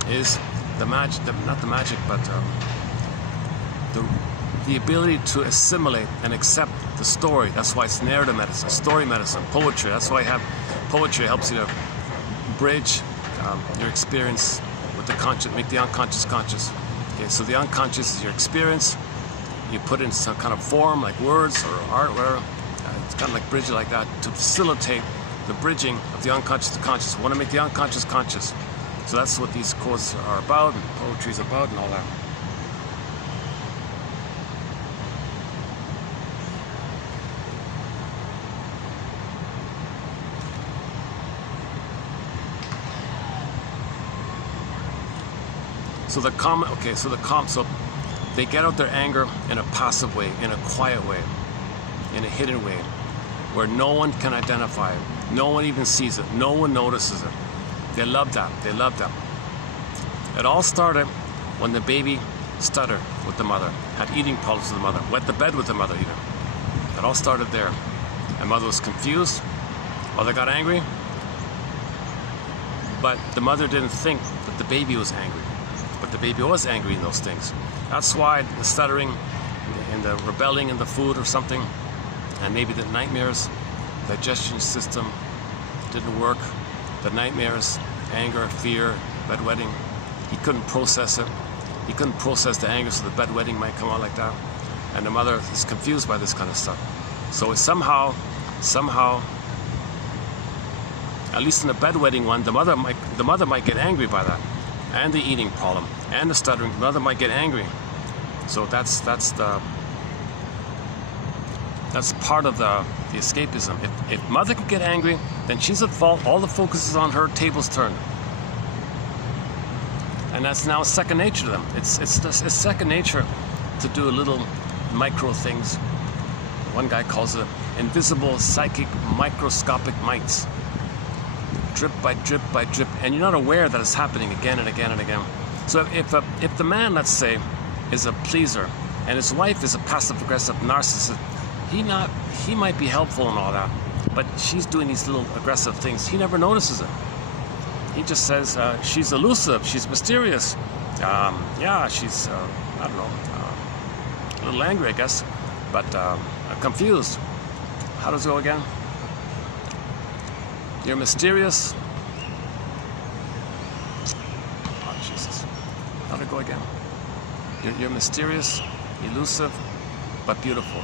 is the magic, not the magic, but the ability to assimilate and accept the story. That's why it's narrative medicine, story medicine, poetry. That's why I have poetry. It helps you to bridge your experience with the conscious, make the unconscious conscious. Okay, so the unconscious is your experience. You put it in some kind of form, like words or art, whatever. It's kind of like bridge it like that to facilitate the bridging of the unconscious to conscious. We want to make the unconscious conscious. So that's what these quotes are about, and poetry is about, and all that. So so they get out their anger in a passive way, in a quiet way, in a hidden way, where no one can identify it, no one even sees it, no one notices it. They love that. They love that. It all started when the baby stuttered with the mother, had eating problems with the mother, wet the bed with the mother even. It all started there. And mother was confused. Mother got angry. But the mother didn't think that the baby was angry. But the baby was angry in those things. That's why the stuttering and the rebelling in the food or something, and maybe the nightmares, digestion system didn't work. The nightmares, anger, fear, bedwetting, he couldn't process it. He couldn't process the anger, so the bedwetting might come out like that. And the mother is confused by this kind of stuff. So somehow, at least in the bedwetting one, the mother might get angry by that, and the eating problem, and the stuttering. The mother might get angry. So that's part of the escapism. If mother could get angry, then she's at fault. All the focus is on her. Tables turned, and that's now second nature to them. It's second nature to do little micro things. One guy calls it invisible psychic microscopic mites. Drip by drip by drip, and you're not aware that it's happening again and again and again. So if the man, let's say, is a pleaser, and his wife is a passive-aggressive narcissist, he might be helpful and all that, but she's doing these little aggressive things. He never notices it. He just says she's elusive, she's mysterious. Yeah, she's I don't know, a little angry, I guess, but confused. How does it go again? You're mysterious. Oh, Jesus. How'd it go again? You're mysterious, elusive, but beautiful.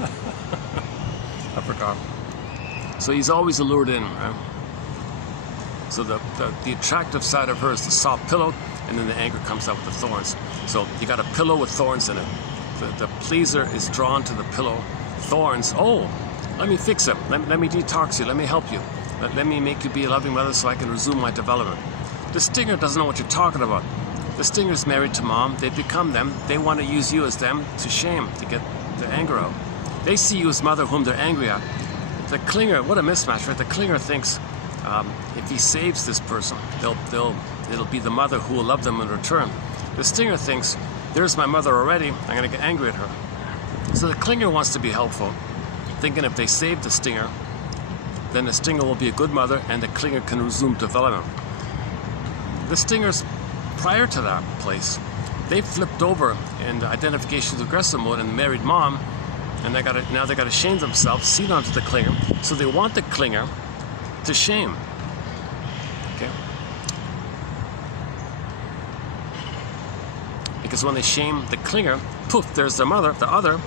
I forgot. So he's always lured in, right? So the attractive side of her is the soft pillow, and then the anger comes out with the thorns. So you got a pillow with thorns in it. The pleaser is drawn to the pillow. Thorns, oh, let me fix it. Let me detox you. Let me help you. Let me make you be a loving mother so I can resume my development. The stinger doesn't know what you're talking about. The stinger's married to mom. They become them. They want to use you as them to shame, to get the anger out. They see you as mother whom they're angry at. The clinger, what a mismatch, right? The clinger thinks if he saves this person, it'll be the mother who will love them in return. The stinger thinks, there's my mother already, I'm going to get angry at her. So the clinger wants to be helpful, thinking if they save the stinger, then the stinger will be a good mother and the clinger can resume development. The stingers prior to that place, they flipped over in the identification with aggressive mode and married mom, and now they got to shame themselves, seed onto the clinger, so they want the clinger to shame. Okay? Because when they shame the clinger, poof, there's their mother, the other.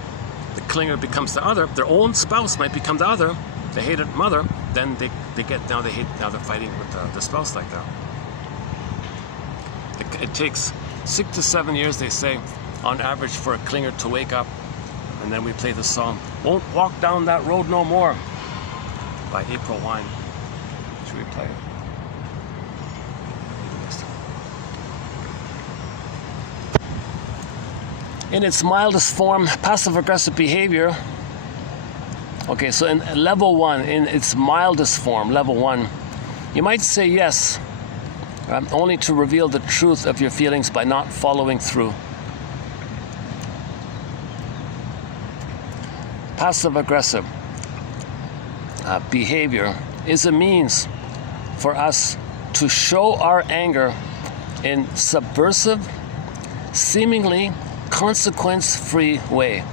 The clinger becomes the other. Their own spouse might become the other. They hated mother, then now they're fighting with the spouse like that. It takes 6 to 7 years, they say, on average, for a clinger to wake up. And then we play the song, "Won't Walk Down That Road No More" by April Wine. Should we play it? In its mildest form, passive-aggressive behavior. Okay, so in level 1, in its mildest form, level 1, you might say yes, only to reveal the truth of your feelings by not following through. Passive-aggressive behavior is a means for us to show our anger in subversive, seemingly consequence-free way.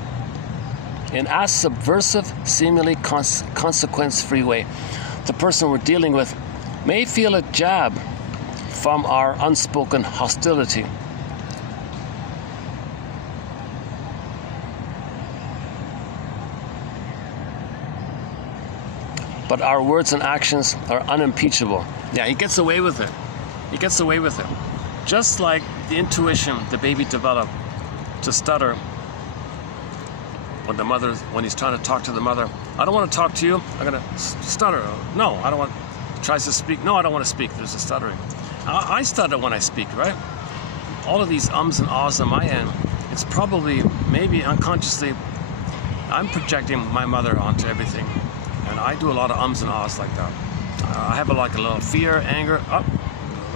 In a subversive, seemingly consequence-free way. The person we're dealing with may feel a jab from our unspoken hostility. But our words and actions are unimpeachable. Yeah, he gets away with it. He gets away with it. Just like the intuition the baby developed to stutter when he's trying to talk to the mother. "I don't want to talk to you. I'm going to stutter." "No, I don't want." Tries to speak. "No, I don't want to speak." There's a stuttering. I stutter when I speak, right? All of these ums and ahs on my end, it's probably, maybe unconsciously, I'm projecting my mother onto everything. And I do a lot of ums and ahs like that. I have a little fear, anger,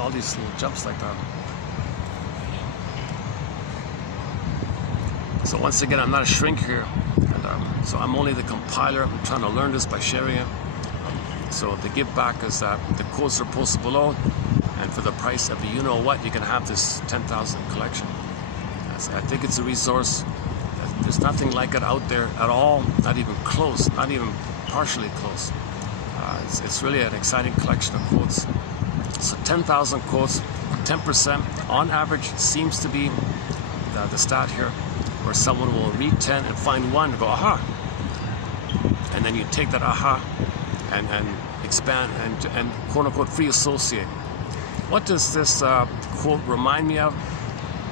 all these little jumps like that. So once again, I'm not a shrink here, and so I'm only the compiler. I'm trying to learn this by sharing it. So the give back is that the codes are posted below, and for the price of the you-know-what, you can have this 10,000 collection. I think it's a resource. There's nothing like it out there at all, not even close, not even partially close. It's really an exciting collection of quotes. So 10,000 quotes, 10% on average seems to be the stat here, where someone will read 10 and find one and go, aha. And then you take that aha and expand and quote unquote free associate. What does this quote remind me of?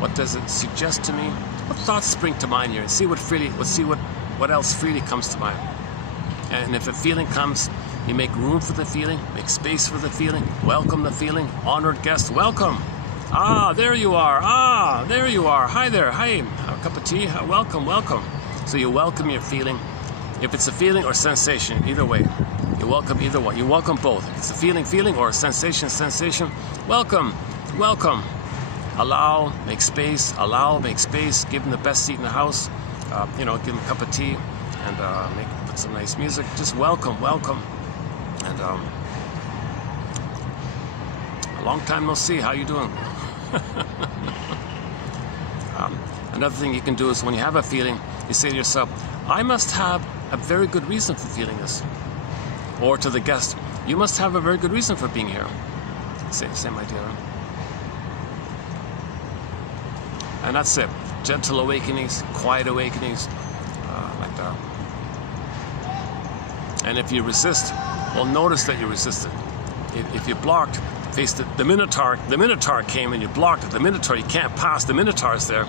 What does it suggest to me? What thoughts spring to mind here? And see what else freely comes to mind. And if a feeling comes, you make room for the feeling, make space for the feeling, welcome the feeling, honored guest, welcome. Ah, there you are. Ah, there you are. Hi there. Hi. A cup of tea. Welcome, welcome. So you welcome your feeling. If it's a feeling or sensation, either way. You welcome either one. You welcome both. If it's a feeling, or a sensation, welcome, welcome. Allow, make space. Allow, make space. Give them the best seat in the house. Give them a cup of tea and put some nice music. Just welcome, welcome. And a long time no see. How you doing? Another thing you can do is when you have a feeling, you say to yourself, I must have a very good reason for feeling this. Or to the guest, you must have a very good reason for being here. Same idea. Right? And that's it. Gentle awakenings, quiet awakenings, like that. And if you resist, well, notice that you resisted. If you blocked, faced the Minotaur came and you blocked it. The Minotaur, you can't pass. The Minotaur's there.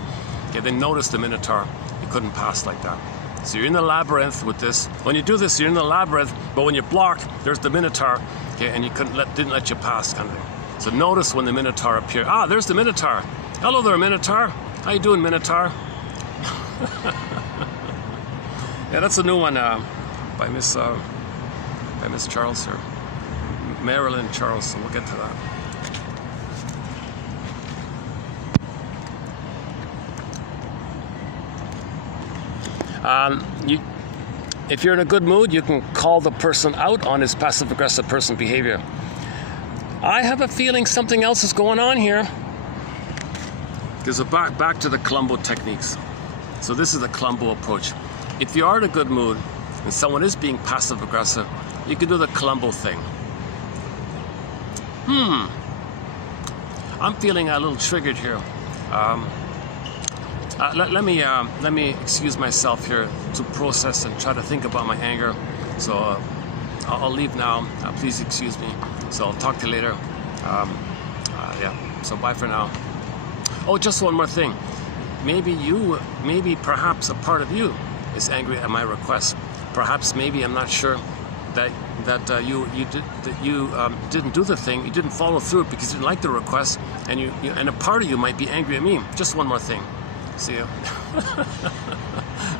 Okay, then notice the Minotaur. You couldn't pass like that. So you're in the labyrinth with this. When you do this, you're in the labyrinth, but when you block, there's the Minotaur, okay, and you didn't let you pass, kind of thing. So notice when the Minotaur appeared. Ah, there's the Minotaur. Hello there, Minotaur. How you doing, Minotaur? Yeah, that's a new one by Miss Charles here, Marilyn Charles. So we'll get to that. if you're in a good mood, you can call the person out on his passive-aggressive person behavior. I have a feeling something else is going on here. Because back to the Columbo techniques. So this is the Columbo approach. If you are in a good mood and someone is being passive-aggressive, you can do the Columbo thing. I'm feeling a little triggered here. Let me excuse myself here to process and try to think about my anger. So I'll leave now. Please excuse me. So I'll talk to you later. Yeah. So bye for now. Oh, just one more thing. Maybe perhaps a part of you is angry at my request. Perhaps maybe, I'm not sure, that you didn't do the thing, you didn't follow through because you didn't like the request, and a part of you might be angry at me. Just one more thing. See ya.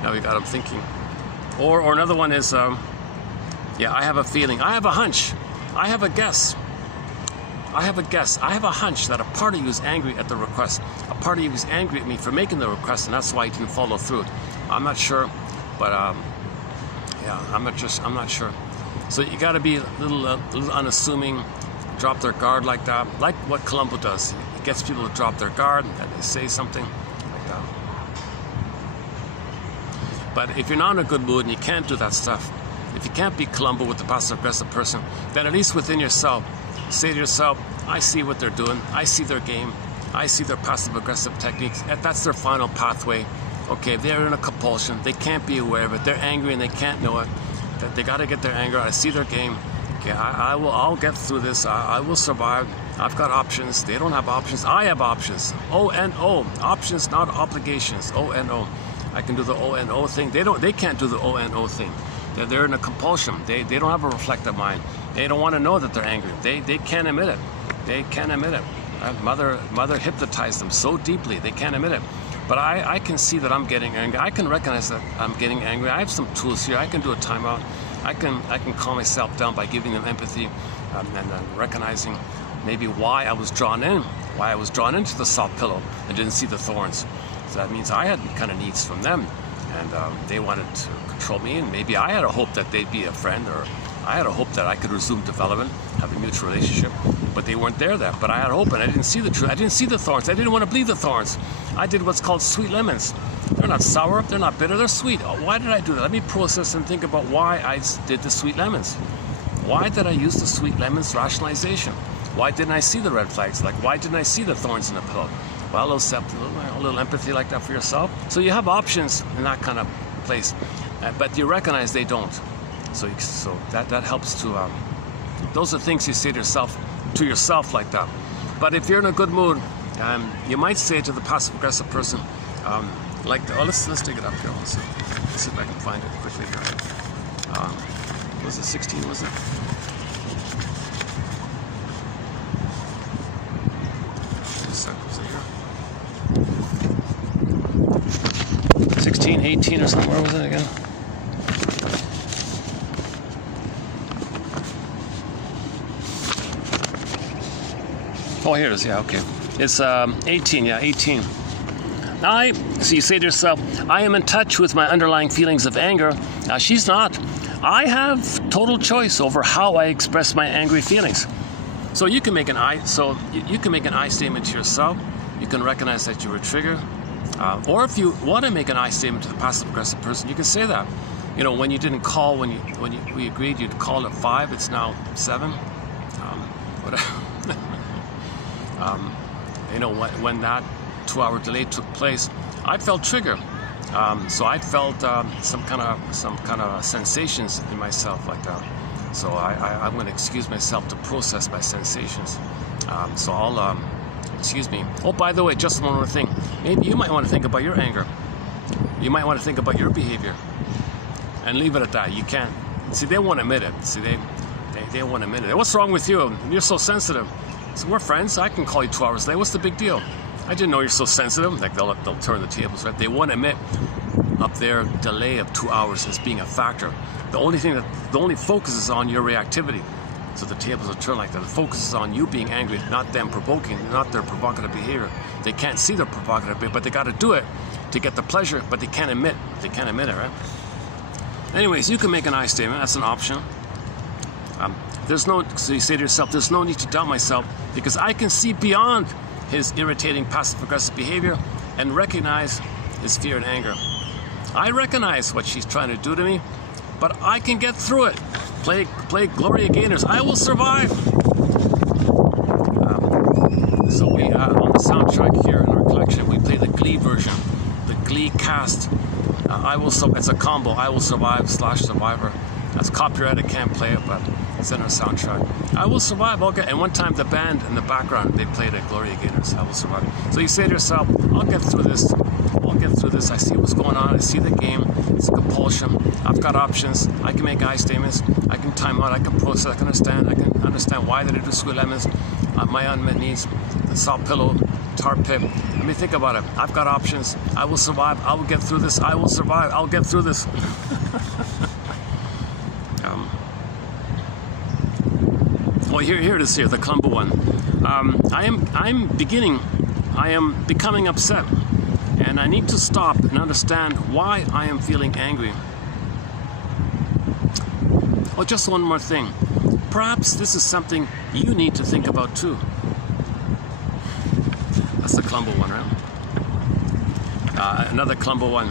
Now we got him thinking. Or another one is, yeah, I have a feeling, I have a hunch, I have a guess. I have a hunch that a part of you is angry at the request. A part of you is angry at me for making the request, and that's why you didn't follow through. I'm not sure, but yeah, I'm not sure. So you got to be a little unassuming, drop their guard like that, like what Columbo does. He gets people to drop their guard and they say something like that. But if you're not in a good mood and you can't do that stuff, if you can't be Columbo with the passive-aggressive person, then at least within yourself, say to yourself, I see what they're doing, I see their game, I see their passive-aggressive techniques, that's their final pathway. Okay, they're in a compulsion, they can't be aware of it, they're angry and they can't know it, that they got to get their anger out, I see their game. Okay, I'll get through this, I will survive, I've got options, they don't have options, I have options. O-N-O, options, not obligations, O-N-O. I can do the O-N-O thing, they can't do the O-N-O thing. They're in a compulsion, they don't have a reflective mind. They don't want to know that they're angry. They can't admit it. They can't admit it. Mother hypnotized them so deeply, they can't admit it. But I can see that I'm getting angry. I can recognize that I'm getting angry. I have some tools here. I can do a timeout. I can calm myself down by giving them empathy and recognizing maybe why I was drawn into the soft pillow and didn't see the thorns. So that means I had kind of needs from them, and they wanted to control me, and maybe I had a hope that they'd be a friend, or I had a hope that I could resume development, have a mutual relationship, but they weren't there then. But I had hope, and I didn't see the truth. I didn't see the thorns. I didn't want to bleed the thorns. I did what's called sweet lemons. They're not sour, they're not bitter, they're sweet. Why did I do that? Let me process and think about why I did the sweet lemons. Why did I use the sweet lemons rationalization? Why didn't I see the red flags? Like, why didn't I see the thorns in the pillow? Well, a little empathy like that for yourself. So you have options in that kind of place, but you recognize they don't. So that helps to, those are things you say to yourself like that. But if you're in a good mood, you might say to the passive-aggressive person, let's dig it up here. Let's see if I can find it quickly here. Was it 16, was it? Was it here? 16, 18 or something, where was it again? Oh, here it is, yeah, okay. It's 18, yeah, 18. So you say to yourself, I am in touch with my underlying feelings of anger. Now, she's not. I have total choice over how I express my angry feelings. So you can make an I statement to yourself. You can recognize that you were triggered. Or if you want to make an I statement to the passive-aggressive person, you can say that. You know, when you didn't call, we agreed you'd call at 5, it's now 7. Whatever. You know, when that 2-hour delay took place, I felt triggered. So I felt some kind of sensations in myself like that. So I'm going to excuse myself to process my sensations. So I'll excuse me. Oh, by the way, just one more thing. Maybe you might want to think about your anger. You might want to think about your behavior, and leave it at that. You can't. See, they won't admit it. See, they won't admit it. What's wrong with you? You're so sensitive. So we're friends. I can call you 2 hours late. What's the big deal? I didn't know you're so sensitive. Like they'll turn the tables, right? They won't admit up their delay of 2 hours as being a factor. The only focus is on your reactivity. So the tables will turn like that. The focus is on you being angry, not them provoking, not their provocative behavior. They can't see their provocative behavior, but they got to do it to get the pleasure. But they can't admit it, right? Anyways, you can make an I statement. That's an option. So you say to yourself, there's no need to doubt myself because I can see beyond his irritating passive-aggressive behavior and recognize his fear and anger. I recognize what she's trying to do to me, but I can get through it. Play Gloria Gaynor's I Will Survive. So we, on the soundtrack here in our collection, we play the Glee version, the Glee cast. It's a combo, I Will Survive / Survivor. That's copyrighted, can't play it, but it's in our soundtrack. I Will Survive, okay. And one time the band in the background, they played a Gloria Gaynor's I Will Survive. So you say to yourself, I'll get through this. I see what's going on. I see the game. It's a compulsion. I've got options. I can make I statements. I can time out. I can process. I can understand why did I do sweet lemons. My unmet needs. The salt pillow, tar pit. Let me think about it. I've got options. I will survive. I will get through this. I will survive. I'll get through this. Well, here it is. Here, the Columbo one. I am becoming upset. And I need to stop and understand why I am feeling angry. Oh, just one more thing. Perhaps this is something you need to think about too. That's the Columbo one, right? Another Columbo one.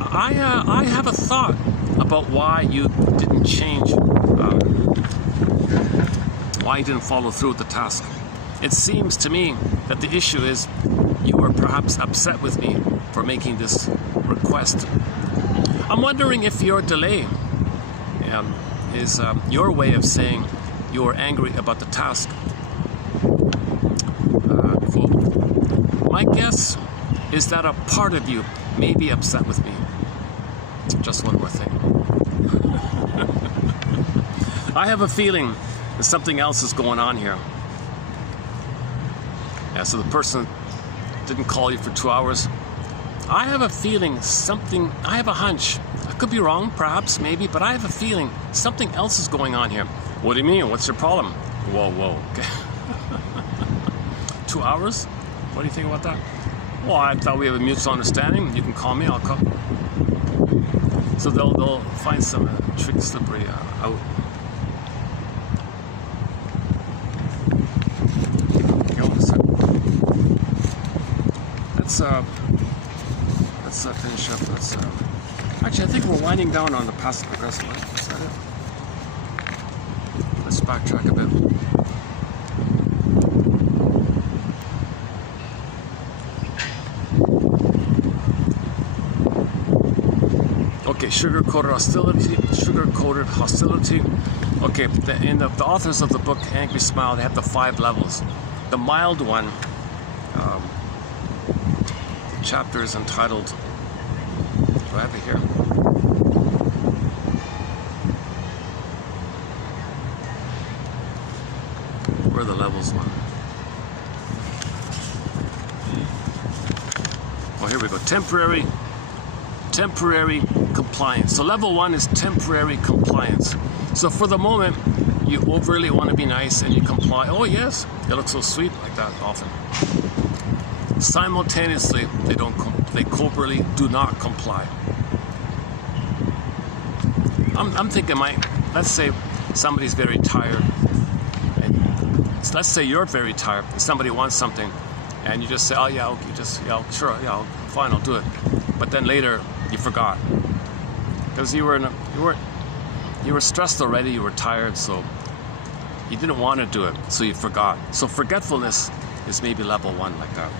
I have a thought about why you didn't change, why you didn't follow through with the task. It seems to me that the issue is you are perhaps upset with me for making this request. I'm wondering if your delay is your way of saying you are angry about the task. Quote, my guess is that a part of you may be upset with me. Just one more thing. I have a feeling that something else is going on here. Yeah, so the person didn't call you for 2 hours. I have a feeling I have a hunch. I could be wrong, perhaps, maybe, but I have a feeling something else is going on here. What do you mean? What's your problem? Whoa. Okay. 2 hours? What do you think about that? Well, I thought we have a mutual understanding. You can call me, I'll call. So they'll find some trick slippery out. Let's finish up. Actually, I think we're winding down on the passive aggressive. Is that it? Let's backtrack a bit. Okay, sugar-coated hostility. Okay, the authors of the book Angry Smile, they have the 5 levels. The mild one. Chapter is entitled, do I have it here? Where are the levels one? Oh, here we go. Temporary compliance. So level 1 is temporary compliance. So for the moment, you overly want to be nice and you comply. Oh yes, it looks so sweet, like that often. Simultaneously, they covertly do not comply. I'm thinking, let's say somebody's very tired, and let's say you're very tired, and somebody wants something, and you just say, oh yeah, okay, sure, yeah, fine, I'll do it. But then later, you forgot, because you were stressed already, you were tired, so you didn't want to do it, so you forgot. So forgetfulness is maybe level 1, like that.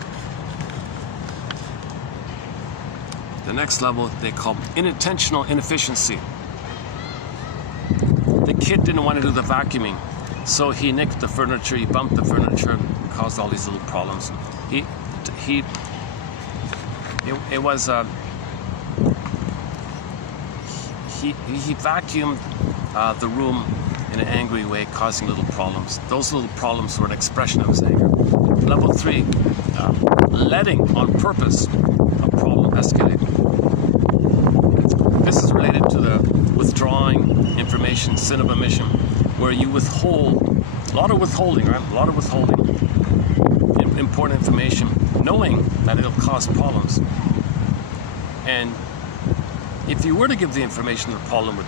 The next level they call unintentional inefficiency. The kid didn't want to do the vacuuming, so he nicked the furniture, he bumped the furniture, and caused all these little problems. He vacuumed the room in an angry way, causing little problems. Those little problems were an expression of his anger. Level 3, letting on purpose a problem escalate. This is related to the withdrawing information, sin of omission, where you withhold, a lot of withholding, right? A lot of withholding important information, knowing that it'll cause problems. And If you were to give the information, the problem would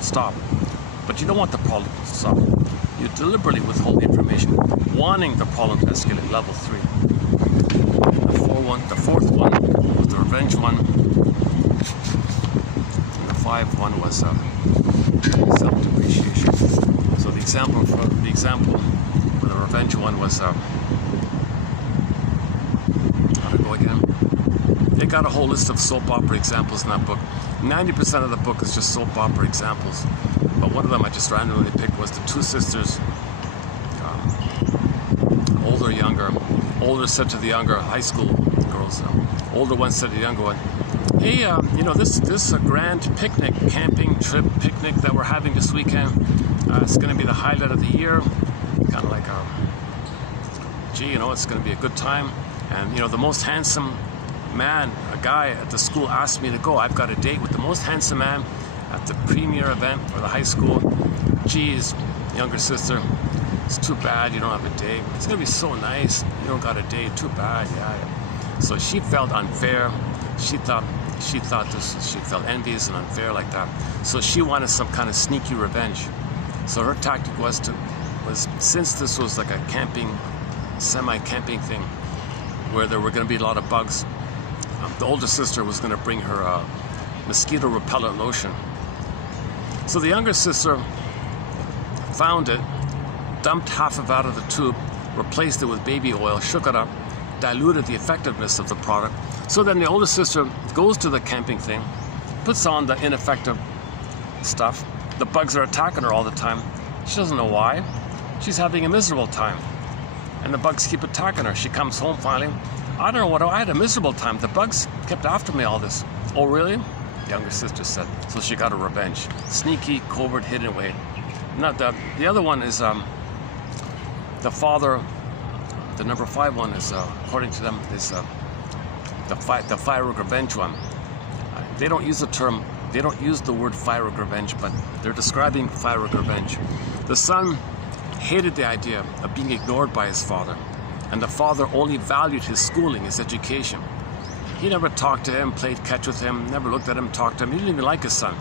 stop. But you don't want the problem to stop. You deliberately withhold the information, wanting the problem to escalate. Level 3. The fourth one was the revenge one. And the 5th one was self-depreciation. So the example for the revenge one was how to go again. They got a whole list of soap opera examples in that book. 90% of the book is just soap opera examples. But one of them I just randomly picked was the two sisters, older, younger. Older said to the younger, high school girls, older one said to the younger one, hey, you know, this grand picnic, camping trip picnic that we're having this weekend, it's going to be the highlight of the year. Kind of like, gee, you know, it's going to be a good time. And, you know, the most handsome man, a guy at the school asked me to go. I've got a date with the most handsome man at the premier event for the high school. Geez, younger sister, it's too bad you don't have a date. It's going to be so nice. You don't got a date. Too bad. Yeah. So she felt unfair. She felt envious and unfair like that. So she wanted some kind of sneaky revenge. So her tactic was since this was like a semi-camping thing, where there were going to be a lot of bugs, the older sister was going to bring her mosquito repellent lotion. So the younger sister found it, dumped half of it out of the tube, replaced it with baby oil, shook it up, diluted the effectiveness of the product. So then the older sister goes to the camping thing, puts on the ineffective stuff. The bugs are attacking her all the time. She doesn't know why. She's having a miserable time. And the bugs keep attacking her. She comes home finally. I don't know what, I had a miserable time. The bugs kept after me all this. Oh, really? The younger sister said. So she got a revenge. Sneaky, covert, hidden way. Now, the other one is the father. The number 5 one is, according to them, is the fire revenge one. They don't use the term, they don't use the word fire revenge, but they're describing fire revenge. The son hated the idea of being ignored by his father, and the father only valued his schooling, his education. He never talked to him, played catch with him, never looked at him, talked to him. He didn't even like his son.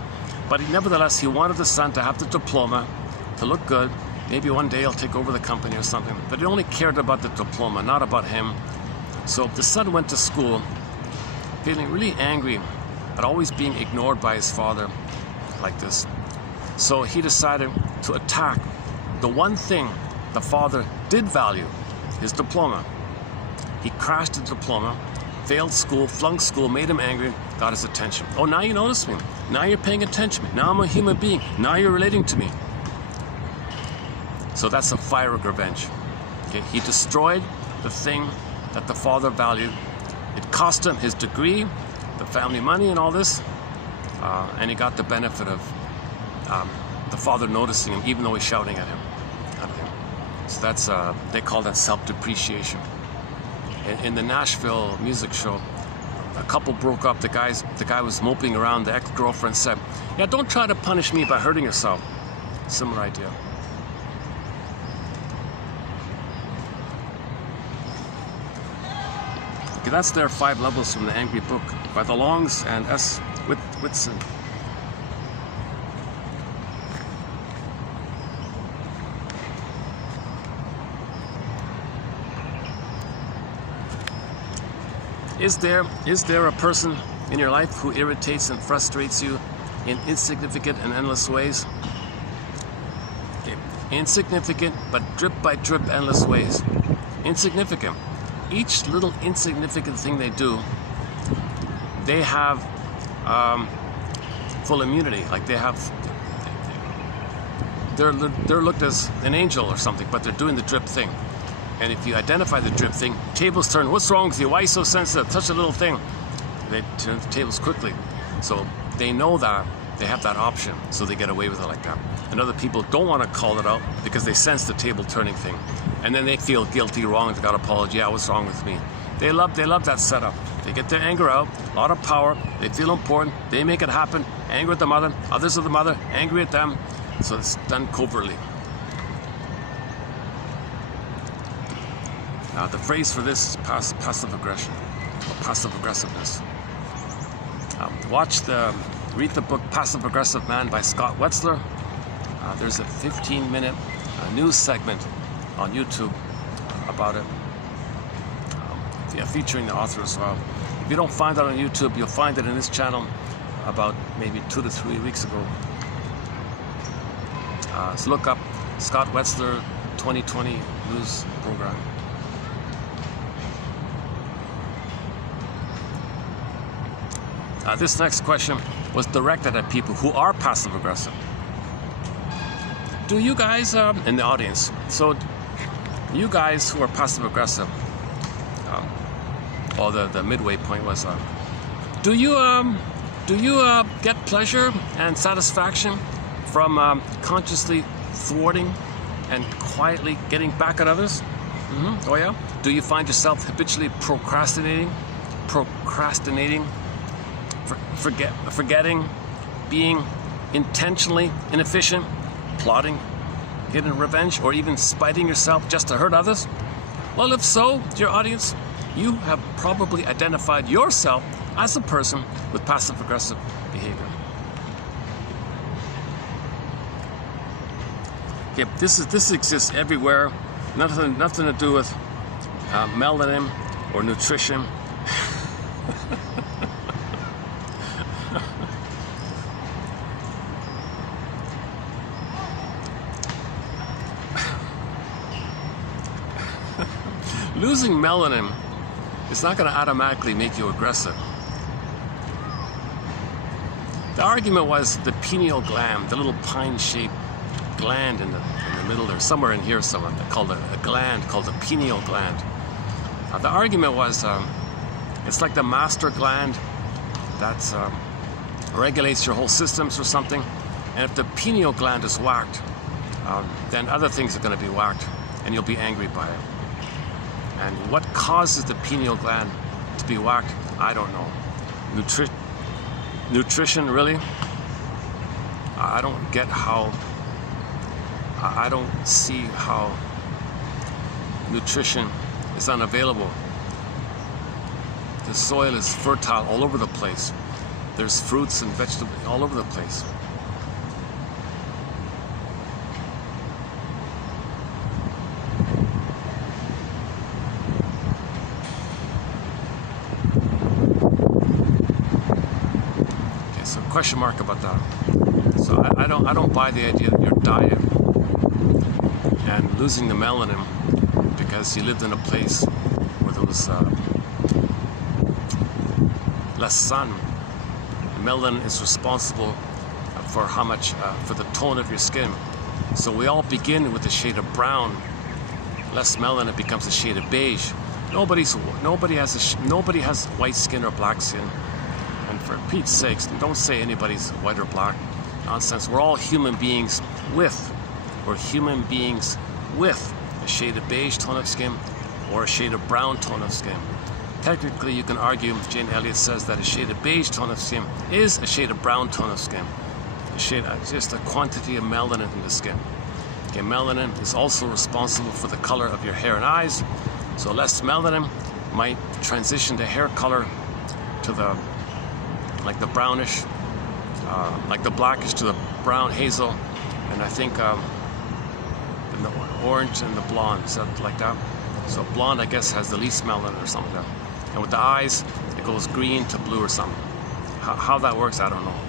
But nevertheless, he wanted the son to have the diploma, to look good. Maybe one day he'll take over the company or something. But he only cared about the diploma, not about him. So the son went to school feeling really angry at always being ignored by his father like this. So he decided to attack the one thing the father did value, his diploma. He crashed the diploma, failed school, flunked school, made him angry, got his attention. Oh, now you notice me. Now you're paying attention to me. Now I'm a human being. Now you're relating to me. So that's a fire of revenge. Okay? He destroyed the thing that the father valued. It cost him his degree, the family money and all this, and he got the benefit of the father noticing him, even though he's shouting at him. So that's, they call that self-depreciation. In the Nashville music show, a couple broke up. The guy was moping around. The ex-girlfriend said, yeah, don't try to punish me by hurting yourself. Similar idea. Okay, that's their 5 levels from the Angry Book by the Longs and S. Whitson. Is there a person in your life who irritates and frustrates you in insignificant and endless ways? Okay. Insignificant, but drip by drip, endless ways. Insignificant. Each little insignificant thing they do, they have full immunity. Like they're looked as an angel or something, but they're doing the drip thing. And if you identify the drip thing, tables turn. What's wrong with you? Why are you so sensitive? Such a little thing. They turn the tables quickly. So they know that they have that option, so they get away with it like that. And other people don't want to call it out because they sense the table turning thing. And then they feel guilty, wrong, they got to apologize. Yeah, what's wrong with me? They love that setup. They get their anger out, a lot of power, they feel important, they make it happen, angry at the mother, others of the mother, angry at them. So it's done covertly. Now the phrase for this is passive aggression, or passive aggressiveness. Watch the read the book Passive Aggressive Man by Scott Wetzler. There's a 15-minute news segment on YouTube about it, featuring the author as well. If you don't find that on YouTube, you'll find it in this channel about maybe 2 to 3 weeks ago. So look up Scott Wetzler 2020 news program. This next question was directed at people who are passive aggressive. Do you guys in the audience? So you guys who are passive aggressive, or the midway point was, do you get pleasure and satisfaction from consciously thwarting and quietly getting back at others? Mm-hmm. Oh yeah. Do you find yourself habitually procrastinating, forgetting, being intentionally inefficient, plotting, getting revenge, or even spiting yourself just to hurt others? Well, if so, dear audience, you have probably identified yourself as a person with passive-aggressive behavior. Okay, this exists everywhere. Nothing to do with melanin or nutrition. Losing melanin is not going to automatically make you aggressive. The argument was the pineal gland, the little pine-shaped gland in the middle, or somewhere in here, somewhere called a gland called the pineal gland. The argument was it's like the master gland that regulates your whole systems or something, and if the pineal gland is whacked, then other things are going to be whacked, and you'll be angry by it. And what causes the pineal gland to be whacked? I don't know. Nutrition, really? I don't get how. I don't see how nutrition is unavailable. The soil is fertile all over the place. There's fruits and vegetables all over the place. Question mark about that. So I don't buy the idea that your diet and losing the melanin because you lived in a place where there was less sun. The melanin is responsible for how much for the tone of your skin. So we all begin with a shade of brown. Less melanin becomes a shade of beige. Nobody has white skin or black skin. And for Pete's sakes, don't say anybody's white or black. Nonsense. We're all human beings with a shade of beige tone of skin or a shade of brown tone of skin. Technically, you can argue, Jane Elliott says, that a shade of beige tone of skin is a shade of brown tone of skin. Just a quantity of melanin in the skin. Okay, melanin is also responsible for the color of your hair and eyes. So less melanin might transition the hair color to the the brownish, like the blackish to the brown hazel, and I think the orange and the blonde, is that like that? So blonde, I guess, has the least melanin or something like that. And with the eyes, it goes green to blue or something. How that works, I don't know.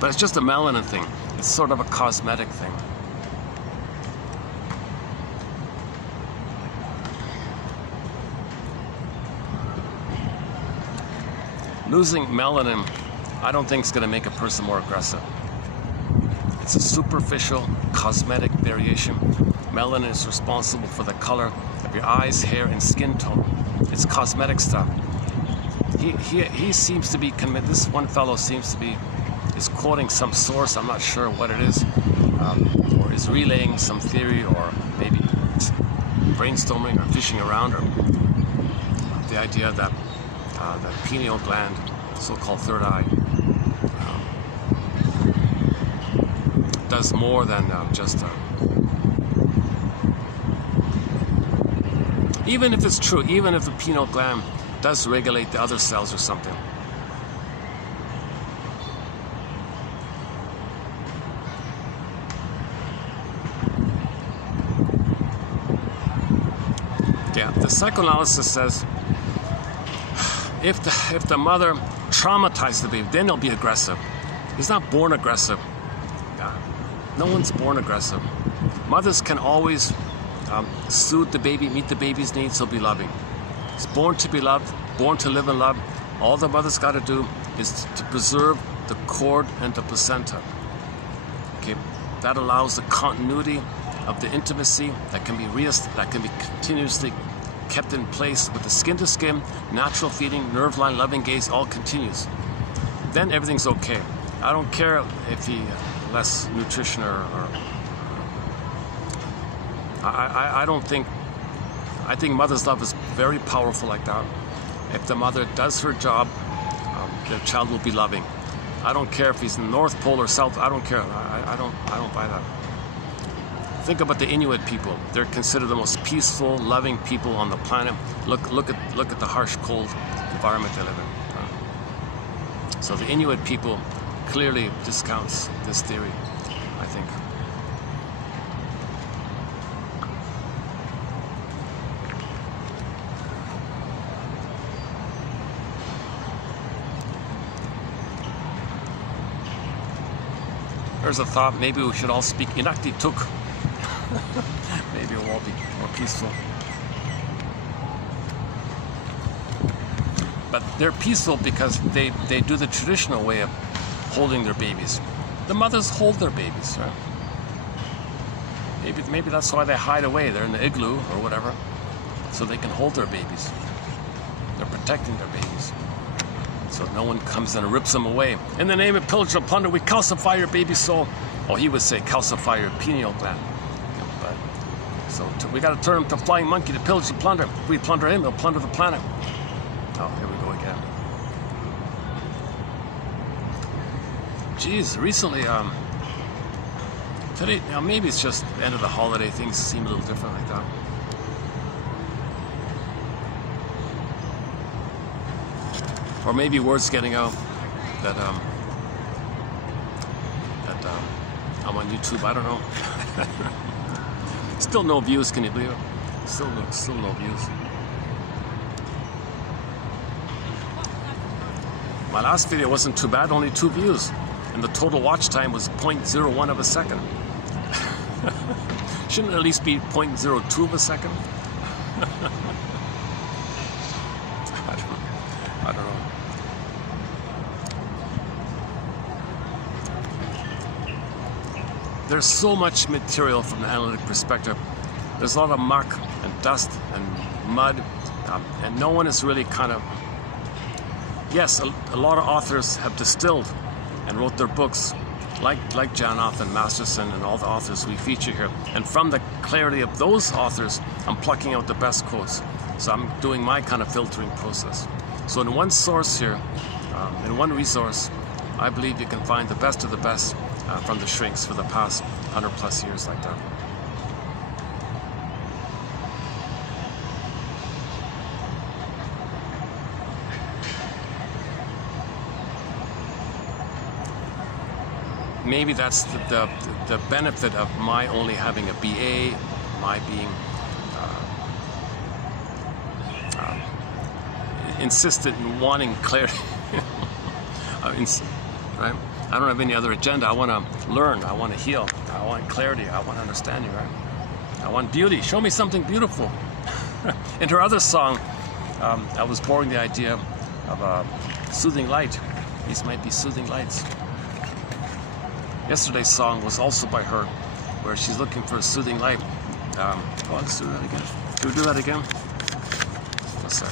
But it's just a melanin thing. It's sort of a cosmetic thing. Losing melanin, I don't think is going to make a person more aggressive. It's a superficial, cosmetic variation. Melanin is responsible for the color of your eyes, hair, and skin tone. It's cosmetic stuff. He seems to be convinced. This one fellow seems to be is quoting some source. I'm not sure what it is, or is relaying some theory, or maybe brainstorming or fishing around, or the idea that the pineal gland, so-called third eye, does more than just even if it's true, even if the pineal gland does regulate the other cells or something, Yeah, the psychoanalysis says if the mother traumatizes the baby, then he'll be aggressive. He's not born aggressive. No one's born aggressive. Mothers can always soothe the baby, meet the baby's needs, he'll be loving. He's born to be loved, born to live in love. All the mother's got to do is to preserve the cord and the placenta. Okay, that allows the continuity of the intimacy that can be continuously kept in place with the skin to skin, natural feeding, nerve line, loving gaze, all continues. Then everything's okay. I don't care if he less nutrition or I don't think. I think mother's love is very powerful like that. If the mother does her job, the child will be loving. I don't care if he's in the North Pole or South. I don't care. I don't buy that. Think about the Inuit people. They're considered the most peaceful, loving people on the planet. Look at the harsh, cold environment they live in. So the Inuit people clearly discounts this theory, I think. There's a thought, maybe we should all speak Inuktitut. Maybe we'll all be more peaceful. But they're peaceful because they do the traditional way of holding their babies. The mothers hold their babies, right? Maybe that's why they hide away. They're in the igloo or whatever, so they can hold their babies. They're protecting their babies, so no one comes and rips them away. In the name of pillage and plunder, we calcify your baby's soul. Oh, he would say calcify your pineal gland. But so we got to turn him to flying monkey to pillage and plunder. If we plunder him, he'll plunder the planet. Oh, here we go again. Geez, recently, today, now maybe it's just the end of the holiday, things seem a little different like that. Or maybe word's getting out that I'm on YouTube, I don't know. Still no views, can you believe it? Still no views. My last video wasn't too bad, only 2 views. And the total watch time was 0.01 of a second. Shouldn't it at least be 0.02 of a second? I don't know. There's so much material from the analytic perspective. There's a lot of muck and dust and mud, and no one is really kind of... Yes, a lot of authors have distilled and wrote their books, like Jonathan Masterson and all the authors we feature here. And from the clarity of those authors, I'm plucking out the best quotes. So I'm doing my kind of filtering process. So in one source here, in one resource, I believe you can find the best of the best from the shrinks for the past 100+ years like that. Maybe that's the benefit of my only having a BA, my being insistent in wanting clarity. Right? I don't have any other agenda. I want to learn. I want to heal. I want clarity. I want understanding. Right? I want beauty. Show me something beautiful. In her other song, I was borrowing the idea of a soothing light. These might be soothing lights. Yesterday's song was also by her, where she's looking for a soothing light. Let's do that again. Can we do that again? One sec.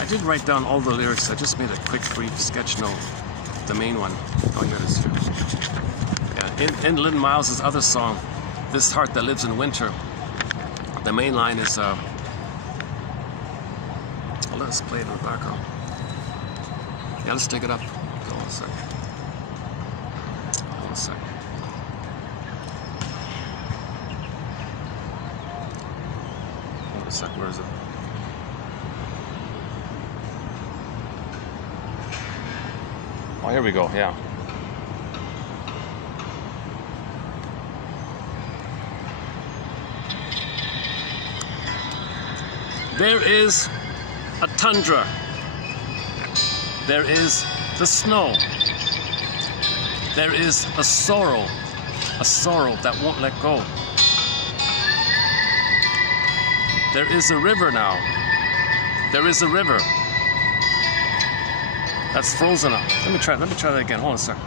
I did write down all the lyrics. I just made a quick, brief sketch note. The main one. Oh, here it is. Yeah. In Lynn Miles' other song, "This Heart That Lives in Winter," the main line is, let's play it in the background. Yeah, let's take it up. Hold on a sec. Hold on a sec. Hold on a sec, where is it? Oh, here we go, yeah. There is a tundra. There is the snow. There is a sorrow that won't let go. There is a river now. There is a river that's frozen up. Let me try that again. Hold on a second.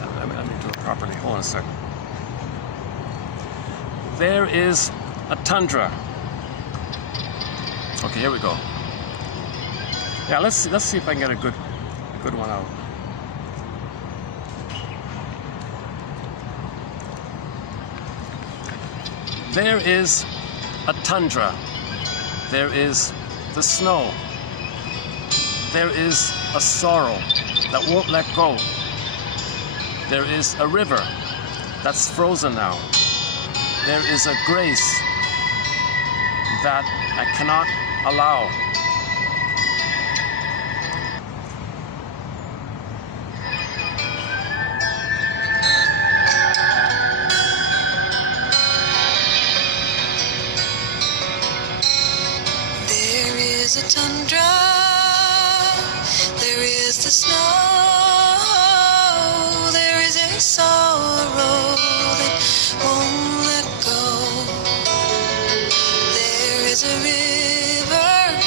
Let me do it properly. Hold on a second. There is a tundra. Okay, here we go. Yeah, let's see if I can get a good one out. There is a tundra. There is the snow. There is a sorrow that won't let go. There is a river that's frozen now. There is a grace that I cannot allow. There is a tundra, there is the snow, there is a sorrow that won't let go. There is a river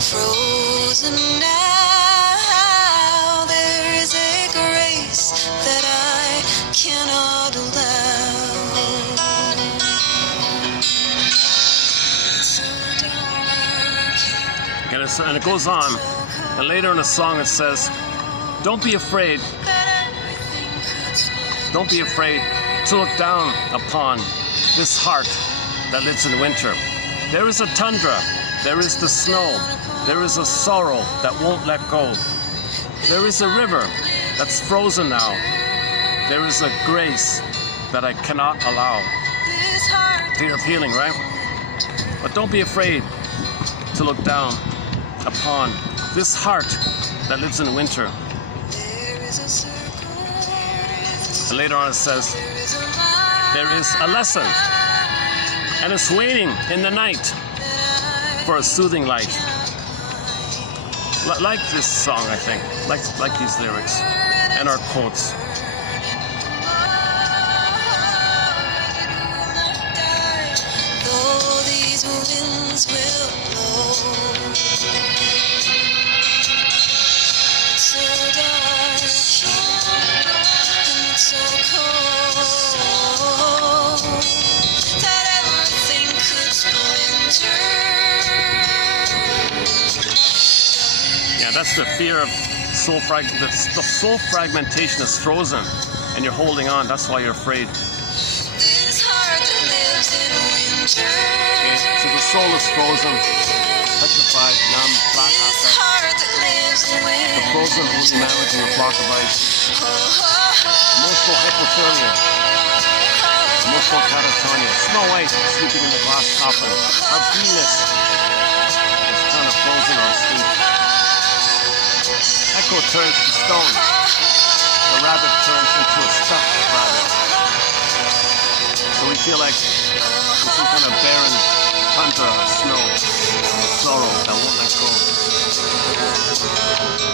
frozen now, there is a grace that I cannot allow. And it goes on, and later in the song it says, don't be afraid to look down upon this heart that lives in winter. There is a tundra, there is the snow, there is a sorrow that won't let go. There is a river that's frozen now. There is a grace that I cannot allow. Fear of healing, right? But don't be afraid to look down upon this heart that lives in winter. And later on it says, there is a lesson, and it's waiting in the night for a soothing light. Like this song, I think, like these lyrics and our quotes. Though these winds will blow, it's so dark and it's so cold that everything could splinter. Yeah, that's the fear of soul fragmentation. The soul fragmentation is frozen, and you're holding on. That's why you're afraid. This heart that lives in winter. Okay, so the soul is frozen, petrified, numb, flat, This heart that lives in winter. the frozen holy man with a block of ice. Emotional hypothermia, emotional catatonia. Snow White sleeping in the glass coffin. Our Venus is kind of frozen on sleep. Echo turns to stone. The rabbit turns into a stuffed rabbit. So we feel like there's some kind of barren tundra of snow, sorrow that won't let go.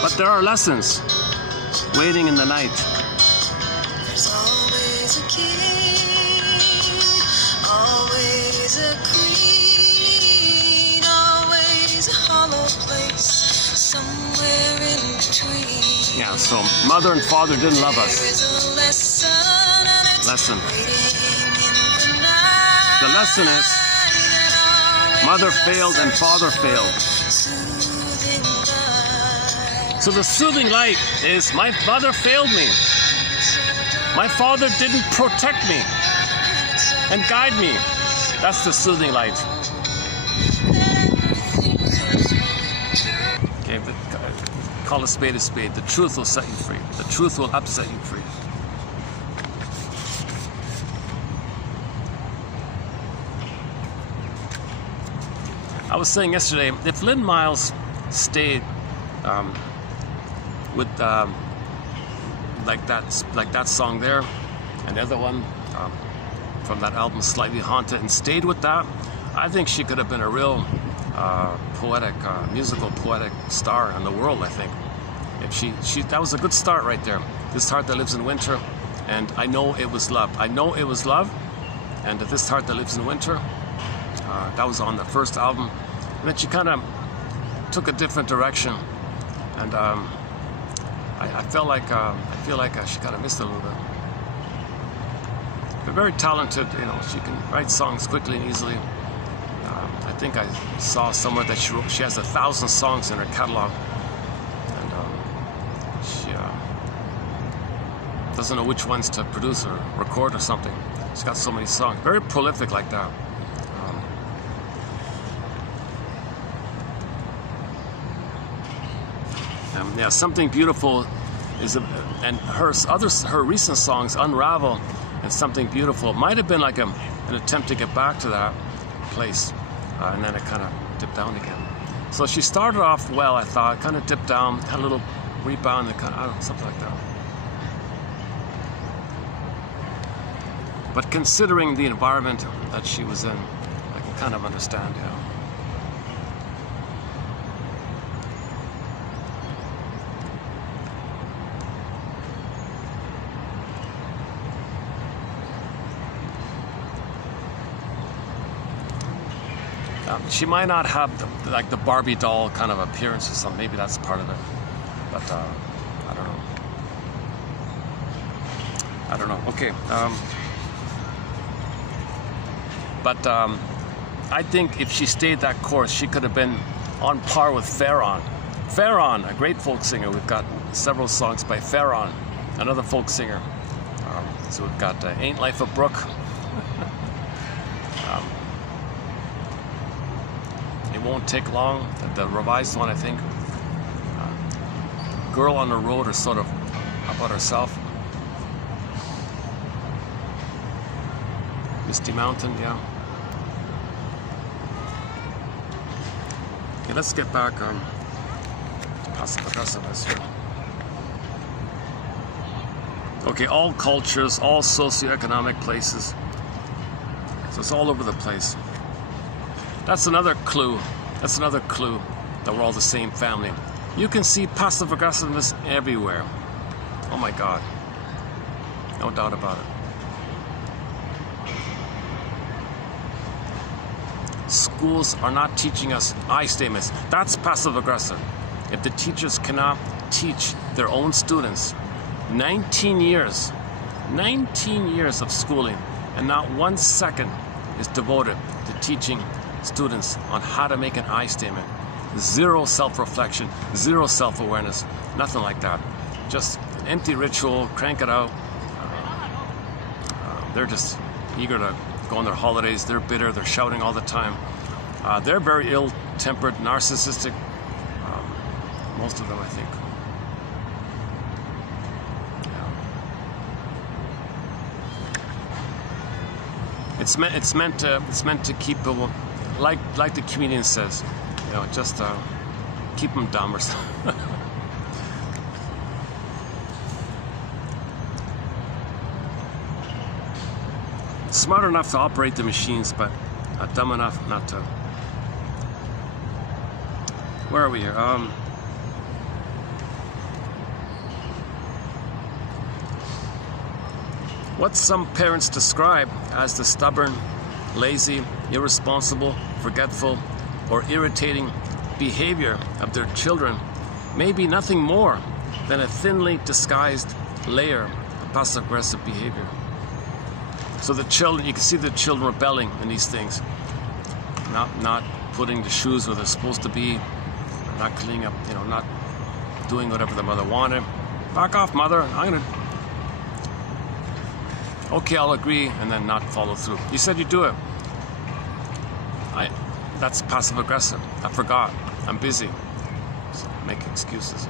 But there are lessons waiting in the night. There's always a king, always a queen, always a hollow place, somewhere in between. Yeah, so mother and father didn't love us. There is a lesson, and it's Lesson. waiting in the night. The lesson is mother failed and father failed. Soothing light. So the soothing light is my mother failed me. My father didn't protect me and guide me. That's the soothing light. Okay, but call a spade a spade. The truth will set you free. The truth will upset you free. I was saying yesterday, if Lynn Miles stayed with like that song there, and the other one from that album, Slightly Haunted, and stayed with that, I think she could have been a real poetic, musical poetic star in the world, I think. If that was a good start right there. This heart that lives in winter, and I know it was love. I know it was love, and this heart that lives in winter, that was on the first album. And then she kind of took a different direction, and I feel like she kind of missed it a little bit. But very talented, you know. She can write songs quickly and easily. I think I saw somewhere that she has 1,000 songs in her catalog, and she doesn't know which ones to produce or record or something. She's got so many songs. Very prolific like that. Yeah, Something Beautiful is, and her recent songs, Unravel and Something Beautiful, might have been like an attempt to get back to that place, and then it kind of dipped down again. So she started off well, I thought, kind of dipped down, had a little rebound, and kind of, I don't know, something like that. But considering the environment that she was in, I can kind of understand, yeah. She might not have the Barbie doll kind of appearance or something. Maybe that's part of it. But I don't know. I don't know. Okay. But I think if she stayed that course, she could have been on par with Farron. Farron, a great folk singer. We've got several songs by Farron, another folk singer. So we've got Ain't Life a Brook. It Won't Take Long, the revised one, I think. Girl on the Road, or sort of about herself. Misty Mountain, yeah. Okay, let's get back on passive aggressiveness here. Okay, all cultures, all socioeconomic places. So it's all over the place. That's another clue. That's another clue that we're all the same family. You can see passive aggressiveness everywhere. Oh my God. No doubt about it. Schools are not teaching us I statements. That's passive aggressive. If the teachers cannot teach their own students, 19 years of schooling, and not 1 second is devoted to teaching students on how to make an I statement. Zero self-reflection, zero self-awareness, nothing like that. Just an empty ritual, crank it out. They're just eager to go on their holidays. They're bitter, they're shouting all the time. They're very ill-tempered, narcissistic, most of them, I think. Yeah. It's meant to keep people, like the comedian says, you know, just keep them dumb or something. Smart enough to operate the machines, but dumb enough not to. Where are we here? What some parents describe as the stubborn, lazy, irresponsible, forgetful, or irritating behavior of their children may be nothing more than a thinly disguised layer of passive-aggressive behavior. So the children, you can see the children rebelling in these things, not putting the shoes where they're supposed to be, not cleaning up, you know, not doing whatever the mother wanted. Back off, mother. Okay, I'll agree, and then not follow through. You said you'd do it. That's passive aggressive. I forgot. I'm busy. So make excuses.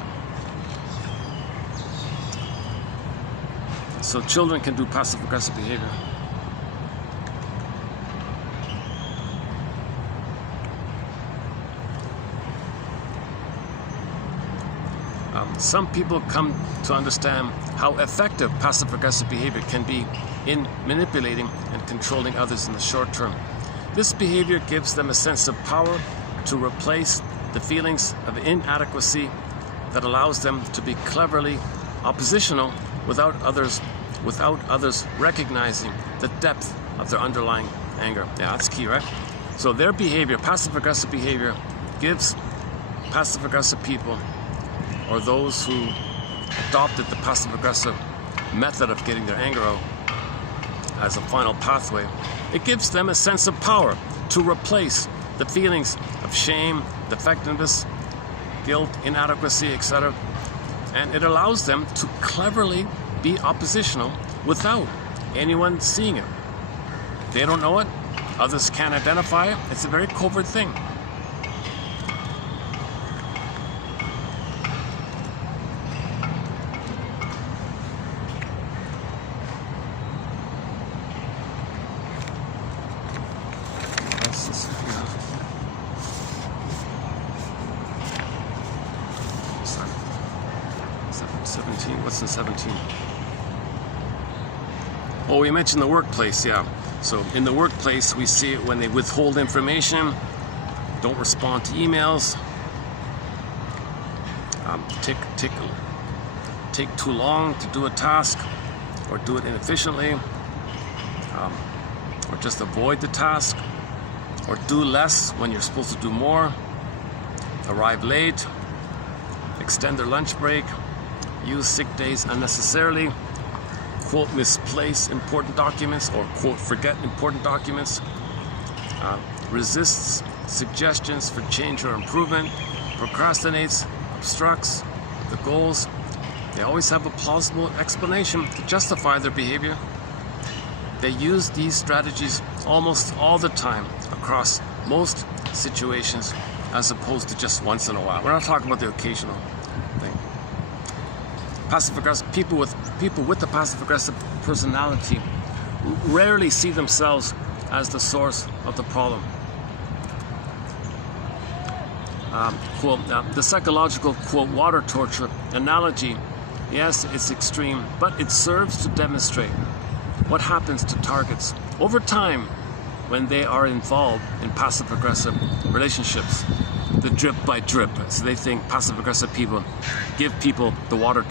So children can do passive aggressive behavior. Some people come to understand how effective passive aggressive behavior can be in manipulating and controlling others in the short term. This behavior gives them a sense of power to replace the feelings of inadequacy that allows them to be cleverly oppositional without others recognizing the depth of their underlying anger. Yeah, that's key, right? So their behavior, passive-aggressive behavior, gives passive-aggressive people, or those who adopted the passive-aggressive method of getting their anger out as a final pathway, it gives them a sense of power to replace the feelings of shame, defectiveness, guilt, inadequacy, etc. And it allows them to cleverly be oppositional without anyone seeing it. They don't know it, others can't identify it. It's a very covert thing. What's in 17? Oh, we mentioned the workplace, yeah. So in the workplace, we see it when they withhold information, don't respond to emails, take too long to do a task, or do it inefficiently, or just avoid the task, or do less when you're supposed to do more, arrive late, extend their lunch break, use sick days unnecessarily, quote, misplace important documents, or quote, forget important documents, resists suggestions for change or improvement, procrastinates, obstructs the goals. They always have a plausible explanation to justify their behavior. They use these strategies almost all the time across most situations, as opposed to just once in a while. We're not talking about the occasional thing. Passive-aggressive people with the passive-aggressive personality rarely see themselves as the source of the problem. Quote, the psychological, quote, water torture analogy, yes, it's extreme, but it serves to demonstrate what happens to targets over time when they are involved in passive-aggressive relationships. The drip by drip. So they think passive-aggressive people give people the water,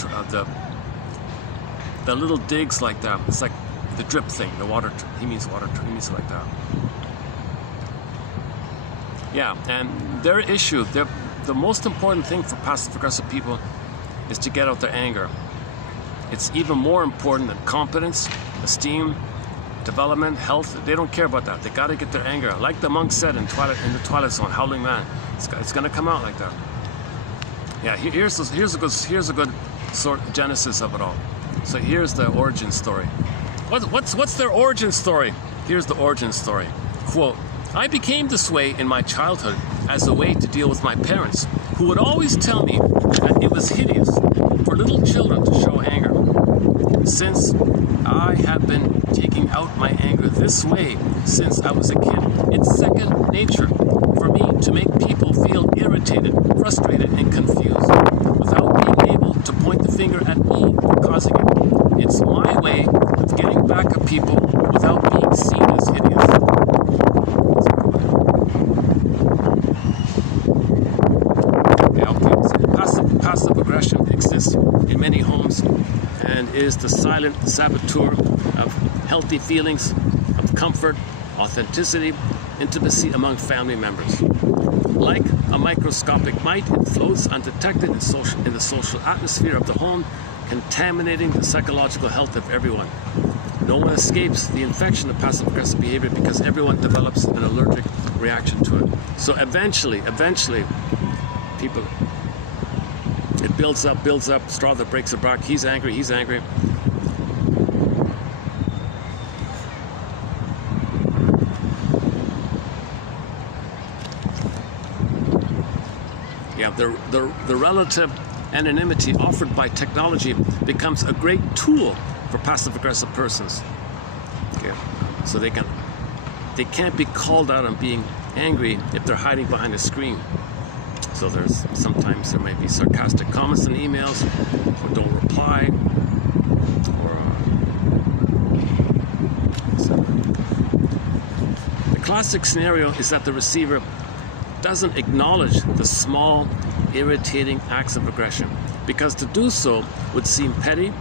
the little digs like that. It's like the drip thing, the water. He means water. He means it like that. Yeah, and their issue, the most important thing for passive-aggressive people is to get out their anger. It's even more important than competence, esteem, development, health. They don't care about that. They got to get their anger out. Like the monk said in the Twilight Zone, Howling Man, it's going to come out like that. Yeah, here's a good sort of genesis of it all. So here's the origin story. What's their origin story? Here's the origin story. Quote, I became this way in my childhood as a way to deal with my parents, who would always tell me that it was hideous for little children to show anger. Since I have been taking out my anger this way since I was a kid, it's second nature for me to make people feel irritated, frustrated, and confused without being able to point the finger at me for causing it. It's my way of getting back at people without being seen as hideous. Passive aggression exists in many homes and is the silent saboteur of healthy feelings of comfort, authenticity, intimacy among family members. Like a microscopic mite, it floats undetected in the social atmosphere of the home, contaminating the psychological health of everyone. No one escapes the infection of passive-aggressive behavior because everyone develops an allergic reaction to it. So eventually, people, it builds up, straw that breaks the back. He's angry. Yeah, the relative anonymity offered by technology becomes a great tool for passive-aggressive persons. Okay, so they can't be called out on being angry if they're hiding behind a screen. So sometimes there might be sarcastic comments in emails, or don't reply, or classic scenario is that the receiver doesn't acknowledge the small, irritating acts of aggression, because to do so would seem petty.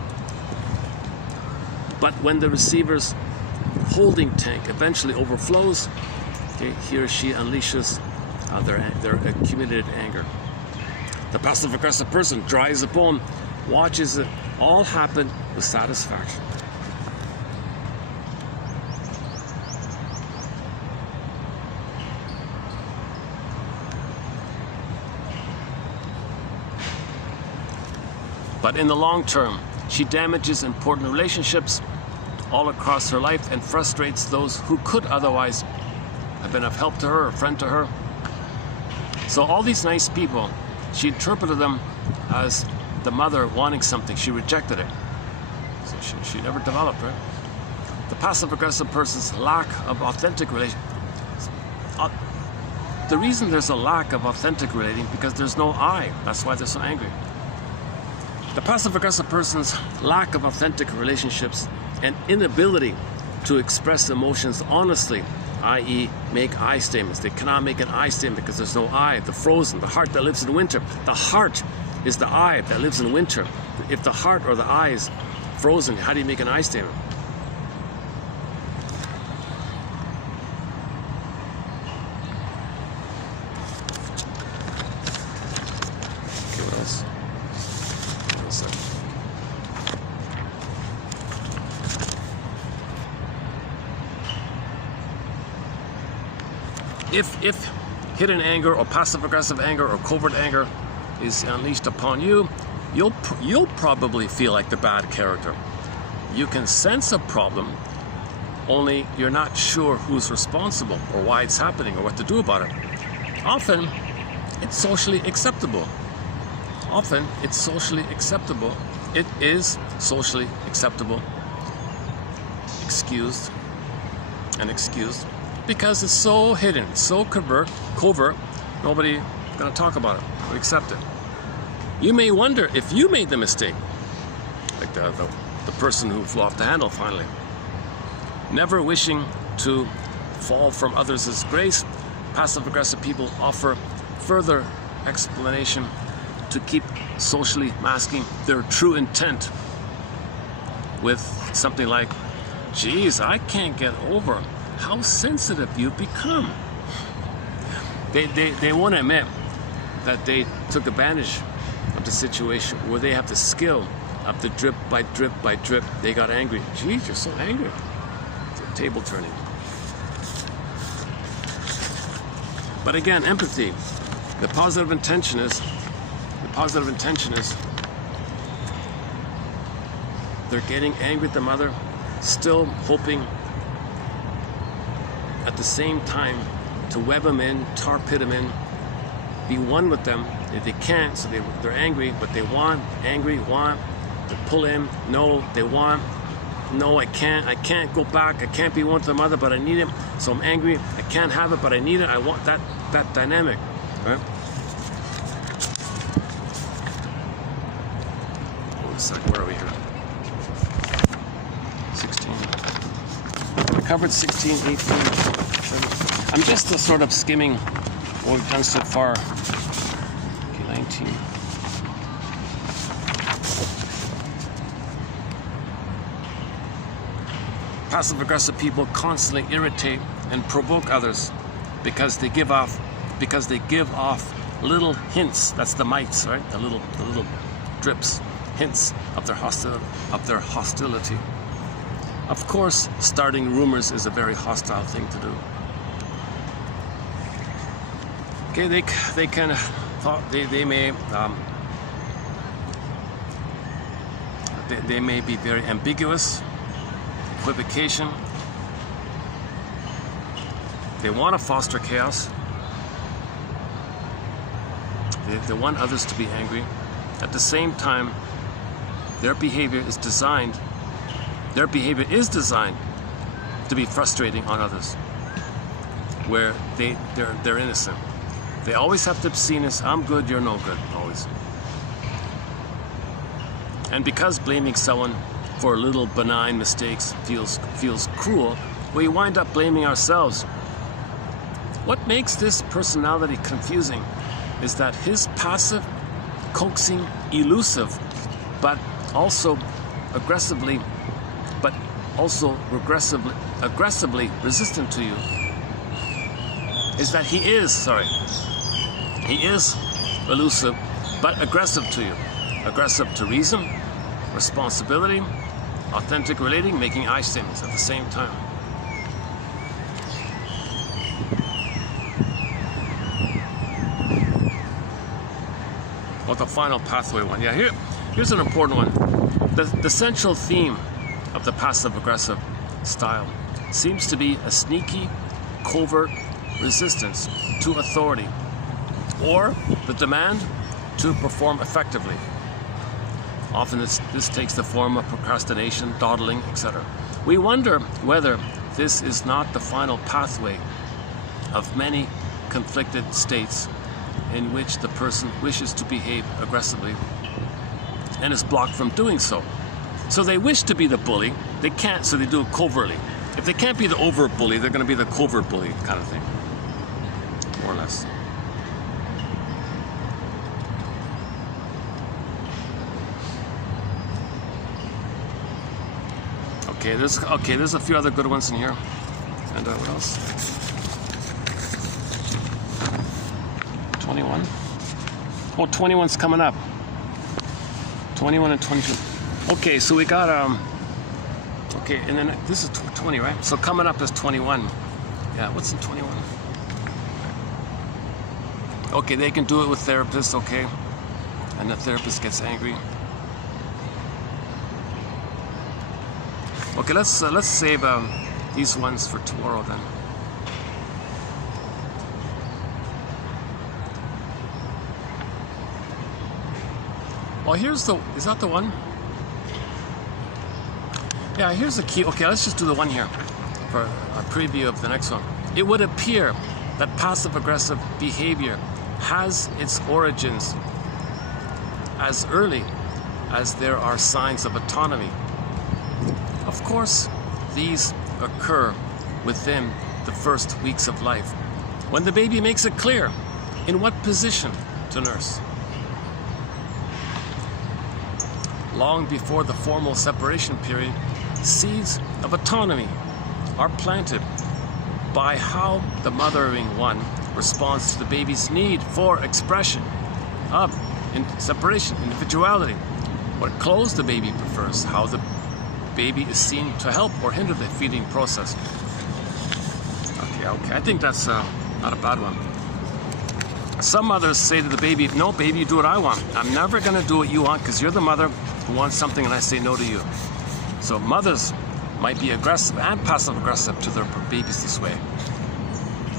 But when the receiver's holding tank eventually overflows, okay, he or she unleashes their accumulated anger. The passive-aggressive person dries a bone, watches it all happen with satisfaction. But in the long term, she damages important relationships all across her life and frustrates those who could otherwise have been of help to her, a friend to her. So all these nice people, she interpreted them as the mother wanting something. She rejected it. So she never developed, right? The passive-aggressive person's lack of authentic relation. The reason there's a lack of authentic relating because there's no I. That's why they're so angry. The passive-aggressive person's lack of authentic relationships and inability to express emotions honestly, i.e. make I statements. They cannot make an I statement because there's no I. The frozen, the heart that lives in winter. The heart is the I that lives in winter. If the heart or the I is frozen, how do you make an I statement? Okay, what else? If hidden anger or passive-aggressive anger or covert anger is unleashed upon you, you'll probably feel like the bad character. You can sense a problem, only you're not sure who's responsible or why it's happening or what to do about it. Often, it's socially acceptable. It is socially acceptable, excused, because it's so hidden, so covert, nobody's going to talk about it or accept it. You may wonder if you made the mistake, like the person who flew off the handle finally. Never wishing to fall from others' grace, passive-aggressive people offer further explanation to keep socially masking their true intent with something like, geez, I can't get over how sensitive you've become. They won't admit that they took advantage of the situation where they have the skill of the drip by drip by drip. They got angry. Geez, you're so angry. It's a table turning. But again, empathy. The positive intention is they're getting angry at the mother, still hoping at the same time to web them in, tar pit them in, be one with them. If they can't, so they're angry, but they want to pull in. No, they want. No, I can't go back. I can't be one to the mother, but I need it. So I'm angry. I can't have it, but I need it. I want that dynamic, right? Hold a second. Where are we here? 16. We covered 16, 18, 17. I'm just sort of skimming what we've done so far. Okay, 19. Passive-aggressive people constantly irritate and provoke others because they give off little hints. That's the mites, right? The little drips, hints of their hostility. Of course, starting rumors is a very hostile thing to do. Okay, they kind of thought they may be very ambiguous, equivocation. They want to foster chaos. They want others to be angry. At the same time, their behavior is designed to be frustrating on others, where they're innocent. They always have to be seen as, I'm good, you're no good, always. And because blaming someone for little benign mistakes feels cruel, we wind up blaming ourselves What makes this personality confusing is that his passive, coaxing, elusive, but also aggressively resistant to you is that he is elusive but aggressive to you. Aggressive to reason, responsibility, authentic relating, making I statements at the same time. Well, the final pathway one. Yeah, here's an important one. The central theme of the passive-aggressive style seems to be a sneaky, covert resistance to authority, or the demand to perform effectively. Often this takes the form of procrastination, dawdling, etc. We wonder whether this is not the final pathway of many conflicted states in which the person wishes to behave aggressively and is blocked from doing so. So they wish to be the bully, they can't, so they do it covertly. If they can't be the overt bully, they're going to be the covert bully kind of thing, more or less. Okay, there's a few other good ones in here. And what else? 21. Oh, 21's coming up. 21 and 22. Okay, so we got okay, and then this is 20, right? So coming up is 21. Yeah, what's in 21? Okay, they can do it with therapists, okay? And the therapist gets angry. Okay, let's save these ones for tomorrow then. Well, is that the one? Yeah, here's the key. Okay, let's just do the one here for a preview of the next one. It would appear that passive-aggressive behavior has its origins as early as there are signs of autonomy. Of course, these occur within the first weeks of life, when the baby makes it clear in what position to nurse. Long before the formal separation period, seeds of autonomy are planted by how the mothering one responds to the baby's need for expression of separation, individuality, what clothes the baby prefers, how the baby is seen to help or hinder the feeding process. Okay, I think that's not a bad one. Some mothers say to the baby, no, baby, you do what I want. I'm never going to do what you want because you're the mother who wants something and I say no to you. So mothers might be aggressive and passive-aggressive to their babies this way.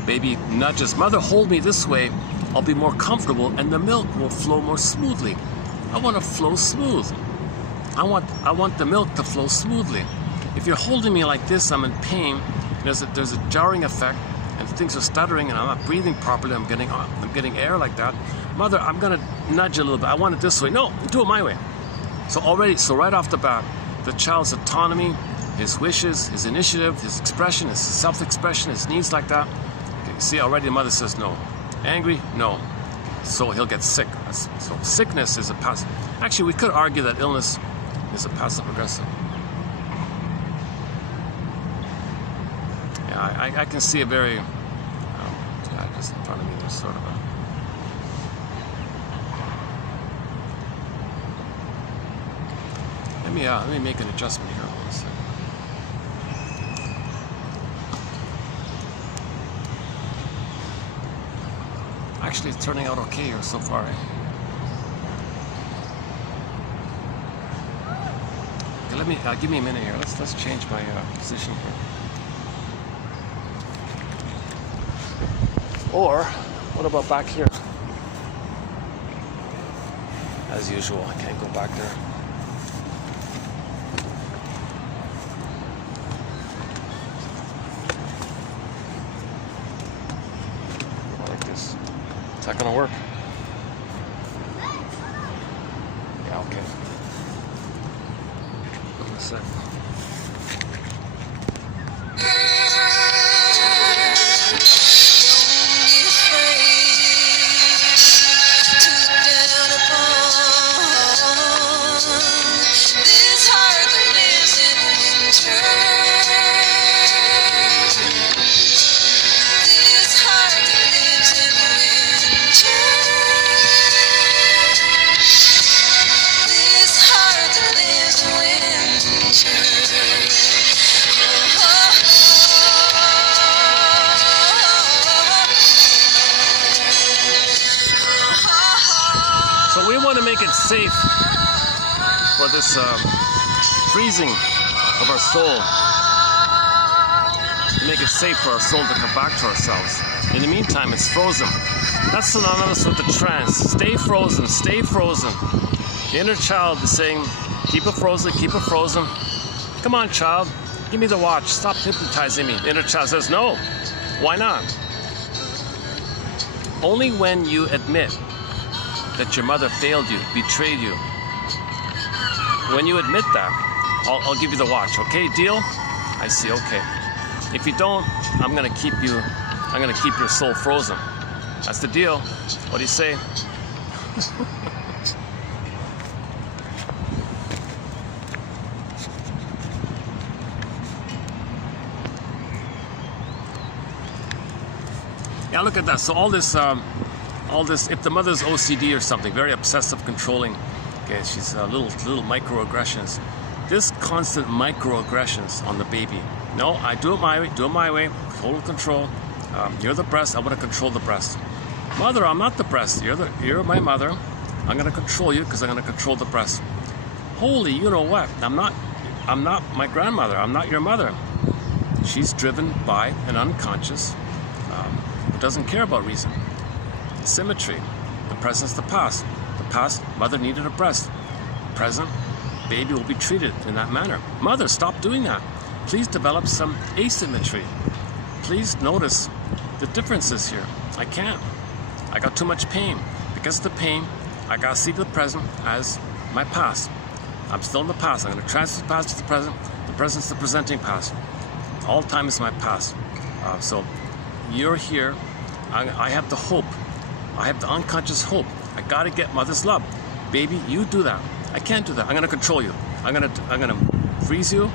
Baby nudges, mother, hold me this way, I'll be more comfortable and the milk will flow more smoothly. I want to flow smooth. I want the milk to flow smoothly. If you're holding me like this, I'm in pain. There's a jarring effect, and things are stuttering, and I'm not breathing properly. I'm getting air like that. Mother, I'm gonna nudge a little bit. I want it this way. No, do it my way. So right off the bat, the child's autonomy, his wishes, his initiative, his expression, his self-expression, his needs like that. Okay, see, already the mother says no. Angry? No. So he'll get sick. So sickness is a passive. Actually, we could argue that illness is a passive-aggressive. Yeah, I can see a very, yeah, just in front of me, there's sort of a, let me make an adjustment here. One second. Actually, it's turning out okay here so far, eh? Okay, give me a minute here. Let's change my position here. Or, what about back here? As usual, I can't go back there. Like this. Is that gonna work? Yeah, okay. One sec. safe for this freezing of our soul. To make it safe for our soul to come back to ourselves. In the meantime, it's frozen. That's synonymous with the trance. Stay frozen, stay frozen. The inner child is saying, keep it frozen, keep it frozen. Come on, child, give me the watch. Stop hypnotizing me. The inner child says, no. Why not? Only when you admit that your mother failed you, betrayed you, when you admit that, I'll give you the watch, okay? Deal? I see, okay. If you don't, I'm gonna keep your soul frozen. That's the deal. What do you say? Yeah, look at that. So all this, if the mother's OCD or something, very obsessive, controlling, okay, she's little microaggressions. This constant microaggressions on the baby. No, I do it my way, total control. You're the breast, I want to control the breast. Mother, I'm not the breast, you're my mother. I'm going to control you because I'm going to control the breast. Holy, you know what? I'm not my grandmother, I'm not your mother. She's driven by an unconscious who doesn't care about reason. Symmetry, the present's the past. The past, mother needed a breast. Present, baby will be treated in that manner. Mother, stop doing that. Please develop some asymmetry. Please notice the differences here. I can't. I got too much pain. Because of the pain, I gotta see the present as my past. I'm still in the past. I'm gonna transfer the past to the present. The present's the presenting past. All time is my past. So you're here. I have the hope. I have the unconscious hope. I gotta get mother's love. Baby, you do that. I can't do that. I'm gonna control you. I'm gonna freeze you.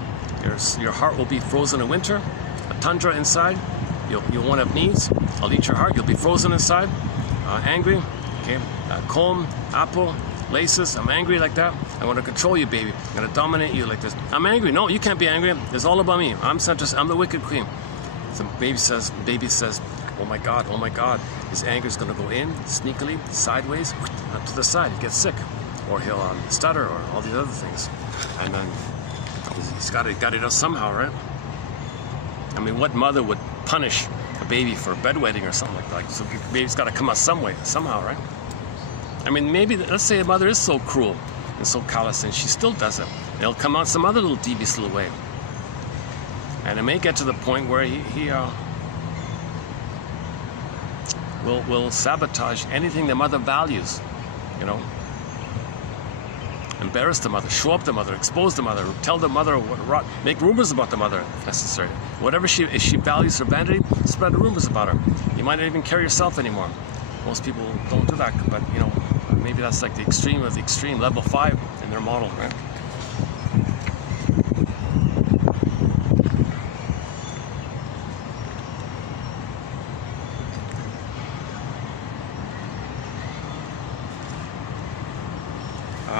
Your heart will be frozen in winter, a tundra inside. You'll won't have needs. I'll eat your heart. You'll be frozen inside, angry. Okay, comb, apple, laces. I'm angry like that. I want to control you, baby. I'm gonna dominate you like this. I'm angry. No, you can't be angry. It's all about me. I'm centrist. I'm the wicked queen. So baby says, oh my God. His anger is gonna go in sneakily, sideways, up to the side. He gets sick, or he'll stutter, or all these other things, and then. He's got it out somehow, right? I mean, what mother would punish a baby for bedwetting or something like that? So the baby's got to come out some way, somehow, right? I mean, maybe, let's say a mother is so cruel and so callous and she still does it. It'll come out some other little devious little way. And it may get to the point where he will sabotage anything the mother values, you know? Embarrass the mother, show up the mother, expose the mother, tell the mother what, make rumors about the mother if necessary. Whatever if she values her vanity, spread rumors about her. You might not even care yourself anymore. Most people don't do that, but you know, maybe that's like the extreme of the extreme, level 5 in their model, right?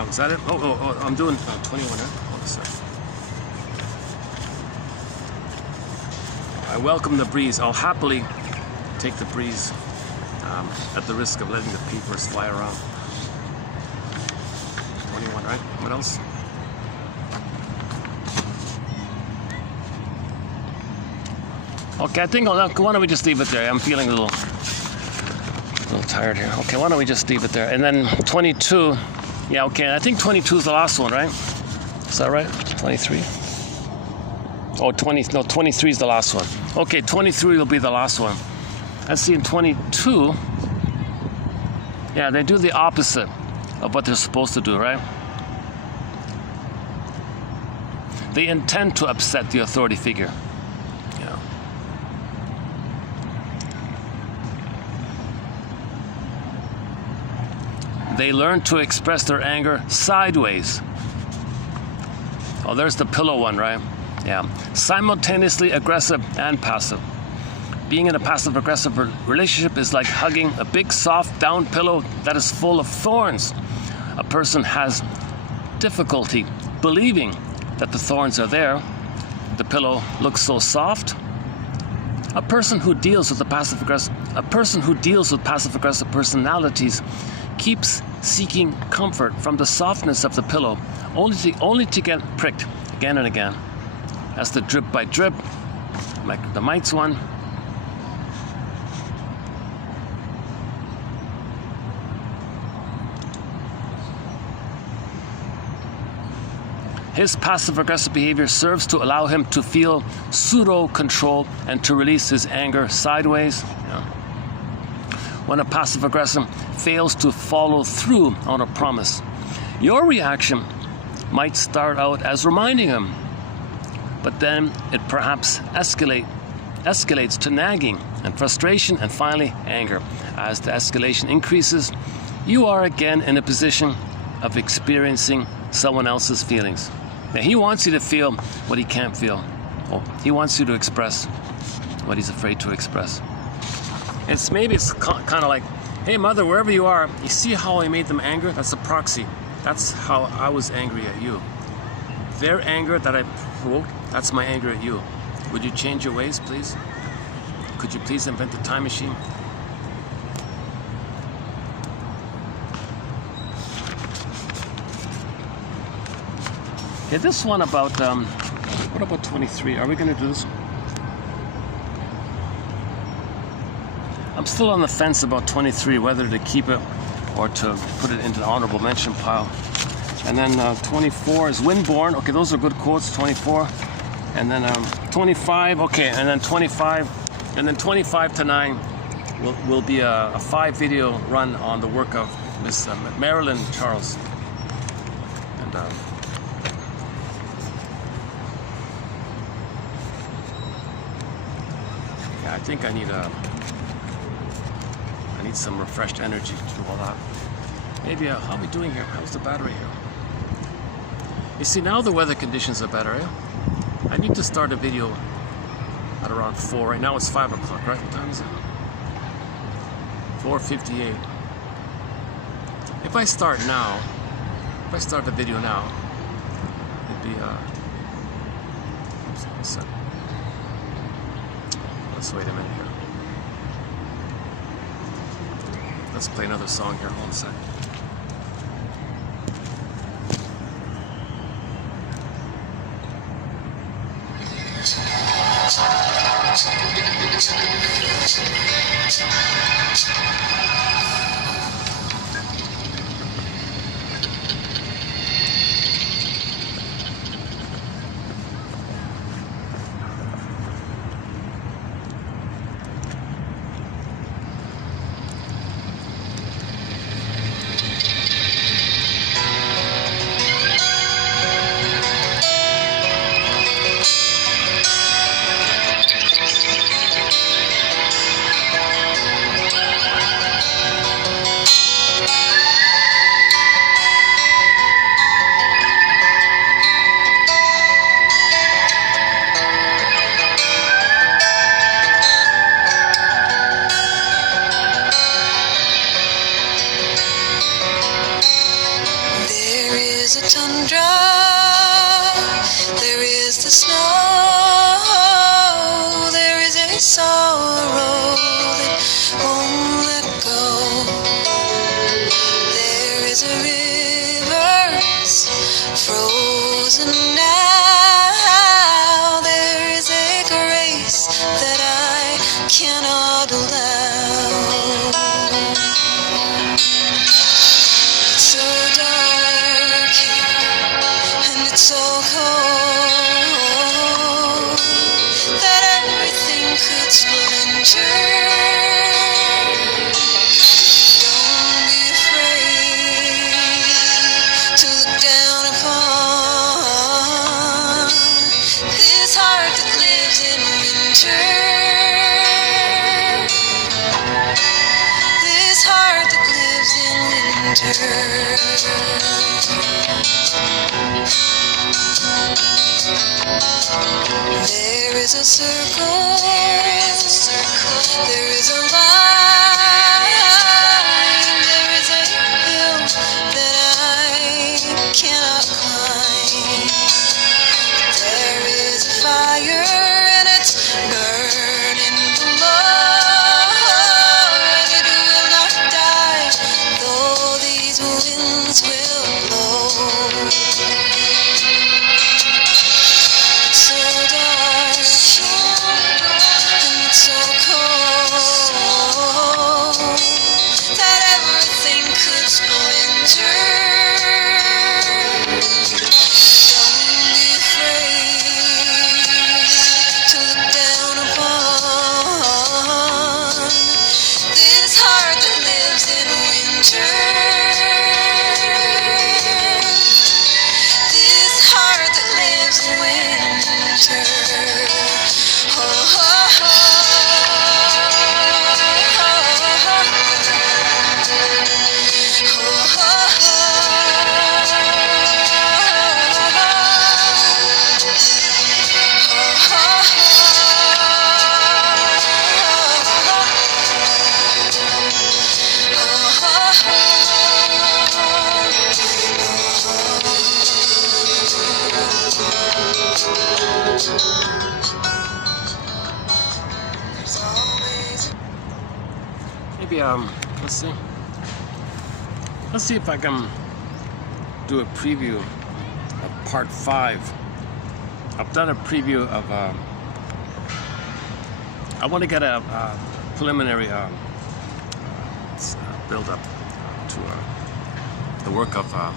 Is that it? Oh, I'm doing 21, right? Hold a second. I welcome the breeze. I'll happily take the breeze at the risk of letting the peepers fly around. 21, right? What else? Okay, I think, why don't we just leave it there? I'm feeling a little tired here. Okay, why don't we just leave it there? And then 22. Yeah, okay, I think 22 is the last one, right? Is that right? 23? Oh, 23 is the last one. Okay, 23 will be the last one. Let's see, in 22, yeah, they do the opposite of what they're supposed to do, right? They intend to upset the authority figure. Yeah. They learn to express their anger sideways. Oh, there's the pillow one, right? Yeah. Simultaneously aggressive and passive. Being in a passive-aggressive relationship is like hugging a big, soft, down pillow that is full of thorns. A person has difficulty believing that the thorns are there. The pillow looks so soft. A person who deals with passive-aggressive personalities keeps seeking comfort from the softness of the pillow, only to get pricked again and again. That's the drip by drip, like the mites one. His passive-aggressive behavior serves to allow him to feel pseudo-control and to release his anger sideways. When a passive-aggressive fails to follow through on a promise, your reaction might start out as reminding him, but then it perhaps escalates to nagging and frustration and finally anger. As the escalation increases, you are again in a position of experiencing someone else's feelings. Now, he wants you to feel what he can't feel. He wants you to express what he's afraid to express. It's kind of like, hey mother, wherever you are, you see how I made them angry? That's a proxy. That's how I was angry at you. Their anger that I provoked, that's my anger at you. Would you change your ways, please? Could you please invent a time machine? Okay, this one about, what about 23? Are we going to do this? I'm still on the fence about 23, whether to keep it or to put it into the honorable mention pile. And then 24 is Windborn. Okay, those are good quotes, 24. And then 25, okay, and then 25. And then 25 to 9 will be a 5-video run on the work of Miss Marilyn Charles. And yeah, I think I need some refreshed energy to do all that. Maybe, how are we doing here? How's the battery here? You see, now the weather conditions are better, eh? I need to start a video at around 4. Right now it's 5 o'clock, right? What time is it? 4:58. If I start now, if I start the video now, it'd be, oops, one second. Let's wait a minute here. Let's play another song here. Hold on a second. There is a circle, there is a line, there is a hill that I cannot climb. There is a fire and it's burning below, and it will not die, though Maybe let's see if I can do a preview of part 5. I've done a preview of I want to get a preliminary build up to the work of a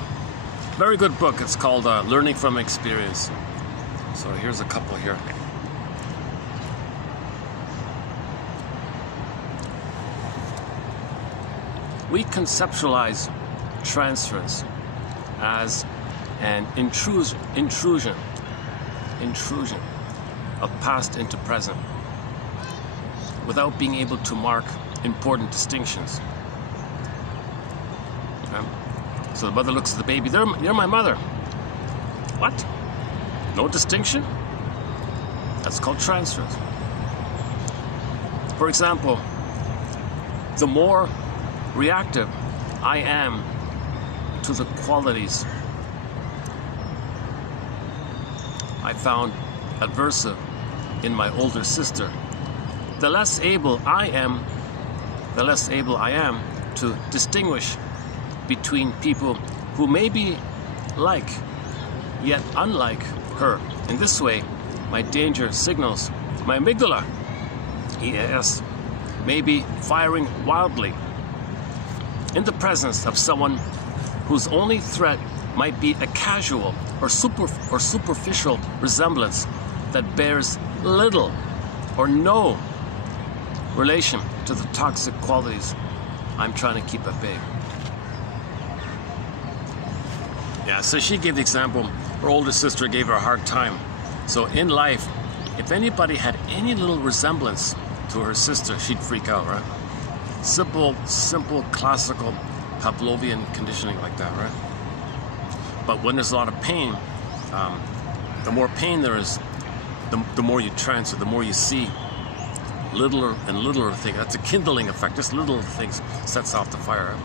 very good book. It's called Learning from Experience. So here's a couple here. We conceptualize transference as an intrusion of past into present, without being able to mark important distinctions. Okay? So the mother looks at the baby. You're my mother. What? No distinction? That's called transference. For example, the more reactive I am to the qualities I found adversive in my older sister, the less able I am to distinguish between people who may be like yet unlike her. In this way, my danger signals, my amygdala, EAS, may be firing wildly in the presence of someone whose only threat might be a casual or superficial resemblance that bears little or no relation to the toxic qualities I'm trying to keep at bay. Yeah, so she gave the example, her older sister gave her a hard time. So in life, if anybody had any little resemblance to her sister, she'd freak out, right? Simple, classical Pavlovian conditioning like that, right? But when there's a lot of pain, the more pain there is, the more you transfer, the more you see littler and littler things. That's a kindling effect. Just little things sets off the fire.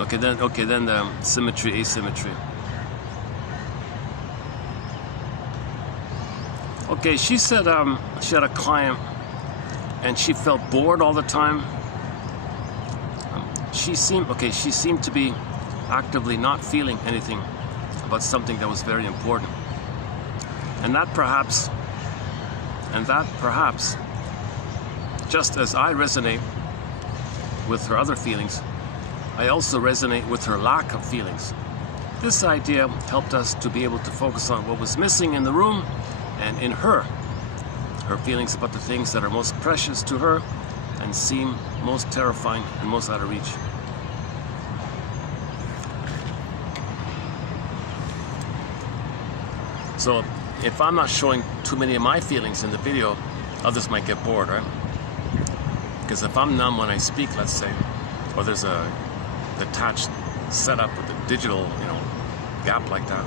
Okay, then symmetry, asymmetry. Okay, she said she had a client and she felt bored all the time. She seemed to be actively not feeling anything about something that was very important. And that perhaps, just as I resonate with her other feelings, I also resonate with her lack of feelings. This idea helped us to be able to focus on what was missing in the room and in her feelings about the things that are most precious to her and seem most terrifying and most out of reach. So if I'm not showing too many of my feelings in the video, others might get bored, right? Because if I'm numb when I speak, let's say, or there's a detached setup with a digital, gap like that.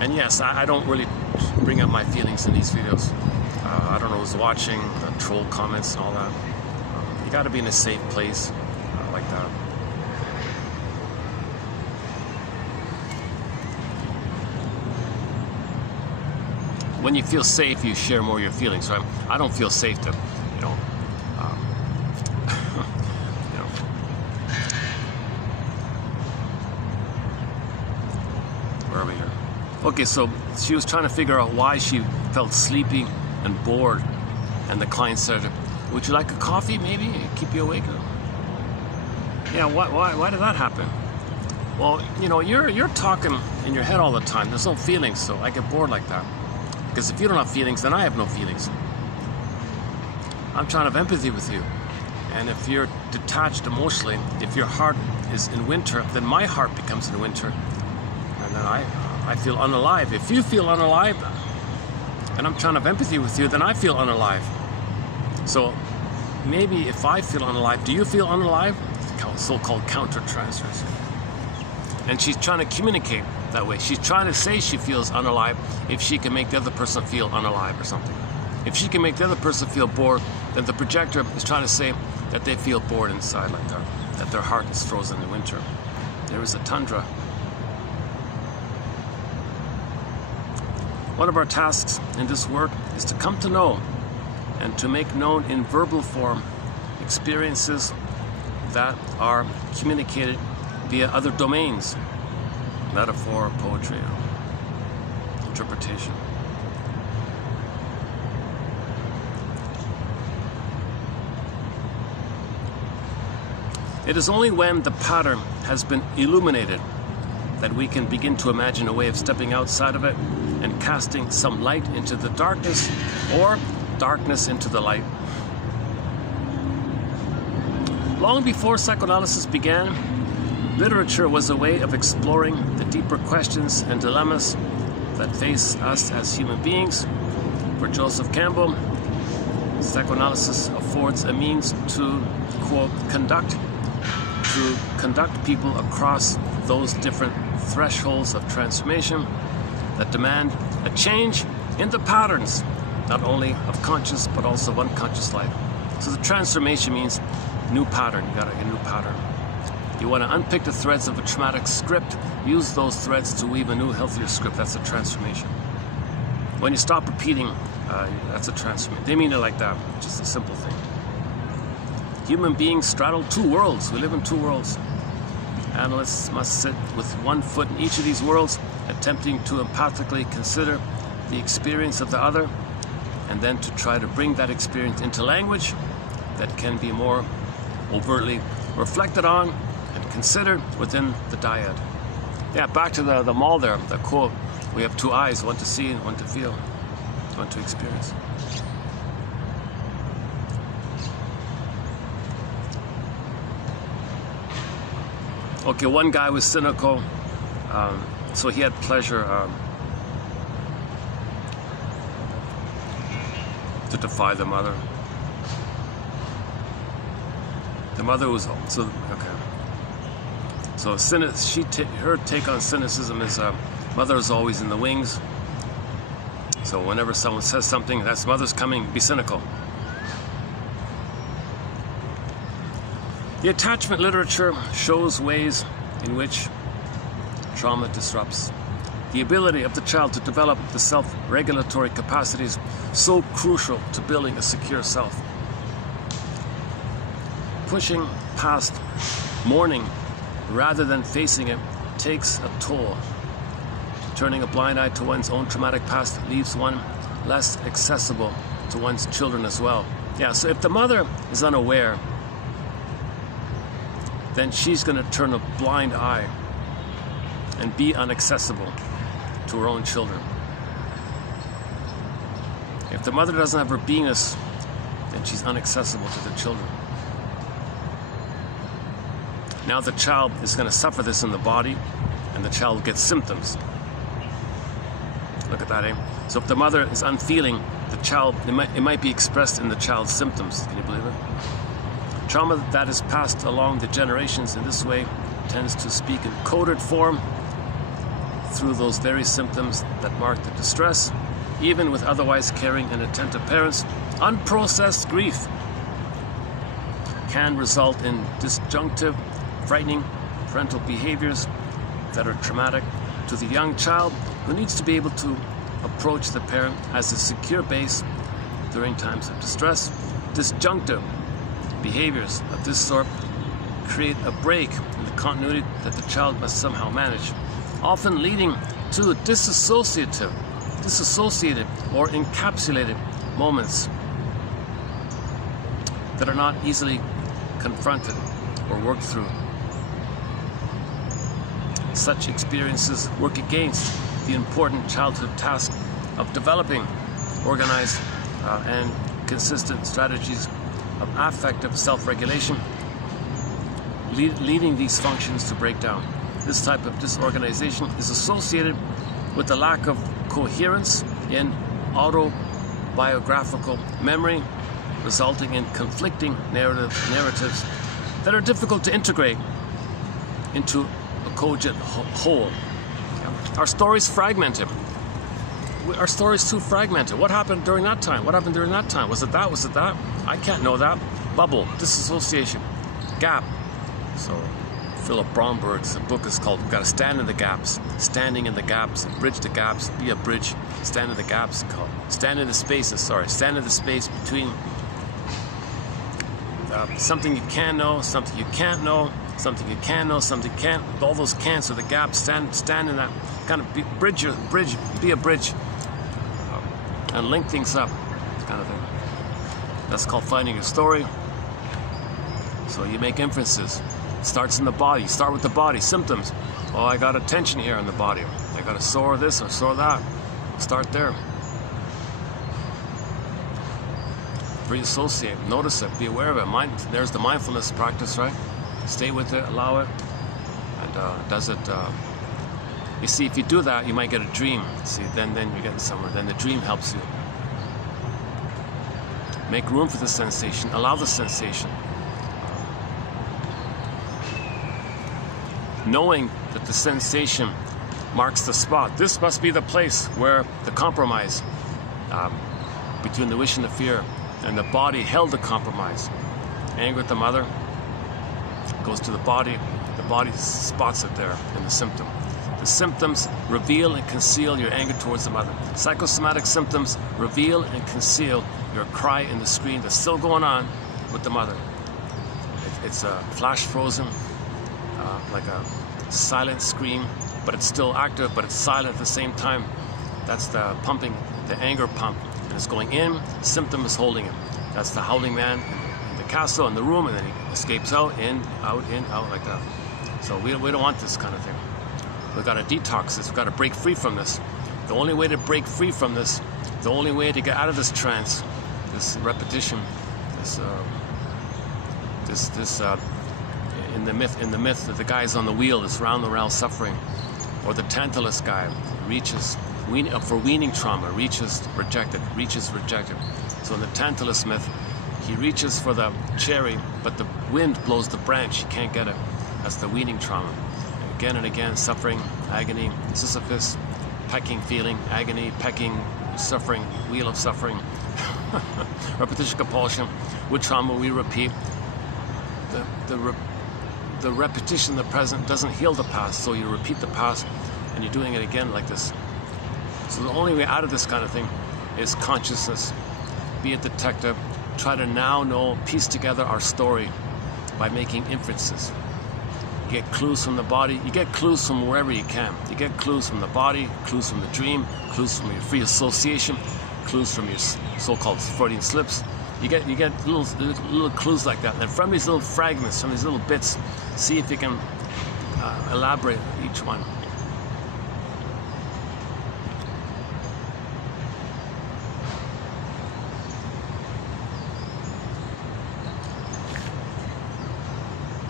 And yes, I don't really bring up my feelings in these videos. I don't know who's watching, troll comments and all that. You got to be in a safe place like that. When you feel safe, you share more of your feelings, right? I don't feel safe to, where are we here? Okay, so she was trying to figure out why she felt sleepy and bored, and the client said, "Would you like a coffee, maybe? Keep you awake?" Yeah, why did that happen? Well, you're talking in your head all the time. There's no feelings, so I get bored like that. Because if you don't have feelings, then I have no feelings. I'm trying to have empathy with you. And if you're detached emotionally, if your heart is in winter, then my heart becomes in winter. And then I feel unalive. If you feel unalive, and I'm trying to have empathy with you, then I feel unalive. So maybe if I feel unalive, do you feel unalive? So-called counter-transfers. And she's trying to communicate that way. She's trying to say she feels unalive if she can make the other person feel unalive or something. If she can make the other person feel bored, then the projector is trying to say, that they feel bored inside like that their heart is frozen in winter. There is a tundra. One of our tasks in this work is to come to know and to make known in verbal form experiences that are communicated via other domains, metaphor, poetry, interpretation. It is only when the pattern has been illuminated that we can begin to imagine a way of stepping outside of it and casting some light into the darkness, or darkness into the light. Long before psychoanalysis began, literature was a way of exploring the deeper questions and dilemmas that face us as human beings. For Joseph Campbell, psychoanalysis affords a means to, quote, conduct people across those different thresholds of transformation that demand a change in the patterns, not only of conscious but also unconscious life. So the transformation means new pattern. You gotta get a new pattern. You want to unpick the threads of a traumatic script, use those threads to weave a new, healthier script. That's a transformation. When you stop repeating, that's a transformation. They mean it like that, just a simple thing. Human beings straddle two worlds. We live in two worlds. Analysts must sit with one foot in each of these worlds, attempting to empathically consider the experience of the other, and then to try to bring that experience into language that can be more overtly reflected on and considered within the dyad. Yeah, back to the mall there, the quote, we have two eyes, one to see and one to feel, one to experience. Okay, one guy was cynical, so he had pleasure to defy the mother. The mother was so okay. So her take on cynicism is mother is always in the wings. So whenever someone says something, that's mother's coming. Be cynical. The attachment literature shows ways in which trauma disrupts the ability of the child to develop the self-regulatory capacities so crucial to building a secure self. Pushing past mourning rather than facing it takes a toll. Turning a blind eye to one's own traumatic past leaves one less accessible to one's children as well. Yeah, so if the mother is unaware, then she's going to turn a blind eye and be inaccessible to her own children. If the mother doesn't have her beingness, then she's inaccessible to the children. Now the child is going to suffer this in the body, and the child gets symptoms. Look at that, eh? So if the mother is unfeeling, the child, it might be expressed in the child's symptoms. Can you believe it? Trauma that is passed along the generations in this way tends to speak in coded form through those very symptoms that mark the distress, even with otherwise caring and attentive parents. Unprocessed grief can result in disjunctive, frightening parental behaviors that are traumatic to the young child, who needs to be able to approach the parent as a secure base during times of distress. Disjunctive behaviors of this sort create a break in the continuity that the child must somehow manage, often leading to dissociated or encapsulated moments that are not easily confronted or worked through. Such experiences work against the important childhood task of developing organized and consistent strategies of affective self-regulation, leading these functions to break down. This type of disorganization is associated with the lack of coherence in autobiographical memory, resulting in conflicting narratives that are difficult to integrate into a cogent whole. Our story's fragmented. Our story's too fragmented. What happened during that time? What happened during that time? Was it that? Was it that? I can't know that. Bubble, disassociation. Gap. So Philip Bromberg's book is called "Got to Stand in the Gaps." Standing in the gaps and bridge the gaps. Be a bridge. Stand in the gaps. Stand in the spaces. Sorry, stand in the space between something you can know, something you can't know, something you can know, something you can't. All those can'ts are the gaps. Stand in that kind of bridge. Be a bridge, and link things up, kind of thing. That's called finding a story. So you make inferences. It starts in the body. Start with the body. Symptoms. Oh, I got a tension here in the body. I got a sore this or sore that. Start there. Reassociate. Notice it. Be aware of it. There's the mindfulness practice, right? Stay with it. Allow it. And does it... you see, if you do that, you might get a dream. See, then you're getting somewhere. Then the dream helps you. Make room for the sensation. Allow the sensation. Knowing that the sensation marks the spot. This must be the place where the compromise between the wish and the fear and the body held the compromise. Anger at the mother goes to the body spots it there in the symptom. The symptoms reveal and conceal your anger towards the mother. Psychosomatic symptoms reveal and conceal your cry in the screen that's still going on with the mother. It's a flash frozen, like a silent scream, but it's still active, but it's silent at the same time. That's the pumping, the anger pump. And it's going in, symptom is holding it. That's the howling man in the castle, in the room, and then he escapes out, in, out, like that. So we don't want this kind of thing. We've got to detox this. We've got to break free from this. The only way to break free from this, the only way to get out of this trance, this repetition, in the myth that the guy's on the wheel is round and round suffering, or the Tantalus guy reaches for weaning trauma, reaches rejected. So in the Tantalus myth, he reaches for the cherry, but the wind blows the branch. He can't get it. That's the weaning trauma. Again and again, suffering, agony, Sisyphus, pecking feeling, agony, pecking, suffering, wheel of suffering, repetition compulsion. With trauma, we repeat. The repetition of the present doesn't heal the past, so you repeat the past, and you're doing it again like this. So the only way out of this kind of thing is consciousness. Be a detective. Try to now know, piece together our story by making inferences. You get clues from the body. You get clues from wherever you can. You get clues from the body, clues from the dream, clues from your free association, clues from your so-called Freudian slips. You get little clues like that. And from these little fragments, from these little bits, see if you can elaborate each one.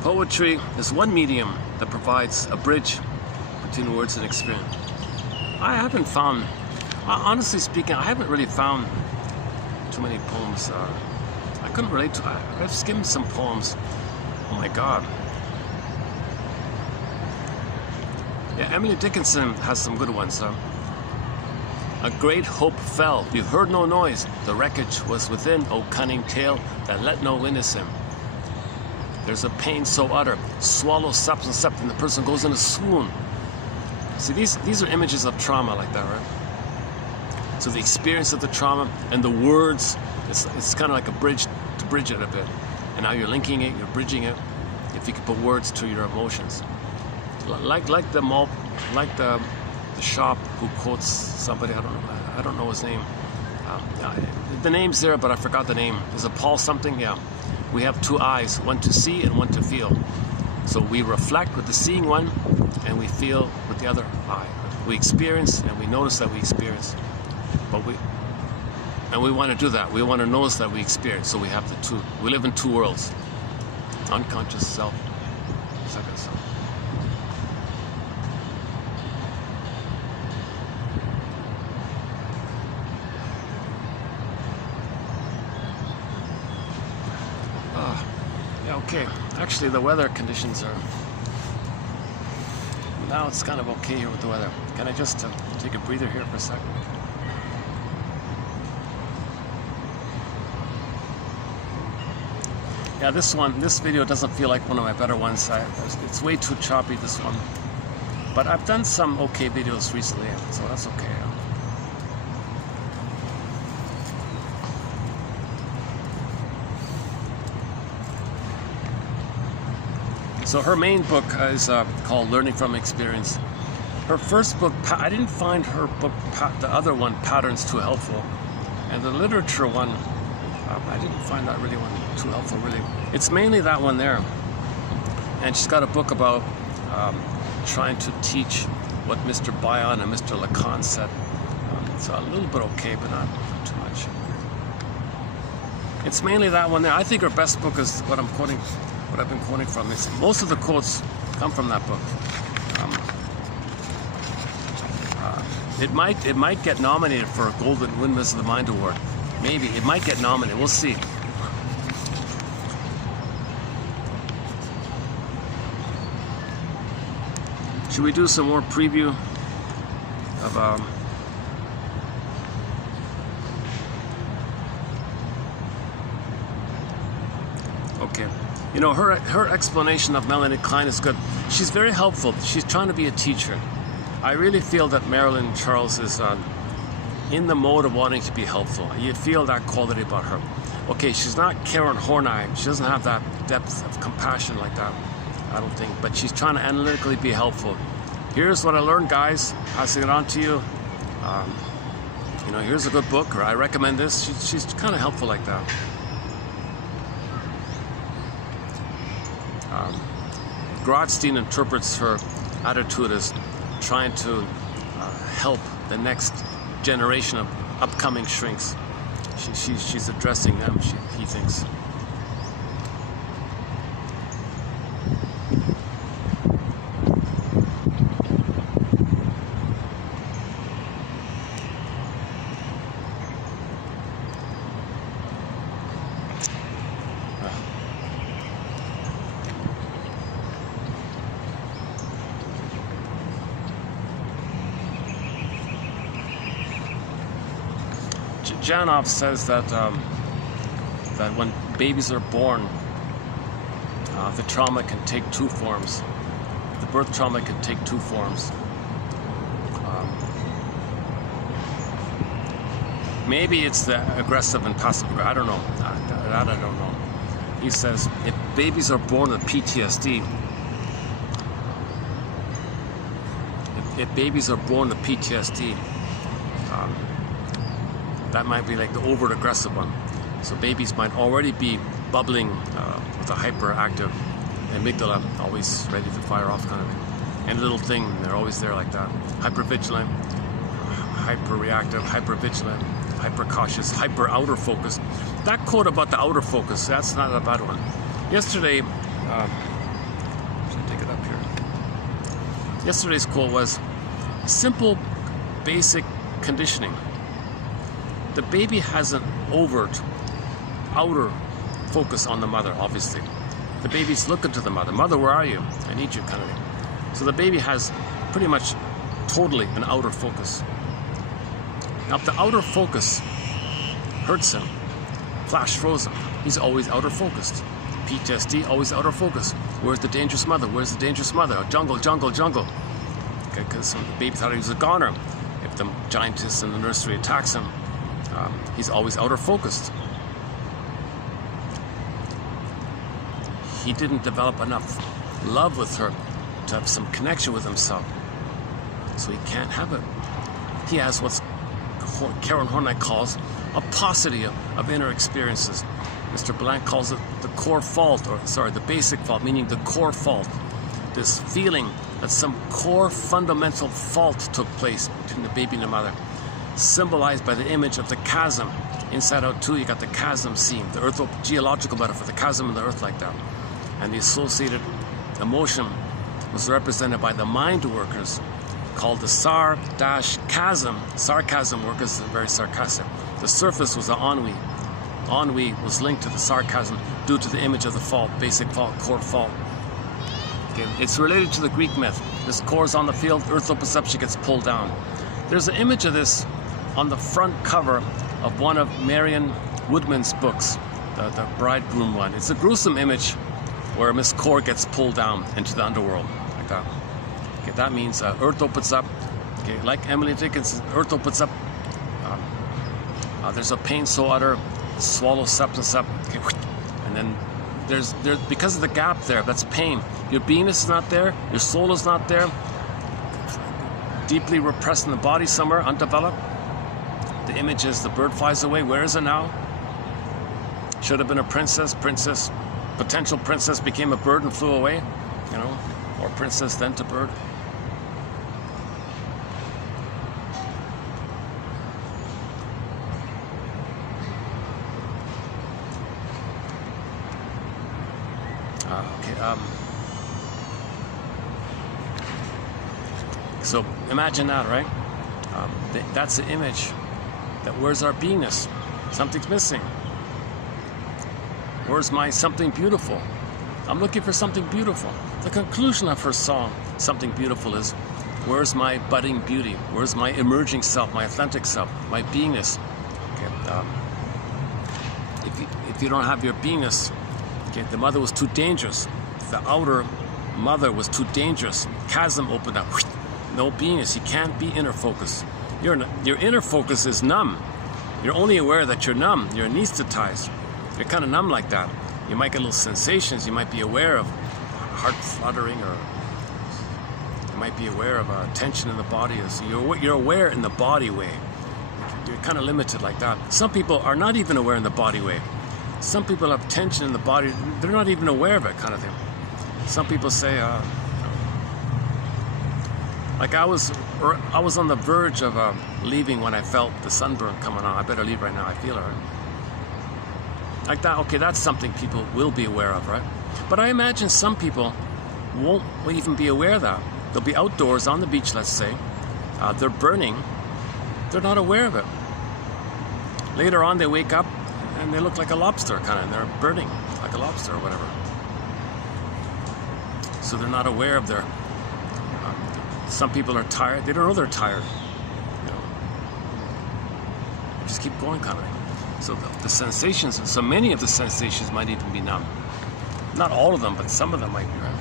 Poetry is one medium that provides a bridge between words and experience. I haven't found, honestly speaking, I haven't really found too many poems. I couldn't relate to. I've skimmed some poems. Oh my God. Yeah, Emily Dickinson has some good ones. A great hope fell. You heard no noise. The wreckage was within. O cunning tale that let no witness him. There's a pain so utter. Swallow sups and sup, and the person goes in a swoon. See, these are images of trauma like that, right? So the experience of the trauma and the words, it's kind of like a bridge to bridge it a bit. And now you're linking it, you're bridging it. If you could put words to your emotions, like the shop who quotes somebody, I don't know his name. The name's there, but I forgot the name. Is it Paul something? Yeah. We have two eyes, one to see and one to feel. So we reflect with the seeing one, and we feel with the other eye. We experience and we notice that we experience. But we want to do that. We want to notice that we experience. So we have the two. We live in two worlds. Unconscious self, second self. Okay, actually the weather conditions are, now it's kind of okay here with the weather. Can I just take a breather here for a second? Yeah, this video doesn't feel like one of my better ones. It's way too choppy, this one. But I've done some okay videos recently, so that's okay. So her main book is called Learning from Experience. Her first book, I didn't find her book, the other one, Patterns, too helpful. And the literature one, I didn't find that really one too helpful, really. It's mainly that one there. And she's got a book about trying to teach what Mr. Bion and Mr. Lacan said. It's a little bit okay, but not too much. It's mainly that one there. I think her best book is what I've been quoting from. Most of the quotes come from that book. It might get nominated for a Golden Windmills of the Mind Award. Maybe it might get nominated. We'll see. Should we do some more preview of okay. You know, her explanation of Melanie Klein is good. She's very helpful. She's trying to be a teacher. I really feel that Marilyn Charles is in the mode of wanting to be helpful. You feel that quality about her. Okay, she's not Karen Horney. She doesn't have that depth of compassion like that, I don't think. But she's trying to analytically be helpful. Here's what I learned, guys. Passing it on to you. You know, here's a good book, or I recommend this. She's kind of helpful like that. Grodstein interprets her attitude as trying to help the next generation of upcoming shrinks. She's addressing them, he thinks. Janoff says that that when babies are born, the trauma can take two forms. The birth trauma can take two forms. Maybe it's the aggressive and passive. I don't know. That I don't know. He says if babies are born with PTSD, if babies are born with PTSD. That might be like the overt aggressive one. So babies might already be bubbling with a hyperactive amygdala, always ready to fire off kind of thing. And a little thing, they're always there like that. Hypervigilant, hyperreactive, hypervigilant, hypercautious, hyper outer focus. That quote about the outer focus, that's not a bad one. Yesterday, should I take it up here? Yesterday's quote was, simple, basic conditioning. The baby has an overt, outer focus on the mother, obviously. The baby's looking to the mother. Mother, where are you? I need you, kind of thing. So the baby has pretty much totally an outer focus. Now, if the outer focus hurts him, flash frozen, he's always outer focused. PTSD, always outer focus. Where's the dangerous mother? Where's the dangerous mother? Oh, jungle, jungle, jungle. Okay, because the baby thought he was a goner. If the giantess in the nursery attacks him, he's always outer focused. He didn't develop enough love with her to have some connection with himself, so he can't have it. He has what's Karen Horney calls a paucity of inner experiences. Mr. Blank calls it the core fault, the basic fault, meaning the core fault. This feeling that some core fundamental fault took place between the baby and the mother, symbolized by the image of the chasm. Inside Out 2, you got the chasm scene, the geological metaphor, the chasm in the earth like that. And the associated emotion was represented by the mind workers called the SAR-chasm. Sarcasm workers are very sarcastic. The surface was the ennui. Ennui was linked to the sarcasm due to the image of the fault, basic fault, core fault. Okay. It's related to the Greek myth. This core is on the field, earthly perception gets pulled down. There's an image of this on the front cover of one of Marion Woodman's books, the bridegroom one. It's a gruesome image where Miss Core gets pulled down into the underworld like that. Okay, that means earth opens up. Okay, like Emily Dickinson, earth opens up. There's a pain so utter, swallows substance up. Okay, and then there's because of the gap there, that's pain. Your beingness is not there, your soul is not there. Deeply repressed in the body somewhere, undeveloped. The image is the bird flies away. Where is it now? Should have been a princess. Potential princess became a bird and flew away, you know, or princess then to bird. So imagine that, right? That's the image. That where's our beingness? Something's missing. Where's my something beautiful? I'm looking for something beautiful. The conclusion of her song, Something Beautiful, is where's my budding beauty? Where's my emerging self, my authentic self, my beingness? Okay, if you don't have your beingness, okay, the mother was too dangerous. The outer mother was too dangerous. Chasm opened up. No beingness. You can't be inner focus. Your inner focus is numb. You're only aware that you're numb. You're anesthetized. You're kind of numb like that. You might get little sensations. You might be aware of heart fluttering, or you might be aware of tension in the body. So you're aware in the body way. You're kind of limited like that. Some people are not even aware in the body way. Some people have tension in the body. They're not even aware of it, kind of thing. Some people say, like I was on the verge of leaving when I felt the sunburn coming on. I better leave right now. I feel it. Right? Like that. Okay, that's something people will be aware of, right? But I imagine some people won't even be aware of that. They'll be outdoors on the beach, let's say. They're burning. They're not aware of it. Later on, they wake up and they look like a lobster, kind of, and they're burning like a lobster or whatever. So they're not aware of their. Some people are tired. They don't know they're tired. You know, they just keep going, kind of. So the sensations, so many of the sensations might even be numb. Not all of them, but some of them might be, right?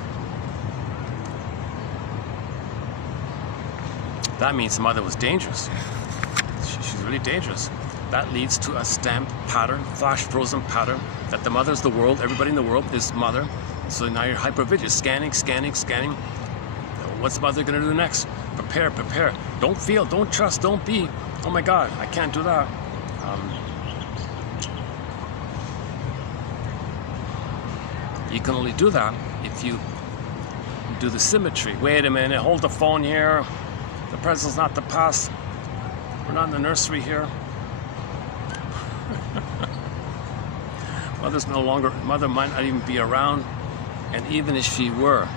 That means the mother was dangerous. She's really dangerous. That leads to a stamped pattern, flash frozen pattern, that the mother's the world, everybody in the world is mother. So now you're hyper-vigilant, scanning. What's the mother going to do next? Prepare. Don't feel, don't trust, don't be. Oh my God, I can't do that. You can only do that if you do the symmetry. Wait a minute, hold the phone here. The present's not the past. We're not in the nursery here. Mother's no longer, mother might not even be around. And even if she were,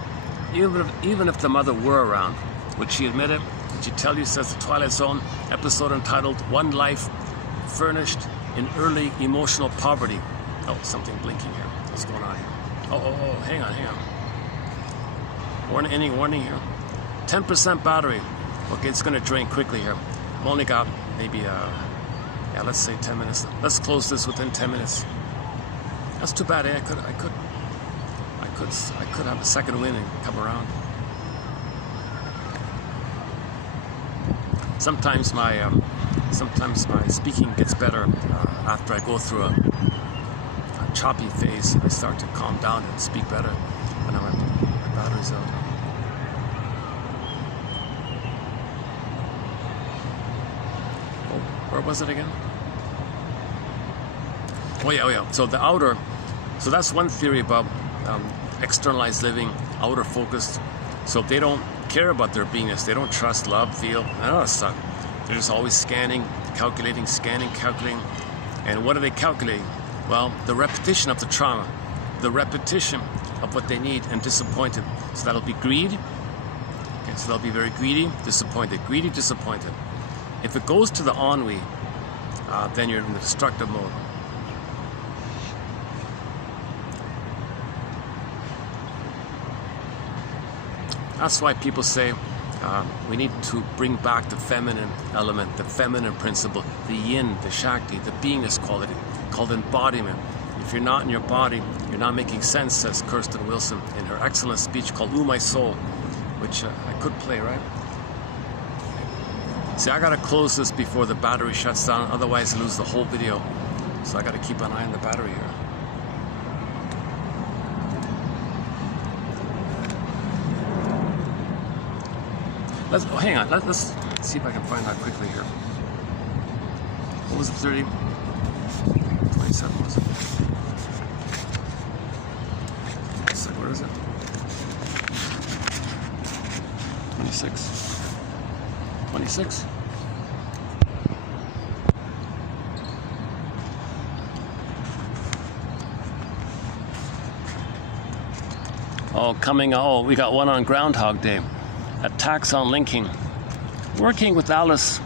even if the mother were around, would she admit it? Would she tell you, says the Twilight Zone episode entitled One Life Furnished in Early Emotional Poverty. Oh, something blinking here. What's going on here? Oh, hang on. Warning here. 10% battery. Okay, it's going to drain quickly here. I've only got maybe, let's say 10 minutes. Let's close this within 10 minutes. That's too bad, eh? I could have a second wind and come around. Sometimes my speaking gets better after I go through a choppy phase. I start to calm down and speak better when my battery's out. Oh, where was it again? Oh yeah. So the outer. So that's one theory about externalized living, outer focused. So if they don't care about their beingness, they don't trust, love, feel, none of that stuff. They're just always scanning, calculating. And what are they calculating? Well, the repetition of the trauma, the repetition of what they need and disappointed. So that'll be greed. Okay, so they'll be very greedy, disappointed. If it goes to the ennui, then you're in the destructive mode. That's why people say we need to bring back the feminine element, the feminine principle, the yin, the shakti, the beingness quality, called embodiment. If you're not in your body, you're not making sense, says Kirsten Wilson in her excellent speech called Ooh My Soul, which I could play, right? See, I gotta close this before the battery shuts down, otherwise I lose the whole video. So I gotta keep an eye on the battery here. Hang on, let's see if I can find that quickly here. What was it, 30? 27 was it? So where is it? 26. 26. We got one on Groundhog Day. Attacks on linking. Working with Alice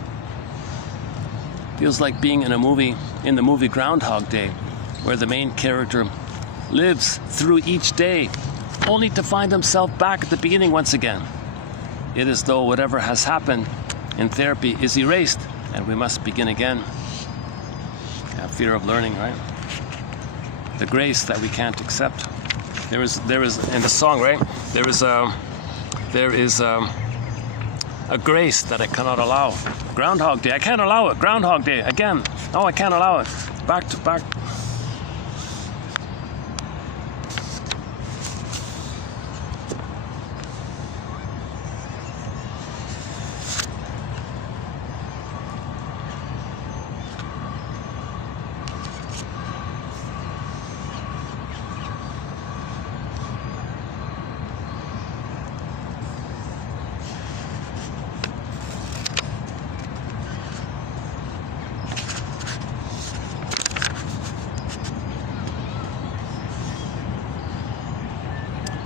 feels like being in the movie Groundhog Day, where the main character lives through each day, only to find himself back at the beginning once again. It is though whatever has happened in therapy is erased, and we must begin again. Yeah, fear of learning, right? The grace that we can't accept. There is in the song, right? There is a grace that I cannot allow. Groundhog Day, I can't allow it. Groundhog Day, again. No, I can't allow it. Back to back.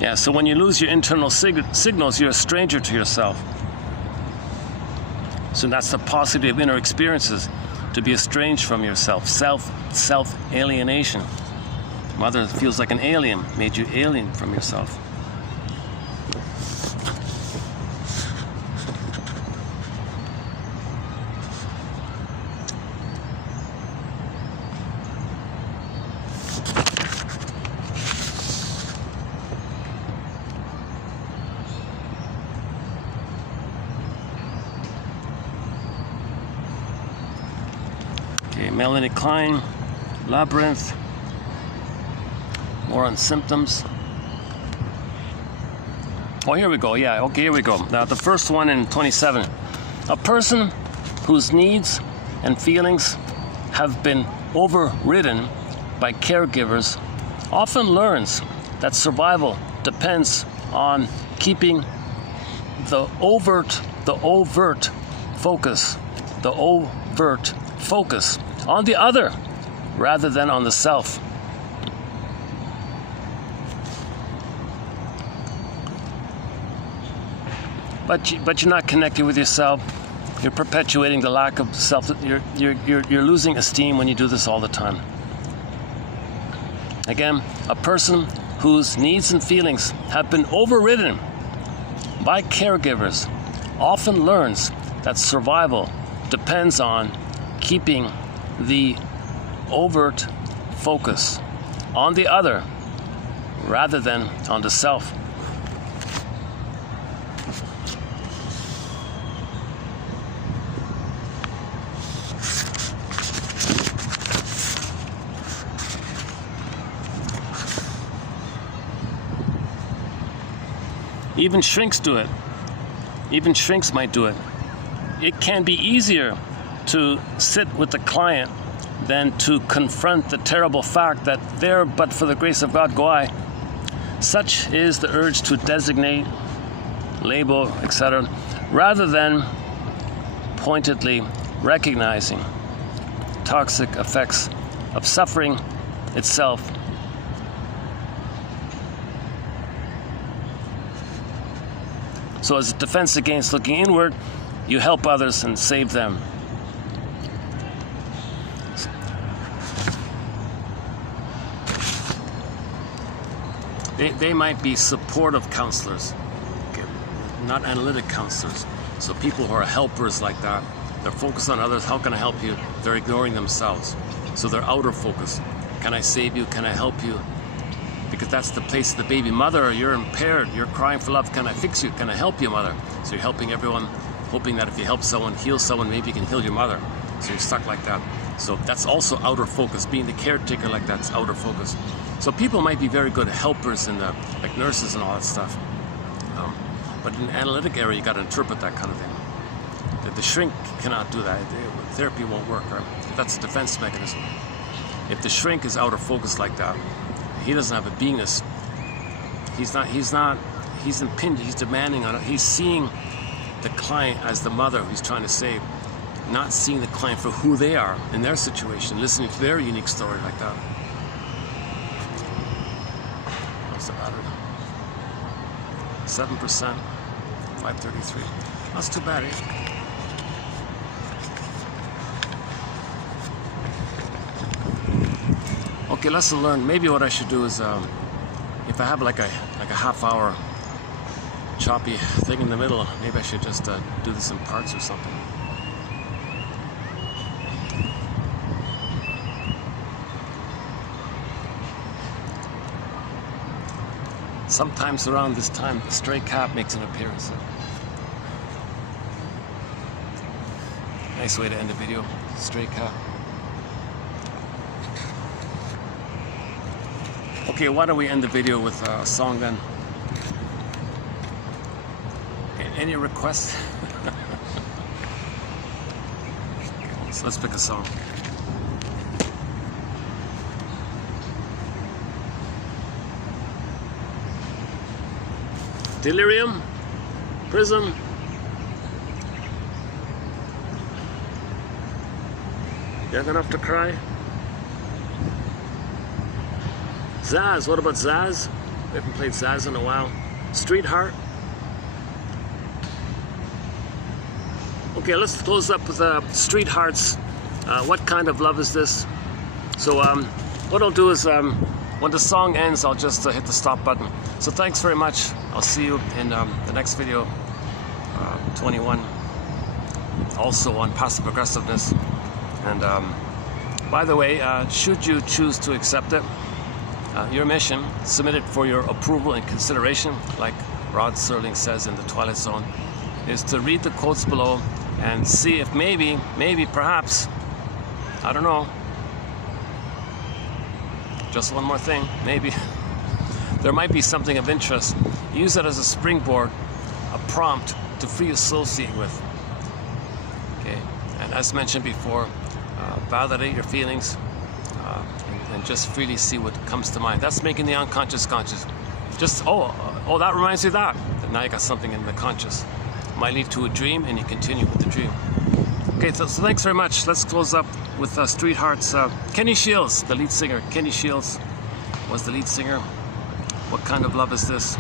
Yeah, so when you lose your internal signals, you're a stranger to yourself. So that's the paucity of inner experiences, to be estranged from yourself, self-alienation. Mother feels like an alien, made you alien from yourself. Melanie Klein, Labyrinth, more on symptoms. Oh, here we go. Yeah, okay, here we go. Now, the first one in 27. A person whose needs and feelings have been overridden by caregivers often learns that survival depends on keeping the overt focus on the other rather than on the self. But you're not connecting with yourself. You're perpetuating the lack of self. You're losing esteem when you do this all the time. Again, a person whose needs and feelings have been overridden by caregivers often learns that survival depends on keeping the overt focus on the other rather than on the self. Even shrinks do it. Even shrinks might do it. It can be easier to sit with the client than to confront the terrible fact that there, but for the grace of God, go I. Such is the urge to designate, label, etc., rather than pointedly recognizing toxic effects of suffering itself. So as a defense against looking inward, you help others and save them. They might be supportive counselors, okay, not analytic counselors. So people who are helpers like that, they're focused on others. How can I help you? They're ignoring themselves. So they're outer focus. Can I save you? Can I help you? Because that's the place of the baby. Mother, you're impaired. You're crying for love. Can I fix you? Can I help you, mother? So you're helping everyone, hoping that if you help someone, heal someone, maybe you can heal your mother. So you're stuck like that. So that's also outer focus. Being the caretaker like that's outer focus. So people might be very good helpers in the, like nurses and all that stuff. But in the analytic area, you got to interpret that kind of thing. The shrink cannot do that. Therapy won't work, right? That's a defense mechanism. If the shrink is outer focus like that, he doesn't have a beingness. He's impinged, he's demanding on it. He's seeing the client as the mother he's trying to save, not seeing the client for who they are in their situation, listening to their unique story like that. What's the battery? 7%, 533. That's too bad, eh? Okay, lesson learned. Maybe what I should do is, if I have like a half-hour choppy thing in the middle, maybe I should just do this in parts or something. Sometimes around this time, the stray cat makes an appearance. Nice way to end the video, stray cat. Okay, why don't we end the video with a song then? Any requests? So let's pick a song. Delirium? Prism? Young enough to cry? Zaz, what about Zaz? We haven't played Zaz in a while. Street Heart? Okay, let's close up with Street Heart's What Kind of Love Is This? So what I'll do is when the song ends, I'll just hit the stop button. So thanks very much. I'll see you in the next video, 21, also on passive aggressiveness. And by the way, should you choose to accept it, your mission, submitted for your approval and consideration, like Rod Serling says in The Twilight Zone, is to read the quotes below and see if maybe, perhaps, I don't know, just one more thing, maybe, there might be something of interest. Use it as a springboard, a prompt to free associate with. Okay, and as mentioned before, validate your feelings and just freely see what comes to mind. That's making the unconscious conscious. Just, oh, that reminds me of that. And now you got something in the conscious. Might lead to a dream, and you continue with the dream. Okay, so thanks very much. Let's close up with Street Heart's Kenny Shields, the lead singer. Kenny Shields was the lead singer. What Kind of Love Is This?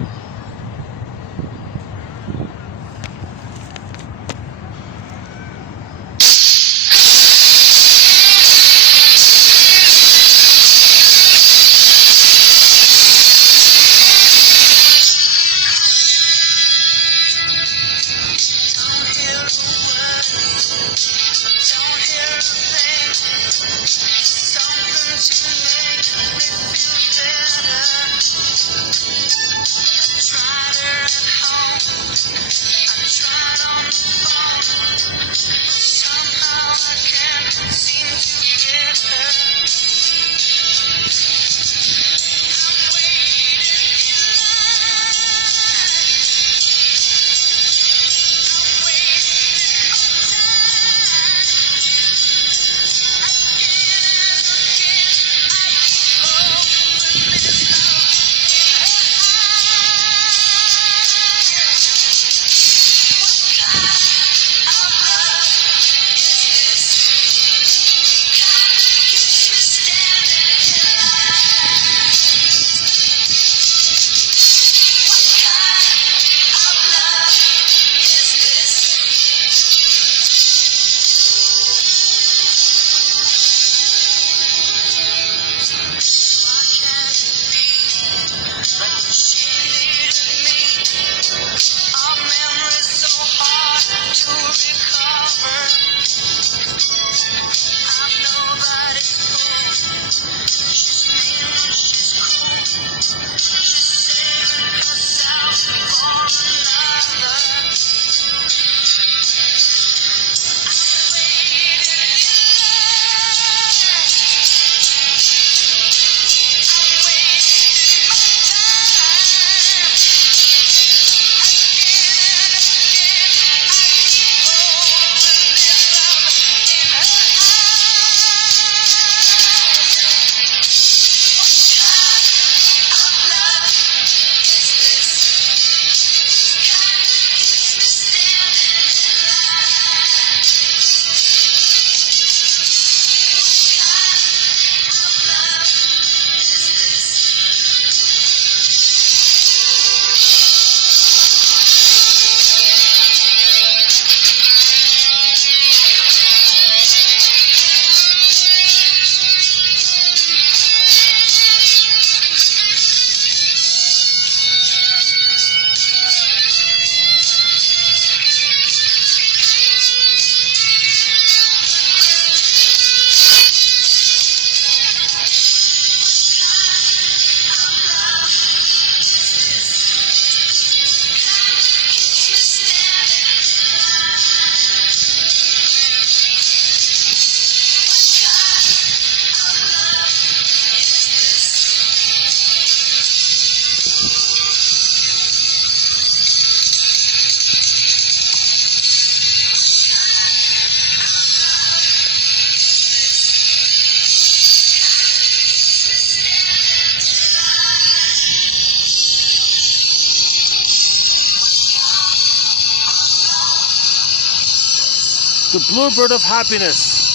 The bluebird of happiness.